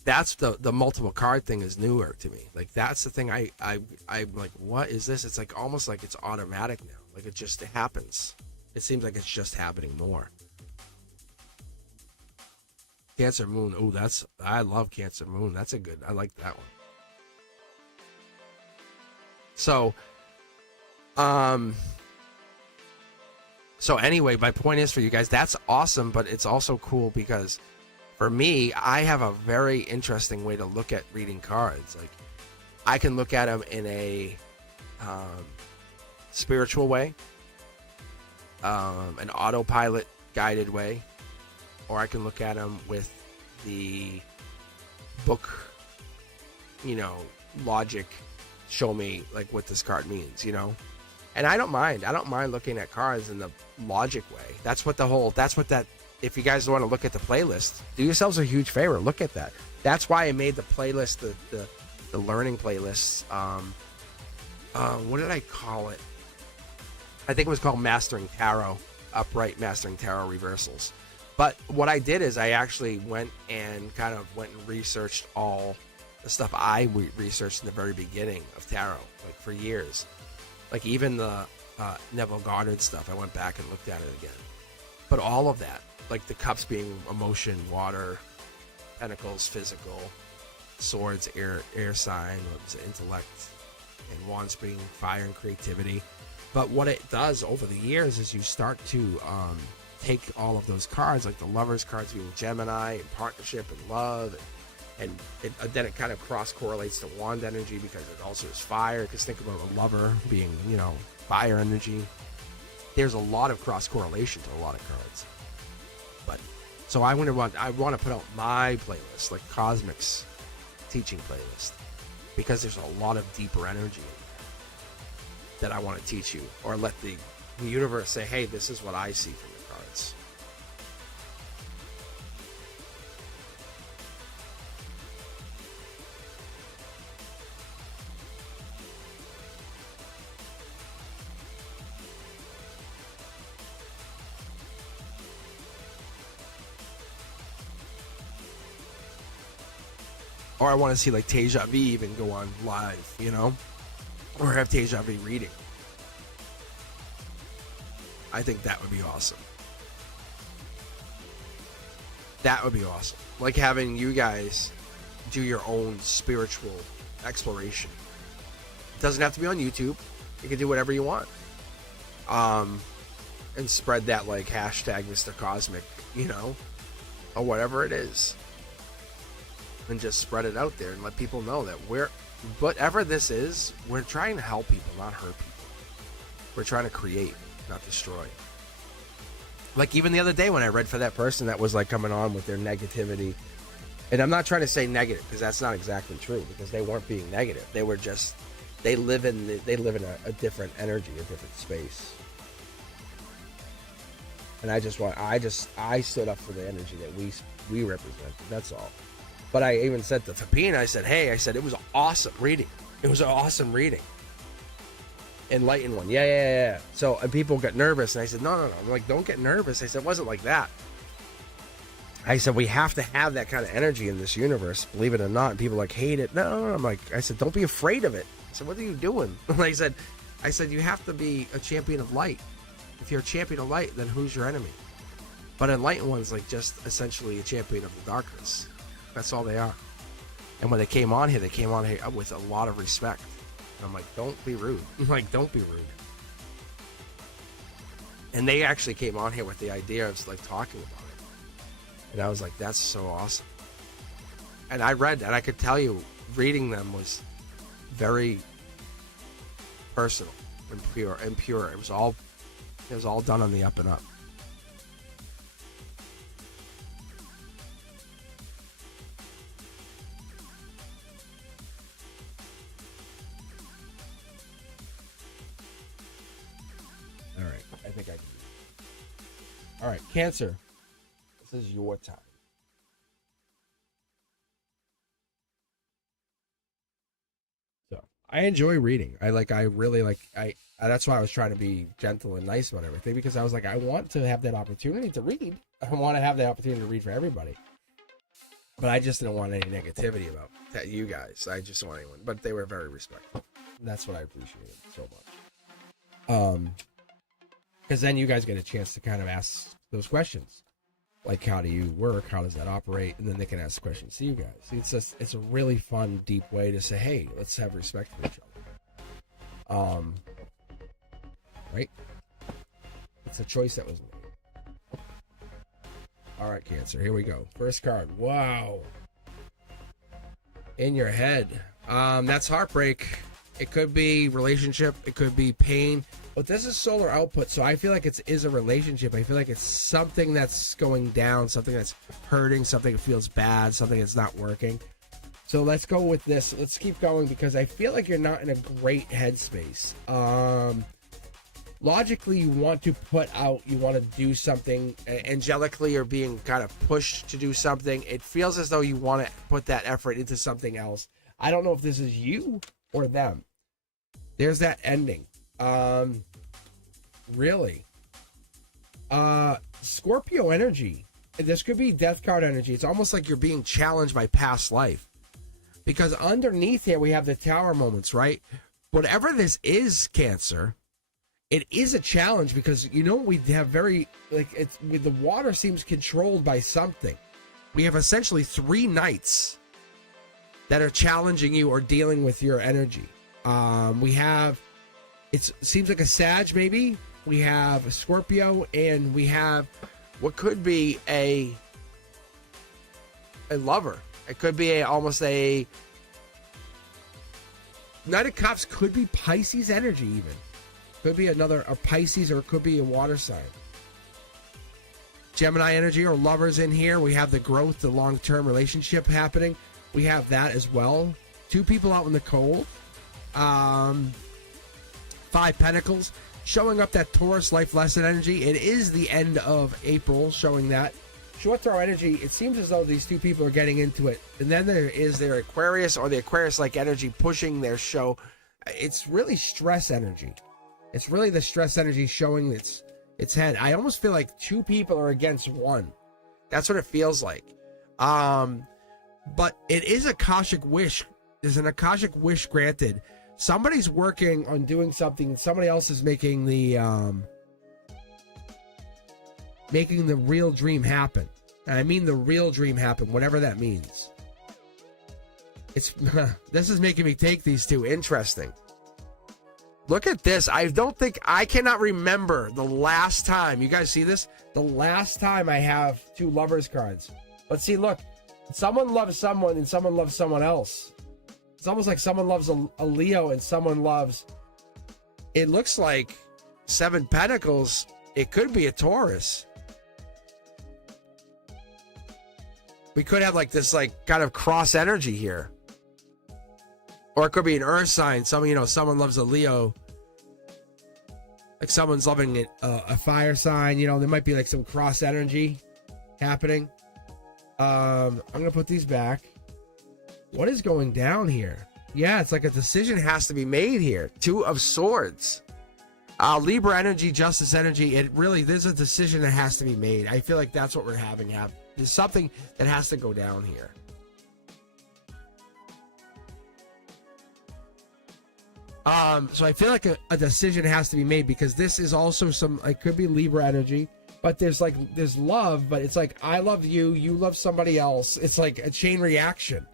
that's the multiple card thing is newer to me. Like, that's the thing I'm like, what is this? It's like almost like it's automatic now. Like, it happens. It seems like it's just happening more. Cancer Moon. Oh, I love Cancer Moon. I like that one. So, anyway, my point is for you guys, that's awesome, but it's also cool because for me, I have a very interesting way to look at reading cards. Like, I can look at them in a spiritual way, an autopilot guided way, or I can look at them with the book, logic, show me like what this card means, And I don't mind looking at cards in the logic way. If you guys want to look at the playlist, do yourselves a huge favor. Look at that. That's why I made the playlist, the learning playlists. What did I call it? I think it was called Mastering Tarot, Upright Mastering Tarot Reversals. But what I did is I actually went and researched all the stuff I researched in the very beginning of tarot, like for years. Like even the Neville Goddard stuff, I went back and looked at it again. But all of that, like the cups being emotion, water, pentacles, physical, swords, air sign, intellect, and wands being fire and creativity. But what it does over the years is you start to take all of those cards, like the lovers cards being Gemini and partnership and love, and then it kind of cross correlates to wand energy because it also is fire. Because think about a lover being, fire energy. There's a lot of cross correlation to a lot of cards. But so I want to put out my playlist, like Cosmic's teaching playlist, because there's a lot of deeper energy in there that I want to teach you, or let the universe say, hey, this is what I see from the cards. Or I want to see like Deja Vu even go on live, or have Deja Vu reading. I think that would be awesome. That would be awesome. Like having you guys do your own spiritual exploration. It doesn't have to be on YouTube. You can do whatever you want. And spread that like hashtag Mr. Cosmic, or whatever it is. And just spread it out there and let people know that whatever this is, we're trying to help people, not hurt people. We're trying to create, not destroy. Like even the other day when I read for that person that was like coming on with their negativity, and I'm not trying to say negative because that's not exactly true, because they weren't being negative. They were just, they live in a different energy, a different space. And I stood up for the energy that we represent. That's all. But I even said to Fapina, I said, it was an awesome reading. It was an awesome reading. Enlightened one. Yeah. So and people got nervous, and I said, no. I'm like, don't get nervous. I said, it wasn't like that. I said, we have to have that kind of energy in this universe, believe it or not. And people like hate it. No. I said, don't be afraid of it. I said, what are you doing? I said, you have to be a champion of light. If you're a champion of light, then who's your enemy? But enlightened one's like just essentially a champion of the darkness. That's all they are. And when they came on here with a lot of respect. And I'm like, don't be rude. I'm like, don't be rude. And they actually came on here with the idea of like talking about it. And I was like, that's so awesome. And I read, and I could tell you, reading them was very personal and pure. It was all done on the up and up. All right, I think I can. All right, Cancer. This is your time. So I enjoy reading. I really like. That's why I was trying to be gentle and nice about everything, because I was like, I want to have that opportunity to read. I want to have the opportunity to read for everybody. But I just didn't want any negativity about you guys. I just want anyone. But they were very respectful. And that's what I appreciated so much. Because then you guys get a chance to kind of ask those questions. Like, how do you work? How does that operate? And then they can ask questions to you guys. It's a really fun, deep way to say, hey, let's have respect for each other. Right? It's a choice that was made. All right, Cancer, here we go. First card. Wow. In your head. That's heartbreak. It could be relationship. It could be pain. But this is solar output, so I feel like it is a relationship. I feel like it's something that's going down, something that's hurting, something that feels bad, something that's not working. So let's go with this. Let's keep going, because I feel like you're not in a great headspace. Logically, you want to put out, you want to do something. Angelically, you're being kind of pushed to do something. It feels as though you want to put that effort into something else. I don't know if this is you or them. There's that ending. Really? Scorpio energy. This could be death card energy. It's almost like you're being challenged by past life. Because underneath here, we have the tower moments, right? Whatever this is, Cancer, it is a challenge, because, you know, we have very, like, the water seems controlled by something. We have essentially 3 knights that are challenging you or dealing with your energy. We have, it seems like a Sag, maybe. We have a Scorpio, and we have what could be a lover. It could be almost a Knight of Cups. Could be Pisces energy, even. Could be a Pisces, or it could be a water sign. Gemini energy or lovers in here. We have the growth, the long-term relationship happening. We have that as well. 2 people out in the cold. 5 Pentacles. Showing up that Taurus life lesson energy. It is the end of April, showing that. Short throw energy, it seems as though these 2 people are getting into it. And then there is their Aquarius, or the Aquarius-like energy pushing their show. It's really stress energy. It's really the stress energy showing its head. I almost feel like 2 people are against 1. That's what it feels like. But it is Akashic wish. There's an Akashic wish granted. Somebody's working on doing something. Somebody else is making the real dream happen. And I mean the real dream happen, whatever that means. It's this is making me take these 2. Interesting. Look at this. I cannot remember the last time. You guys see this? The last time I have 2 lovers cards. But see, look. Someone loves someone and someone loves someone else. It's almost like someone loves a Leo and someone loves... It looks like 7 Pentacles. It could be a Taurus. We could have like this like kind of cross energy here. Or it could be an earth sign. Someone loves a Leo. Like someone's loving a fire sign. There might be like some cross energy happening. I'm going to put these back. What is going down here? Yeah, it's like a decision has to be made here. 2 of Swords. Libra energy, Justice energy. There's a decision that has to be made. I feel like that's what we're having happen. There's something that has to go down here. So I feel like a decision has to be made, because this is also it could be Libra energy, but there's love, but it's like, I love you, you love somebody else. It's like a chain reaction.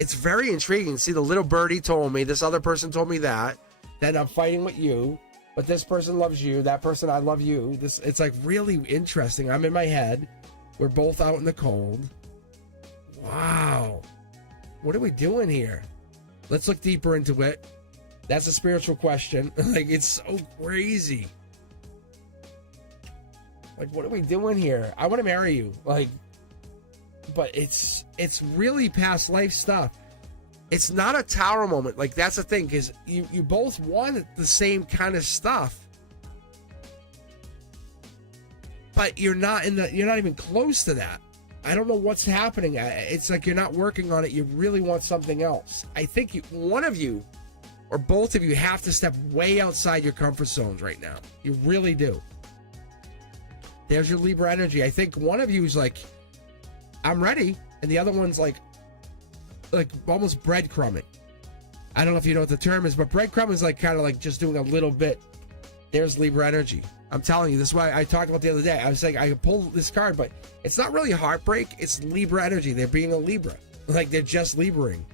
It's very intriguing. See, the little birdie told me, this other person told me that, then I'm fighting with you. but this person loves you. That person, I love you. It's like really interesting. I'm in my head. We're both out in the cold. Wow. What are we doing here? Let's look deeper into it. That's a spiritual question. Like, it's so crazy. Like, what are we doing here? I want to marry you. Like, but it's really past life stuff. It's not a tower moment. Like, that's the thing, because you both want the same kind of stuff, but you're not even close to that. I don't know what's happening. It's like you're not working on it. You really want something else. I think one of you or both of you have to step way outside your comfort zones right now. You really do. There's your Libra energy. I think one of you is like, I'm ready, and the other one's like almost breadcrumbing. I don't know if you know what the term is, but breadcrumb is like kind of like just doing a little bit. There's Libra energy. I'm telling you, this is why I talked about the other day. I was saying I could pull this card, but it's not really heartbreak. It's Libra energy. They're being a Libra. Like, they're just Libraing.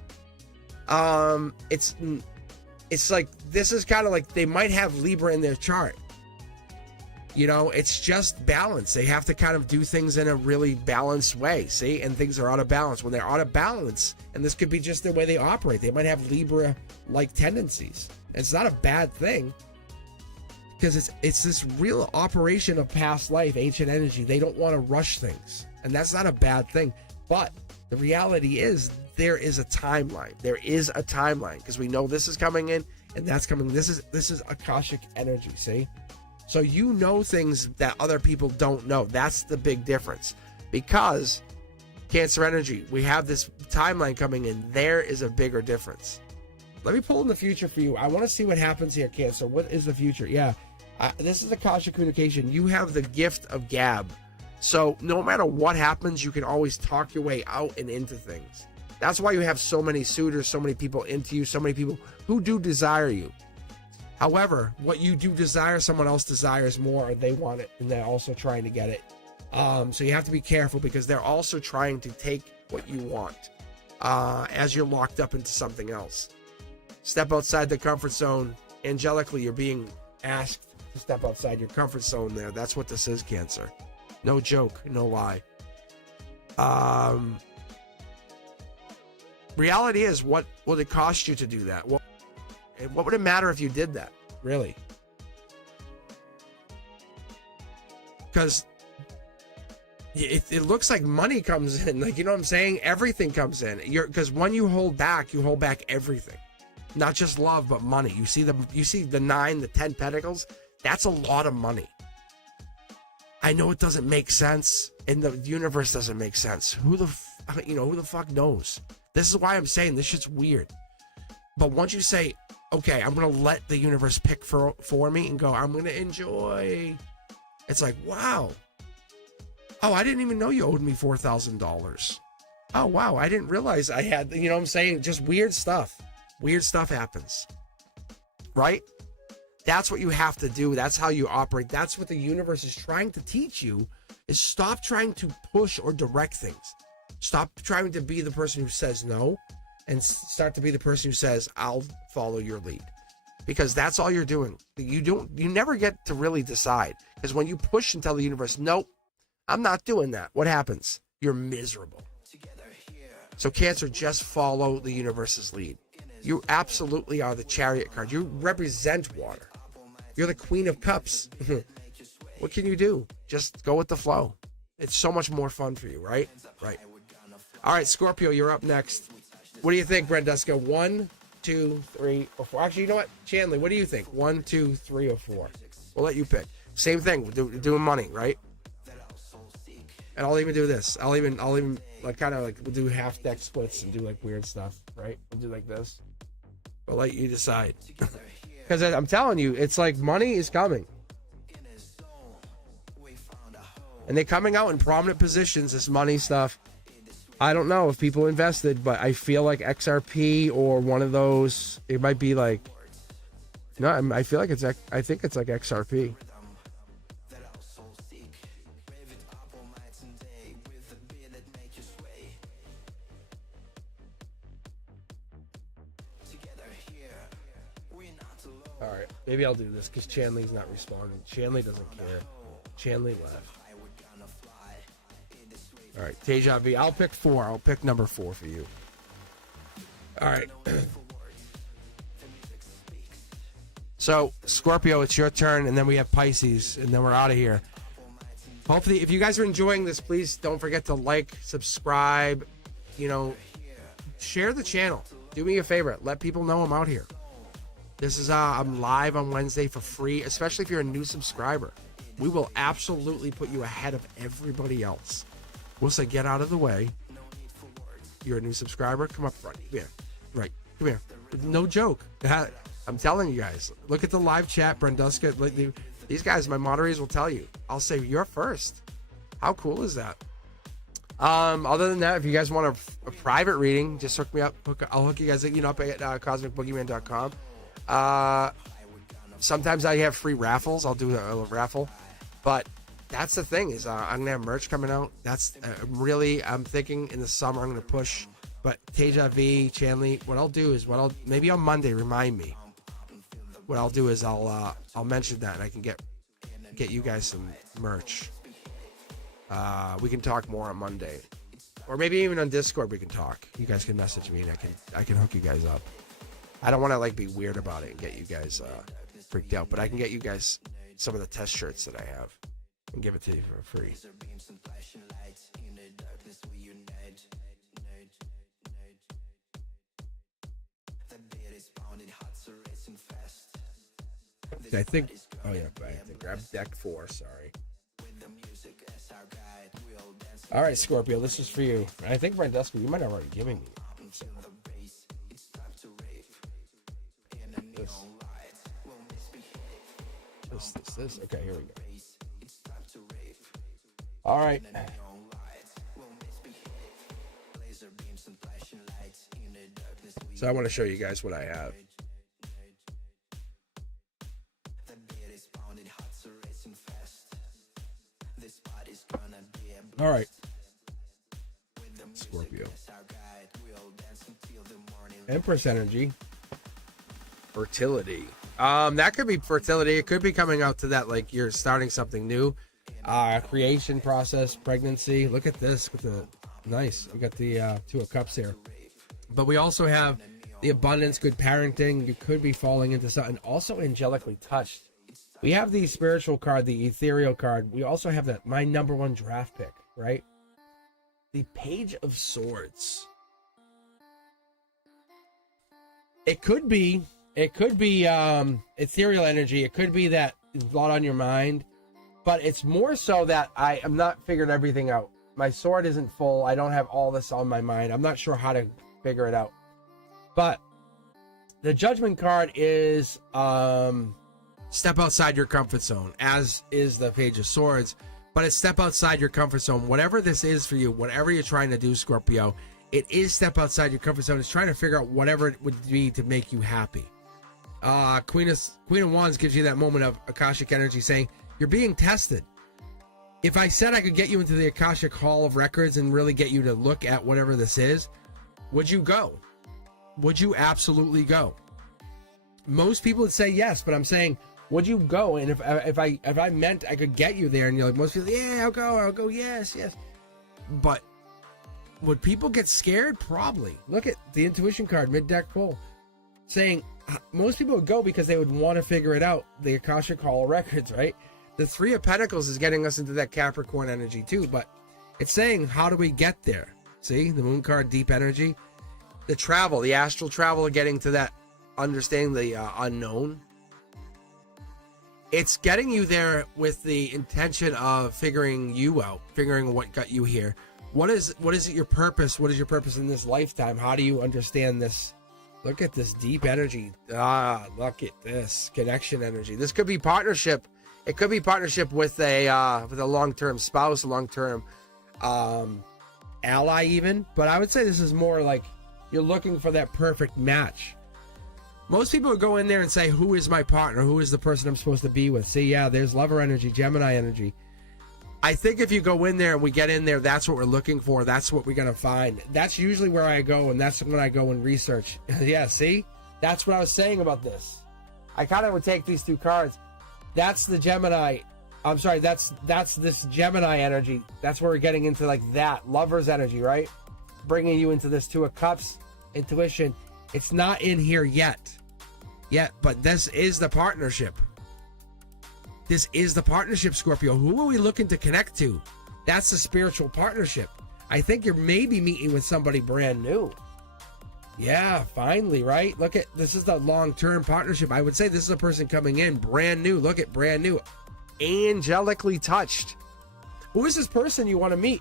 It's like, this is kind of like they might have Libra in their chart. You know, it's just balance. They have to kind of do things in a really balanced way, see? And things are out of balance. When they're out of balance, and this could be just the way they operate, they might have Libra-like tendencies. It's not a bad thing, because it's this real operation of past life, ancient energy. They don't want to rush things, and that's not a bad thing. But the reality is, there is a timeline. There is a timeline, because we know this is coming in, and that's coming. This is Akashic energy, see? So you know things that other people don't know. That's the big difference. Because Cancer energy, we have this timeline coming in. There is a bigger difference. Let me pull in the future for you. I want to see what happens here, Cancer. What is the future? Yeah, this is Akashic communication. You have the gift of gab. So no matter what happens, you can always talk your way out and into things. That's why you have so many suitors, so many people into you, so many people who do desire you. However, what you do desire, someone else desires more, or they want it, and they're also trying to get it. So you have to be careful, because they're also trying to take what you want as you're locked up into something else. Step outside the comfort zone. Angelically, you're being asked to step outside your comfort zone there. That's what this is, Cancer. No joke, no lie. Reality is, what will it cost you to do that? What would it matter if you did that, really? Because it looks like money comes in. Like, you know what I'm saying? Everything comes in. Because when you hold back everything. Not just love, but money. You see the 9, the 10 pentacles? That's a lot of money. I know it doesn't make sense, and the universe doesn't make sense. Who the fuck knows? This is why I'm saying this shit's weird. But once you say, okay, I'm going to let the universe pick for me and go, I'm going to enjoy. It's like, wow. Oh, I didn't even know you owed me $4,000. Oh, wow. I didn't realize I had, you know what I'm saying? Just weird stuff. Weird stuff happens. Right? That's what you have to do. That's how you operate. That's what the universe is trying to teach you, is stop trying to push or direct things. Stop trying to be the person who says no, and start to be the person who says, I'll follow your lead. Because that's all you're doing. You never get to really decide. Because when you push and tell the universe, nope, I'm not doing that, what happens? You're miserable. So Cancer, just follow the universe's lead. You absolutely are the Chariot card. You represent water. You're the Queen of Cups. What can you do? Just go with the flow. It's so much more fun for you, right? Right. All right, Scorpio, you're up next. What do you think, Brenduska? 1, 2, 3, or 4? Actually, you know what? Chandler, what do you think? 1, 2, 3, or 4? We'll let you pick. Same thing. We're doing money, right? And I'll even do this. I'll even like kind of like, we'll do half deck splits and do like weird stuff, right? We'll do like this. We'll let you decide. Because I'm telling you, it's like money is coming. And they're coming out in prominent positions, this money stuff. I don't know if people invested, but I feel like XRP or one of those, it might be like, no, I feel like I think it's like XRP. All All right, maybe I'll do this because Chanley's not responding. Chanley doesn't care. Chanley left. All right, Deja V. I'll pick 4. I'll pick number 4 for you. All right. So, Scorpio, it's your turn, and then we have Pisces, and then we're out of here. Hopefully, if you guys are enjoying this, please don't forget to like, subscribe, share the channel. Do me a favor. Let people know I'm out here. This is, I'm live on Wednesday for free, especially if you're a new subscriber. We will absolutely put you ahead of everybody else. We'll say, get out of the way. You're a new subscriber? Come up front. Come here. Right. Come here. No joke. I'm telling you guys. Look at the live chat, Brenduska. These guys, my moderators will tell you. I'll say, you're first. How cool is that? Other than that, if you guys want a private reading, just hook me up. I'll hook you guys up at cosmicboogeyman.com. Sometimes I have free raffles. I'll do a raffle. But that's the thing is I'm gonna have merch coming out. That's I'm thinking in the summer I'm gonna push. But Deja V, Chanley, what I'll do is maybe on Monday remind me. What I'll do is I'll mention that and I can get you guys some merch. We can talk more on Monday, or maybe even on Discord we can talk. You guys can message me and I can hook you guys up. I don't want to be weird about it and get you guys freaked out, but I can get you guys some of the test shirts that I have and give it to you for free. I think. Oh yeah, I think grab deck 4. Sorry. All right, Scorpio, this is for you. I think Brenduska, you might have already given me. This. Okay, here we go. All right. So I want to show you guys what I have. All right. Scorpio. Empress energy. Fertility. That could be fertility. It could be coming out to that you're starting something new. Creation process, pregnancy. Look at this with the nice. We got the 2 of Cups here. But we also have the abundance, good parenting. You could be falling into something. Also angelically touched. We have the spiritual card, the ethereal card. We also have my number 1 draft pick, right? The Page of Swords. It could be ethereal energy. It could be that it's a lot on your mind, but it's more so that I am not figured everything out. My sword isn't full. I don't have all this on my mind. I'm not sure how to figure it out. But the Judgment card is step outside your comfort zone, as is the Page of Swords. But it's step outside your comfort zone. Whatever this is for you, whatever you're trying to do, Scorpio, it is step outside your comfort zone. It's trying to figure out whatever it would be to make you happy. Queen of Wands gives you that moment of Akashic energy saying, you're being tested. If I said I could get you into the Akashic Hall of Records and really get you to look at whatever this is, would you go? Would you absolutely go? Most people would say yes, but I'm saying, would you go? And if I meant I could get you there, and you're like, most people, yeah, I'll go, yes. But would people get scared? Probably. Look at the intuition card, mid-deck pull, saying most people would go because they would want to figure it out. The Akashic Hall of Records, right? The 3 of Pentacles is getting us into that Capricorn energy too, but it's saying, how do we get there? See, the Moon card, deep energy. The travel, the astral travel, getting to that understanding the unknown. It's getting you there with the intention of figuring you out, figuring what got you here. What is it your purpose? What is your purpose in this lifetime? How do you understand this? Look at this deep energy. Look at this connection energy. This could be partnership. It could be partnership with a long-term spouse, a long-term ally even. But I would say this is more like you're looking for that perfect match. Most people would go in there and say, who is my partner? Who is the person I'm supposed to be with? See, yeah, there's lover energy, Gemini energy. I think if you go in there and we get in there, that's what we're looking for. That's what we're going to find. That's usually where I go, and that's when I go and research. Yeah, see? That's what I was saying about this. I kind of would take these two cards. That's the Gemini. I'm sorry, that's this Gemini energy. That's where we're getting into like that lover's energy, right? Bringing you into this Two of Cups intuition. It's not in here yet, but this is the partnership. This is the partnership, Scorpio. Who are we looking to connect to? That's the spiritual partnership. I think you're maybe meeting with somebody brand new. Yeah, finally, right? Look at, this is the long-term partnership. I would say this is a person coming in brand new. Look at brand new. Angelically touched. Who is this person you want to meet?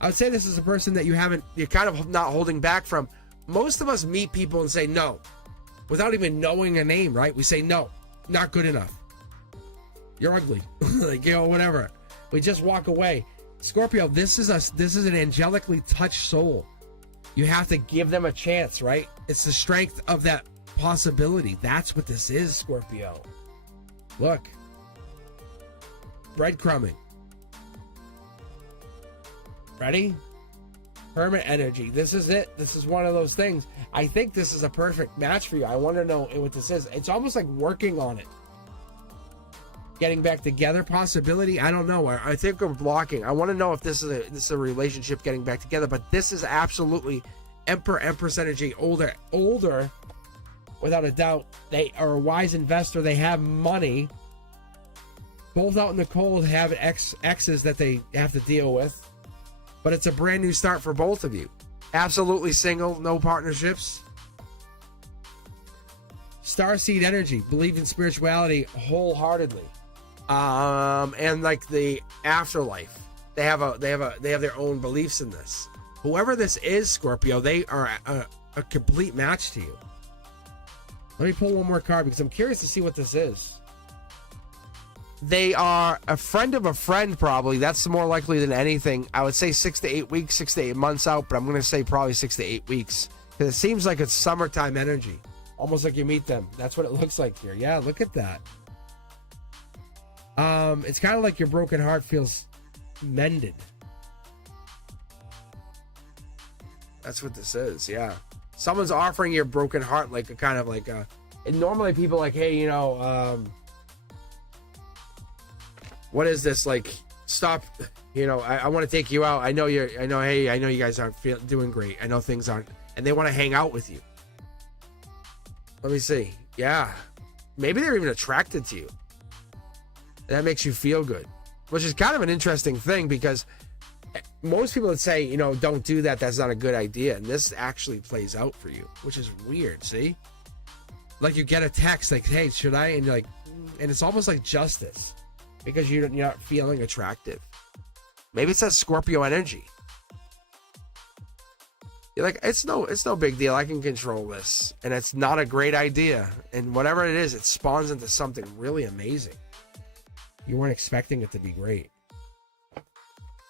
I would say this is a person that you're kind of not holding back from. Most of us meet people and say no without even knowing a name, right? We say no, not good enough. You're ugly. Like, you know, whatever. We just walk away. Scorpio, this is an angelically touched soul. You have to give them a chance, right? It's the strength of that possibility. That's what this is, Scorpio. Look. Breadcrumbing. Ready? Hermit energy. This is it. This is one of those things. I think this is a perfect match for you. I want to know what this is. It's almost like working on it. Getting back together possibility. I don't know. I think we're blocking. I want to know if this is a relationship getting back together. But this is absolutely Empress energy. Older, without a doubt. They are a wise investor. They have money. Both out in the cold, have exes that they have to deal with. But it's a brand new start for both of you. Absolutely single, no partnerships. Starseed energy, believe in spirituality wholeheartedly. And like the afterlife. They have their own beliefs in this. Whoever this is, Scorpio, they are a complete match to you. Let me pull one more card because I'm curious to see what this is. They are a friend of a friend, probably. That's more likely than anything. I would say 6 to 8 weeks, 6 to 8 months out, but I'm going to say probably 6 to 8 weeks. Because it seems like it's summertime energy. Almost like you meet them. That's what it looks like here. Yeah, look at that. It's kind of like your broken heart feels mended. That's what this is, yeah. Someone's offering your broken heart like a kind of like a... And normally people are like, hey, you know... what is this, like, stop, you know, I want to take you out. I know you guys aren't doing great. I know things aren't, and they want to hang out with you. Let me see. Yeah. Maybe they're even attracted to you. That makes you feel good, which is kind of an interesting thing because most people would say, you know, don't do that. That's not a good idea. And this actually plays out for you, which is weird. See, like you get a text like, hey, should I? And you're like, and it's almost like justice. Because you're not feeling attractive. Maybe it's that Scorpio energy. You're like, it's no big deal. I can control this. And it's not a great idea. And whatever it is, it spawns into something really amazing. You weren't expecting it to be great.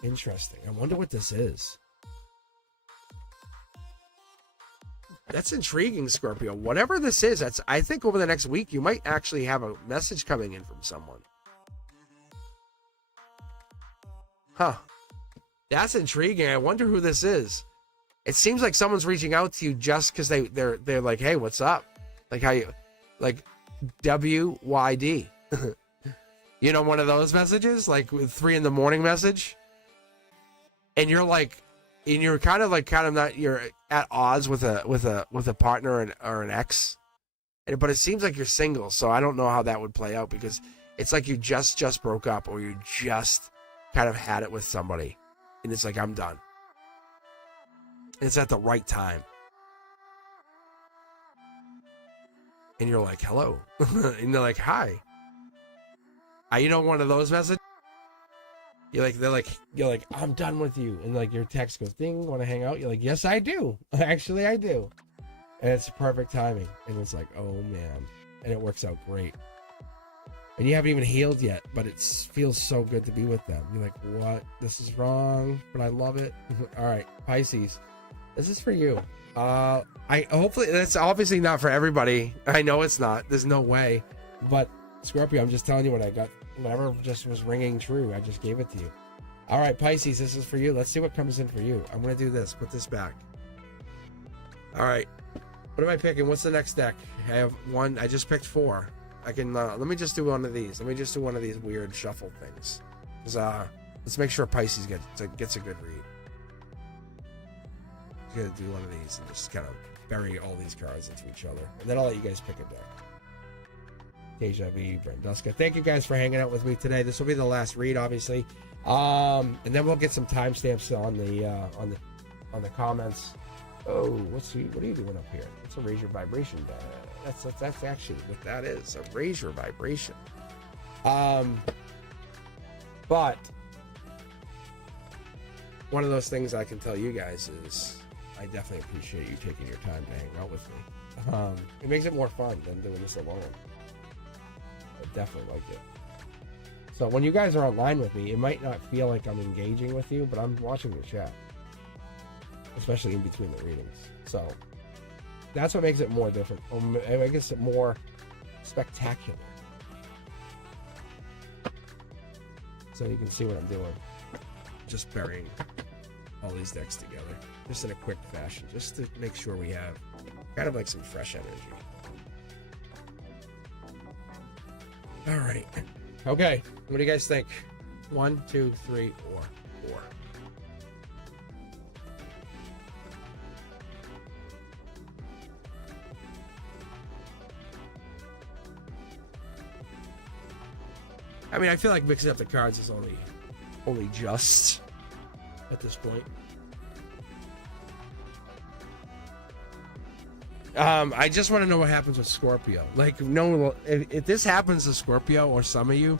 Interesting. I wonder what this is. That's intriguing, Scorpio. Whatever this is, I think over the next week, you might actually have a message coming in from someone. Huh. That's intriguing. I wonder who this is. It seems like someone's reaching out to you just because they're like, hey, what's up? Like how you, like WYD. You know, one of those messages, like with 3 a.m. message. And you're like, and you're kind of not, you're at odds with a partner or an ex. But it seems like you're single, so I don't know how that would play out because it's like you just broke up or you just kind of had it with somebody and it's like, I'm done. It's at the right time. And you're like, hello. And they're like, hi. You know, one of those messages? You're like, I'm done with you. And like your text goes, ding, want to hang out? You're like, yes, I do. Actually, I do. And it's perfect timing. And it's like, oh man. And it works out great. And you haven't even healed yet, but it feels so good to be with them. You're like, what? This is wrong, but I love it. All right, Pisces, this is for you. Hopefully that's obviously not for everybody. I know it's not. There's no way. But Scorpio, I'm just telling you what I got. Whatever just was ringing true, I just gave it to you. All right, Pisces, this is for you. Let's see what comes in for you. I'm gonna do this. Put this back. All right. What am I picking? What's the next deck? I have one. I just picked 4. I can, let me just do one of these. Let me just do one of these weird shuffle things. Let's make sure Pisces gets a good read. I'm gonna do one of these and just kind of bury all these cards into each other. And then I'll let you guys pick a deck. Deja Vu, Branduska. Thank you guys for hanging out with me today. This will be the last read, obviously. And then we'll get some timestamps on the comments. Oh, what are you doing up here? It's a raise your vibration. That's actually what that is. A raise your vibration. But one of those things I can tell you guys is I definitely appreciate you taking your time to hang out with me. It makes it more fun than doing this alone. I definitely like it. So when you guys are online with me, it might not feel like I'm engaging with you, but I'm watching your chat, especially in between the readings. So that's what makes it more different. It makes it more spectacular. So you can see what I'm doing. Just burying all these decks together, just in a quick fashion, just to make sure we have kind of like some fresh energy. All right. Okay. What do you guys think? 1, 2, 3, or 4? I mean, I feel like mixing up the cards is only just at this point. I just want to know what happens with Scorpio. Like, no, if this happens to Scorpio or some of you,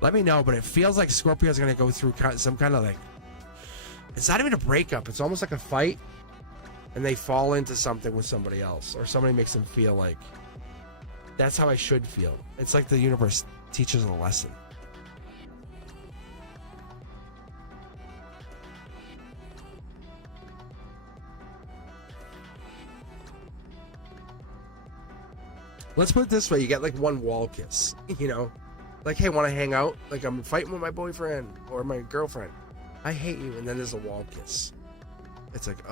let me know. But it feels like Scorpio is going to go through some kind of like, it's not even a breakup. It's almost like a fight, and they fall into something with somebody else, or somebody makes them feel like that's how I should feel. It's like the universe teaches a lesson. Let's put it this way, you get like one wall kiss, you know? Like, hey, want to hang out? Like, I'm fighting with my boyfriend or my girlfriend. I hate you, and then there's a wall kiss. It's like,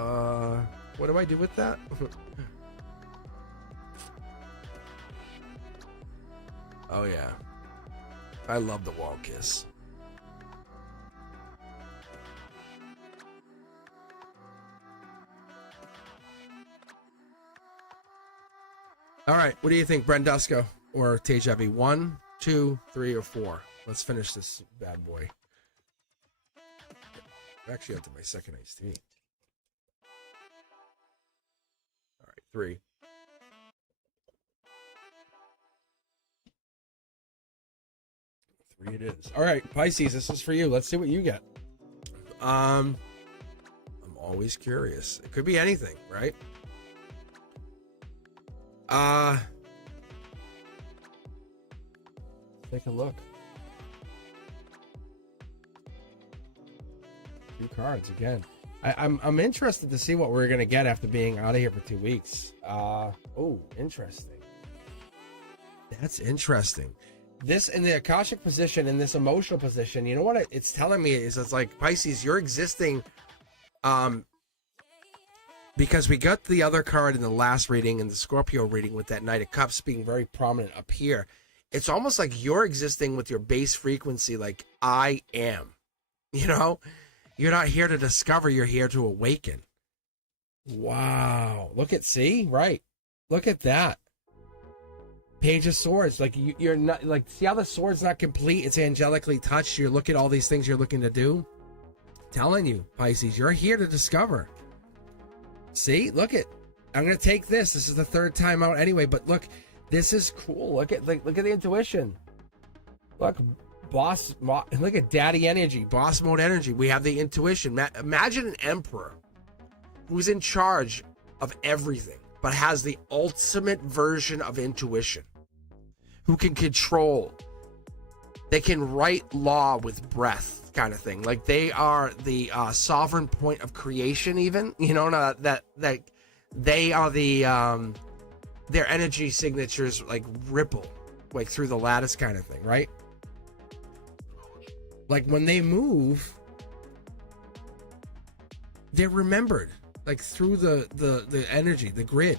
what do I do with that? Oh, yeah. I love the wall kiss. All right, what do you think, Branduska or Tejavi? 1, 2, 3, or 4? Let's finish this bad boy. I'm actually up to my second iced tea. All right, 3. 3 it is. All right, Pisces, this is for you. Let's see what you get. I'm always curious. It could be anything, right? Take a look. 2 cards again. I'm interested to see what we're gonna get after being out of here for 2 weeks. Oh, interesting. That's interesting. This in the Akashic position, in this emotional position, you know what it's telling me is it's like, Pisces, you're existing, because we got the other card in the last reading, in the Scorpio reading, with that Knight of Cups being very prominent up here. It's almost like you're existing with your base frequency, like I am. You know? You're not here to discover, you're here to awaken. Wow. Look at, see? Right. Look at that. Page of Swords. Like, you're not, like, see how the sword's not complete? It's angelically touched. You look at all these things you're looking to do. Telling you, Pisces, you're here to discover. See, look at, I'm gonna take this. This is the 3rd time out anyway, but look, this is cool. Look at the intuition. Look, look at daddy energy, boss mode energy. We have the intuition. Imagine an emperor who's in charge of everything, but has the ultimate version of intuition, who can control. They can write law with breath, kind of thing. Like, they are the sovereign point of creation, even, you know, that they are the their energy signatures like ripple like through the lattice, kind of thing, right? Like, when they move, they're remembered, like, through the energy, the grid.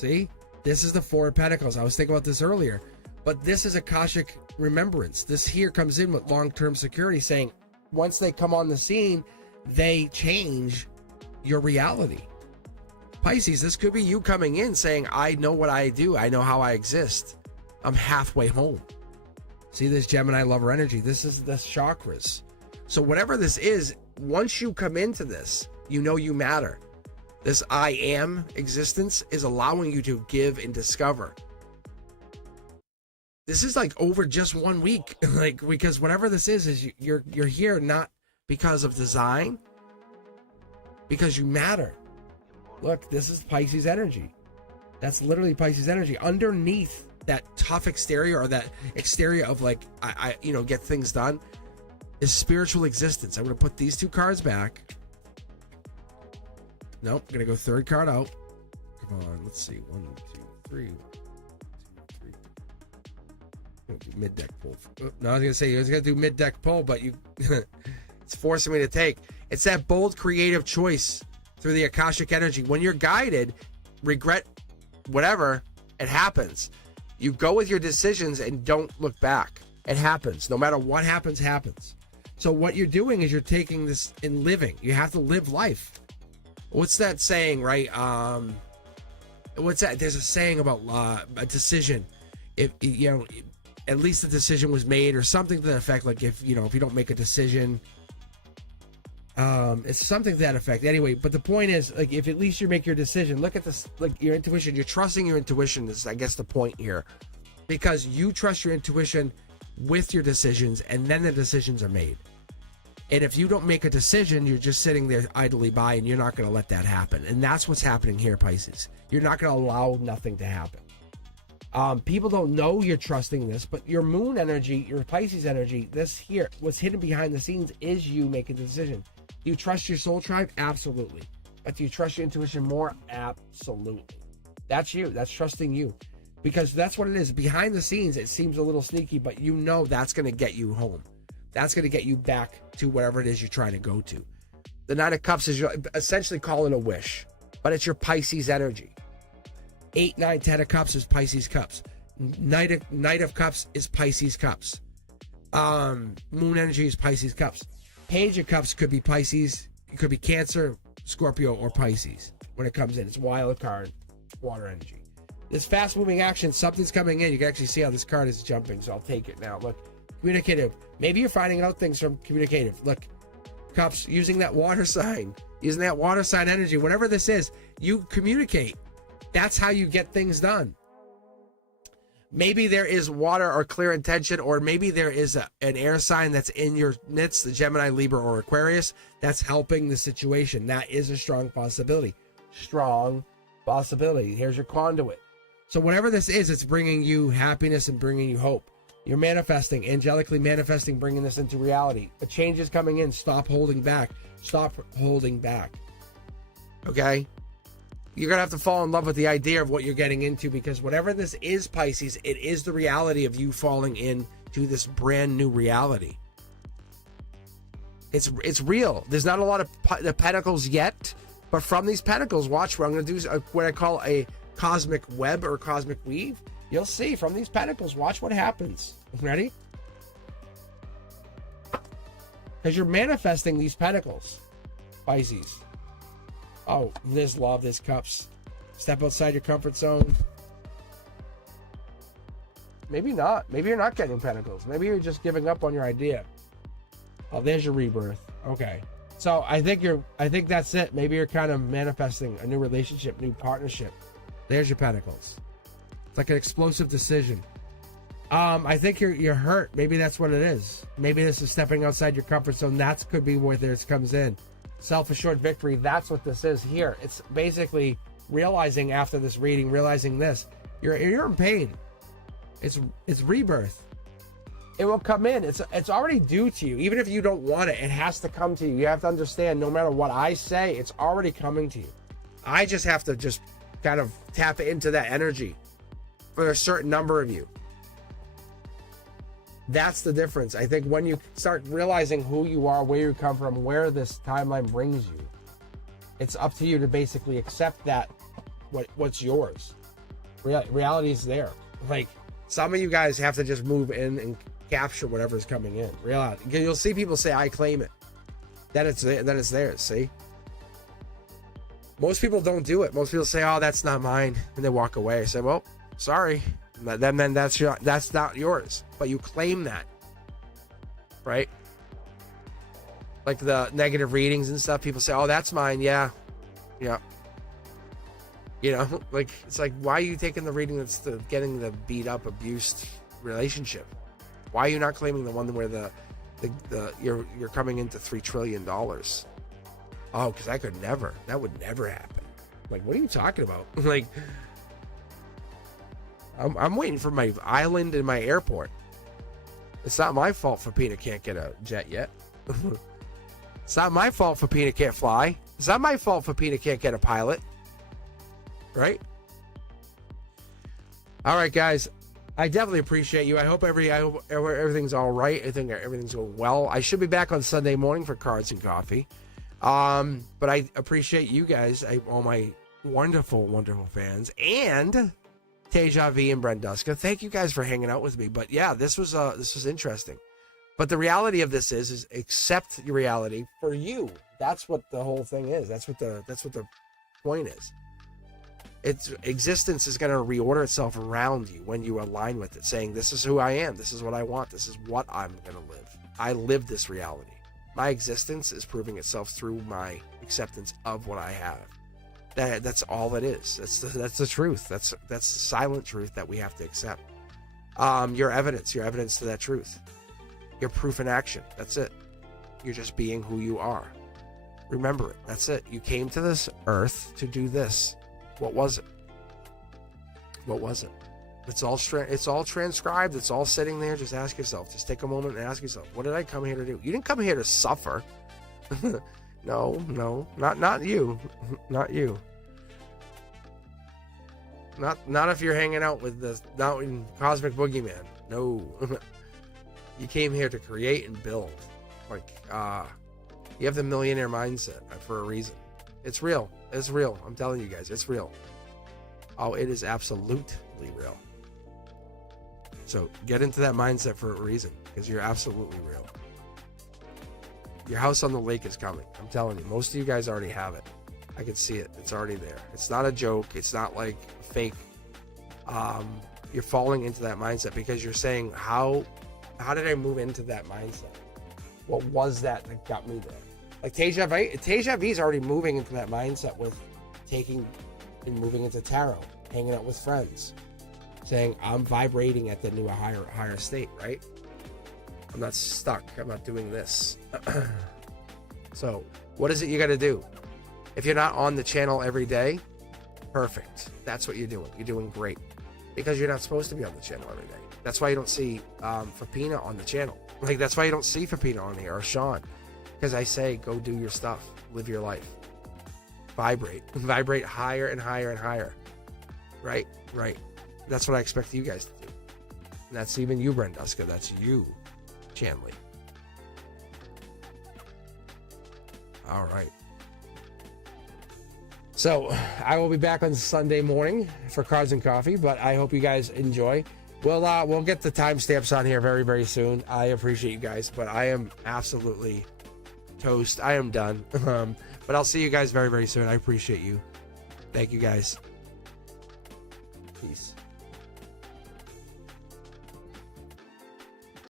See, this is the Four of Pentacles. I was thinking about this earlier, but this is Akashic remembrance. This here comes in with long-term security, saying once they come on the scene, they change your reality. Pisces, this could be you coming in saying, I know what I do. I know how I exist. I'm halfway home. See this Gemini lover energy? This is the chakras. So whatever this is, once you come into this, you know you matter. This I am existence is allowing you to give and discover. This is like over just 1 week, like, because whatever this is you're here not because of design, because you matter. Look, this is Pisces energy. That's literally Pisces energy. Underneath that tough exterior, or that exterior of like, I get things done, is spiritual existence. I'm going to put these two cards back. Nope, I'm going to go third card out. Come on, let's see. 1, 2, 3. 1, 2, 3. Do mid-deck pull. No, I was going to say, I was going to do mid-deck pull, but you it's forcing me to take. It's that bold, creative choice through the Akashic energy. When you're guided, regret, whatever, it happens. You go with your decisions and don't look back. It happens. No matter what happens, happens. So what you're doing is you're taking this and living. You have to live life. What's that saying, right? What's that? There's a saying about a decision. If at least the decision was made, or something to that effect. Like if you don't make a decision, it's something to that effect. Anyway, but the point is, like, if at least you make your decision, look at this, like your intuition. You're trusting your intuition. Is, I guess, the point here, because you trust your intuition with your decisions, and then the decisions are made. And if you don't make a decision, you're just sitting there idly by, and you're not going to let that happen. And that's what's happening here, Pisces. You're not going to allow nothing to happen. People don't know you're trusting this, but your moon energy, your Pisces energy, this here, what's hidden behind the scenes is you making a decision. Do you trust your soul tribe? Absolutely. But do you trust your intuition more? Absolutely. That's you. That's trusting you. Because that's what it is. Behind the scenes, it seems a little sneaky, but you know that's going to get you home. That's going to get you back to whatever it is you're trying to go to. The Knight of Cups is essentially call it a wish, but it's your Pisces energy. 8, 9, 10 of Cups is Pisces Cups. Knight of Cups is Pisces Cups. Moon energy is Pisces Cups. Page of Cups could be Pisces. It could be Cancer, Scorpio, or Pisces when it comes in. It's wild card, water energy. This fast moving action, something's coming in. You can actually see how this card is jumping, so I'll take it now. Look, communicative. Maybe you're finding out things from communicative. Look, Cups, using that water sign energy, whatever this is, you communicate. That's how you get things done. Maybe there is water or clear intention, or maybe there is an air sign that's in your midst, the Gemini, Libra, or Aquarius, that's helping the situation. That is a strong possibility. Strong possibility. Here's your conduit. So whatever this is, it's bringing you happiness and bringing you hope. You're manifesting, angelically manifesting, bringing this into reality. A change is coming in. Stop holding back. Stop holding back. Okay? You're going to have to fall in love with the idea of what you're getting into, because whatever this is, Pisces, it is the reality of you falling into this brand new reality. It's real. There's not a lot of the pentacles yet, but from these pentacles, watch what I'm going to do, what I call a cosmic web or cosmic weave. You'll see from these pentacles, watch what happens. Ready? Because you're manifesting these pentacles, Pisces. Oh, this love, this Cups. Step outside your comfort zone. Maybe not. Maybe you're not getting pentacles. Maybe you're just giving up on your idea. Oh, there's your rebirth. Okay. So I think that's it. Maybe you're kind of manifesting a new relationship, new partnership. There's your pentacles. It's like an explosive decision. I think you're hurt. Maybe that's what it is. Maybe this is stepping outside your comfort zone. That could be where this comes in. Self-assured victory. That's what this is here. It's basically realizing after this reading, realizing this. You're in pain. It's rebirth. It will come in. It's already due to you. Even if you don't want it, it has to come to you. You have to understand, no matter what I say, it's already coming to you. I just have to just kind of tap into that energy for a certain number of you. That's the difference. I think when you start realizing who you are, where you come from, where this timeline brings you, it's up to you to basically accept that what's yours. Reality is there. Like, some of you guys have to just move in and capture whatever's coming in. Reality. You'll see people say, I claim it. Then it's theirs, see? Most people don't do it. Most people say, oh, that's not mine. And they walk away. I say, well, sorry. Then that's not yours. But you claim that. Right? Like the negative readings and stuff. People say, oh, that's mine. Yeah. Yeah. You know, like, it's like, why are you taking the reading that's getting the beat up, abused relationship? Why are you not claiming the one where you're coming into $3 trillion? Oh, because that would never happen. Like, what are you talking about? Like, I'm waiting for my island and my airport. It's not my fault Fapina can't get a jet yet. It's not my fault Fapina can't fly. It's not my fault Fapina can't get a pilot. Right? All right, guys. I definitely appreciate you. I hope everything's all right. I think everything's going well. I should be back on Sunday morning for Cards and Coffee. But I appreciate you guys, all my wonderful, wonderful fans, and Teja V and Brenduska. Thank you guys for hanging out with me. But yeah, this was interesting. But the reality of this is accept your reality for you. That's what the whole thing is. That's what the point is. Its existence is going to reorder itself around you when you align with it, saying, this is who I am. This is what I want. This is what I'm going to live. I live this reality. My existence is proving itself through my acceptance of what I have. That's all it is. That's the truth. That's the silent truth that we have to accept. Your evidence to that truth. Your proof in action. That's it. You're just being who you are. Remember it. That's it. You came to this earth to do this. What was it? What was it? It's all transcribed. It's all sitting there. Just ask yourself. Just take a moment and ask yourself, what did I come here to do? You didn't come here to suffer. No, not you. Not you. Not if you're hanging out with not in Cosmic Boogeyman. No. You came here to create and build. Like, you have the millionaire mindset for a reason. It's real. It's real. I'm telling you guys, it's real. Oh, it is absolutely real. So get into that mindset for a reason, because you're absolutely real. Your house on the lake is coming. I'm telling you, most of you guys already have it. I can see it. It's already there. It's not a joke. It's not like fake. You're falling into that mindset because you're saying, how did I move into that mindset? What was that got me there? Like Teja V is already moving into that mindset with moving into tarot, hanging out with friends, saying, I'm vibrating at the new higher state, right? I'm not stuck. I'm not doing this. So what is it you got to do? If you're not on the channel every day, perfect. That's what you're doing. You're doing great, because you're not supposed to be on the channel every day. That's why you don't see Fapina on the channel. Like, that's why you don't see Fapina on here, or Sean. Because I say, go do your stuff. Live your life. Vibrate. Vibrate higher and higher and higher. Right? Right. That's what I expect you guys to do. And that's even you, Brenduska. That's you, Chanley. All right. So, I will be back on Sunday morning for Cards and Coffee, but I hope you guys enjoy. We'll get the timestamps on here very, very soon. I appreciate you guys, but I am absolutely toast. I am done. But I'll see you guys very, very soon. I appreciate you. Thank you guys. Peace.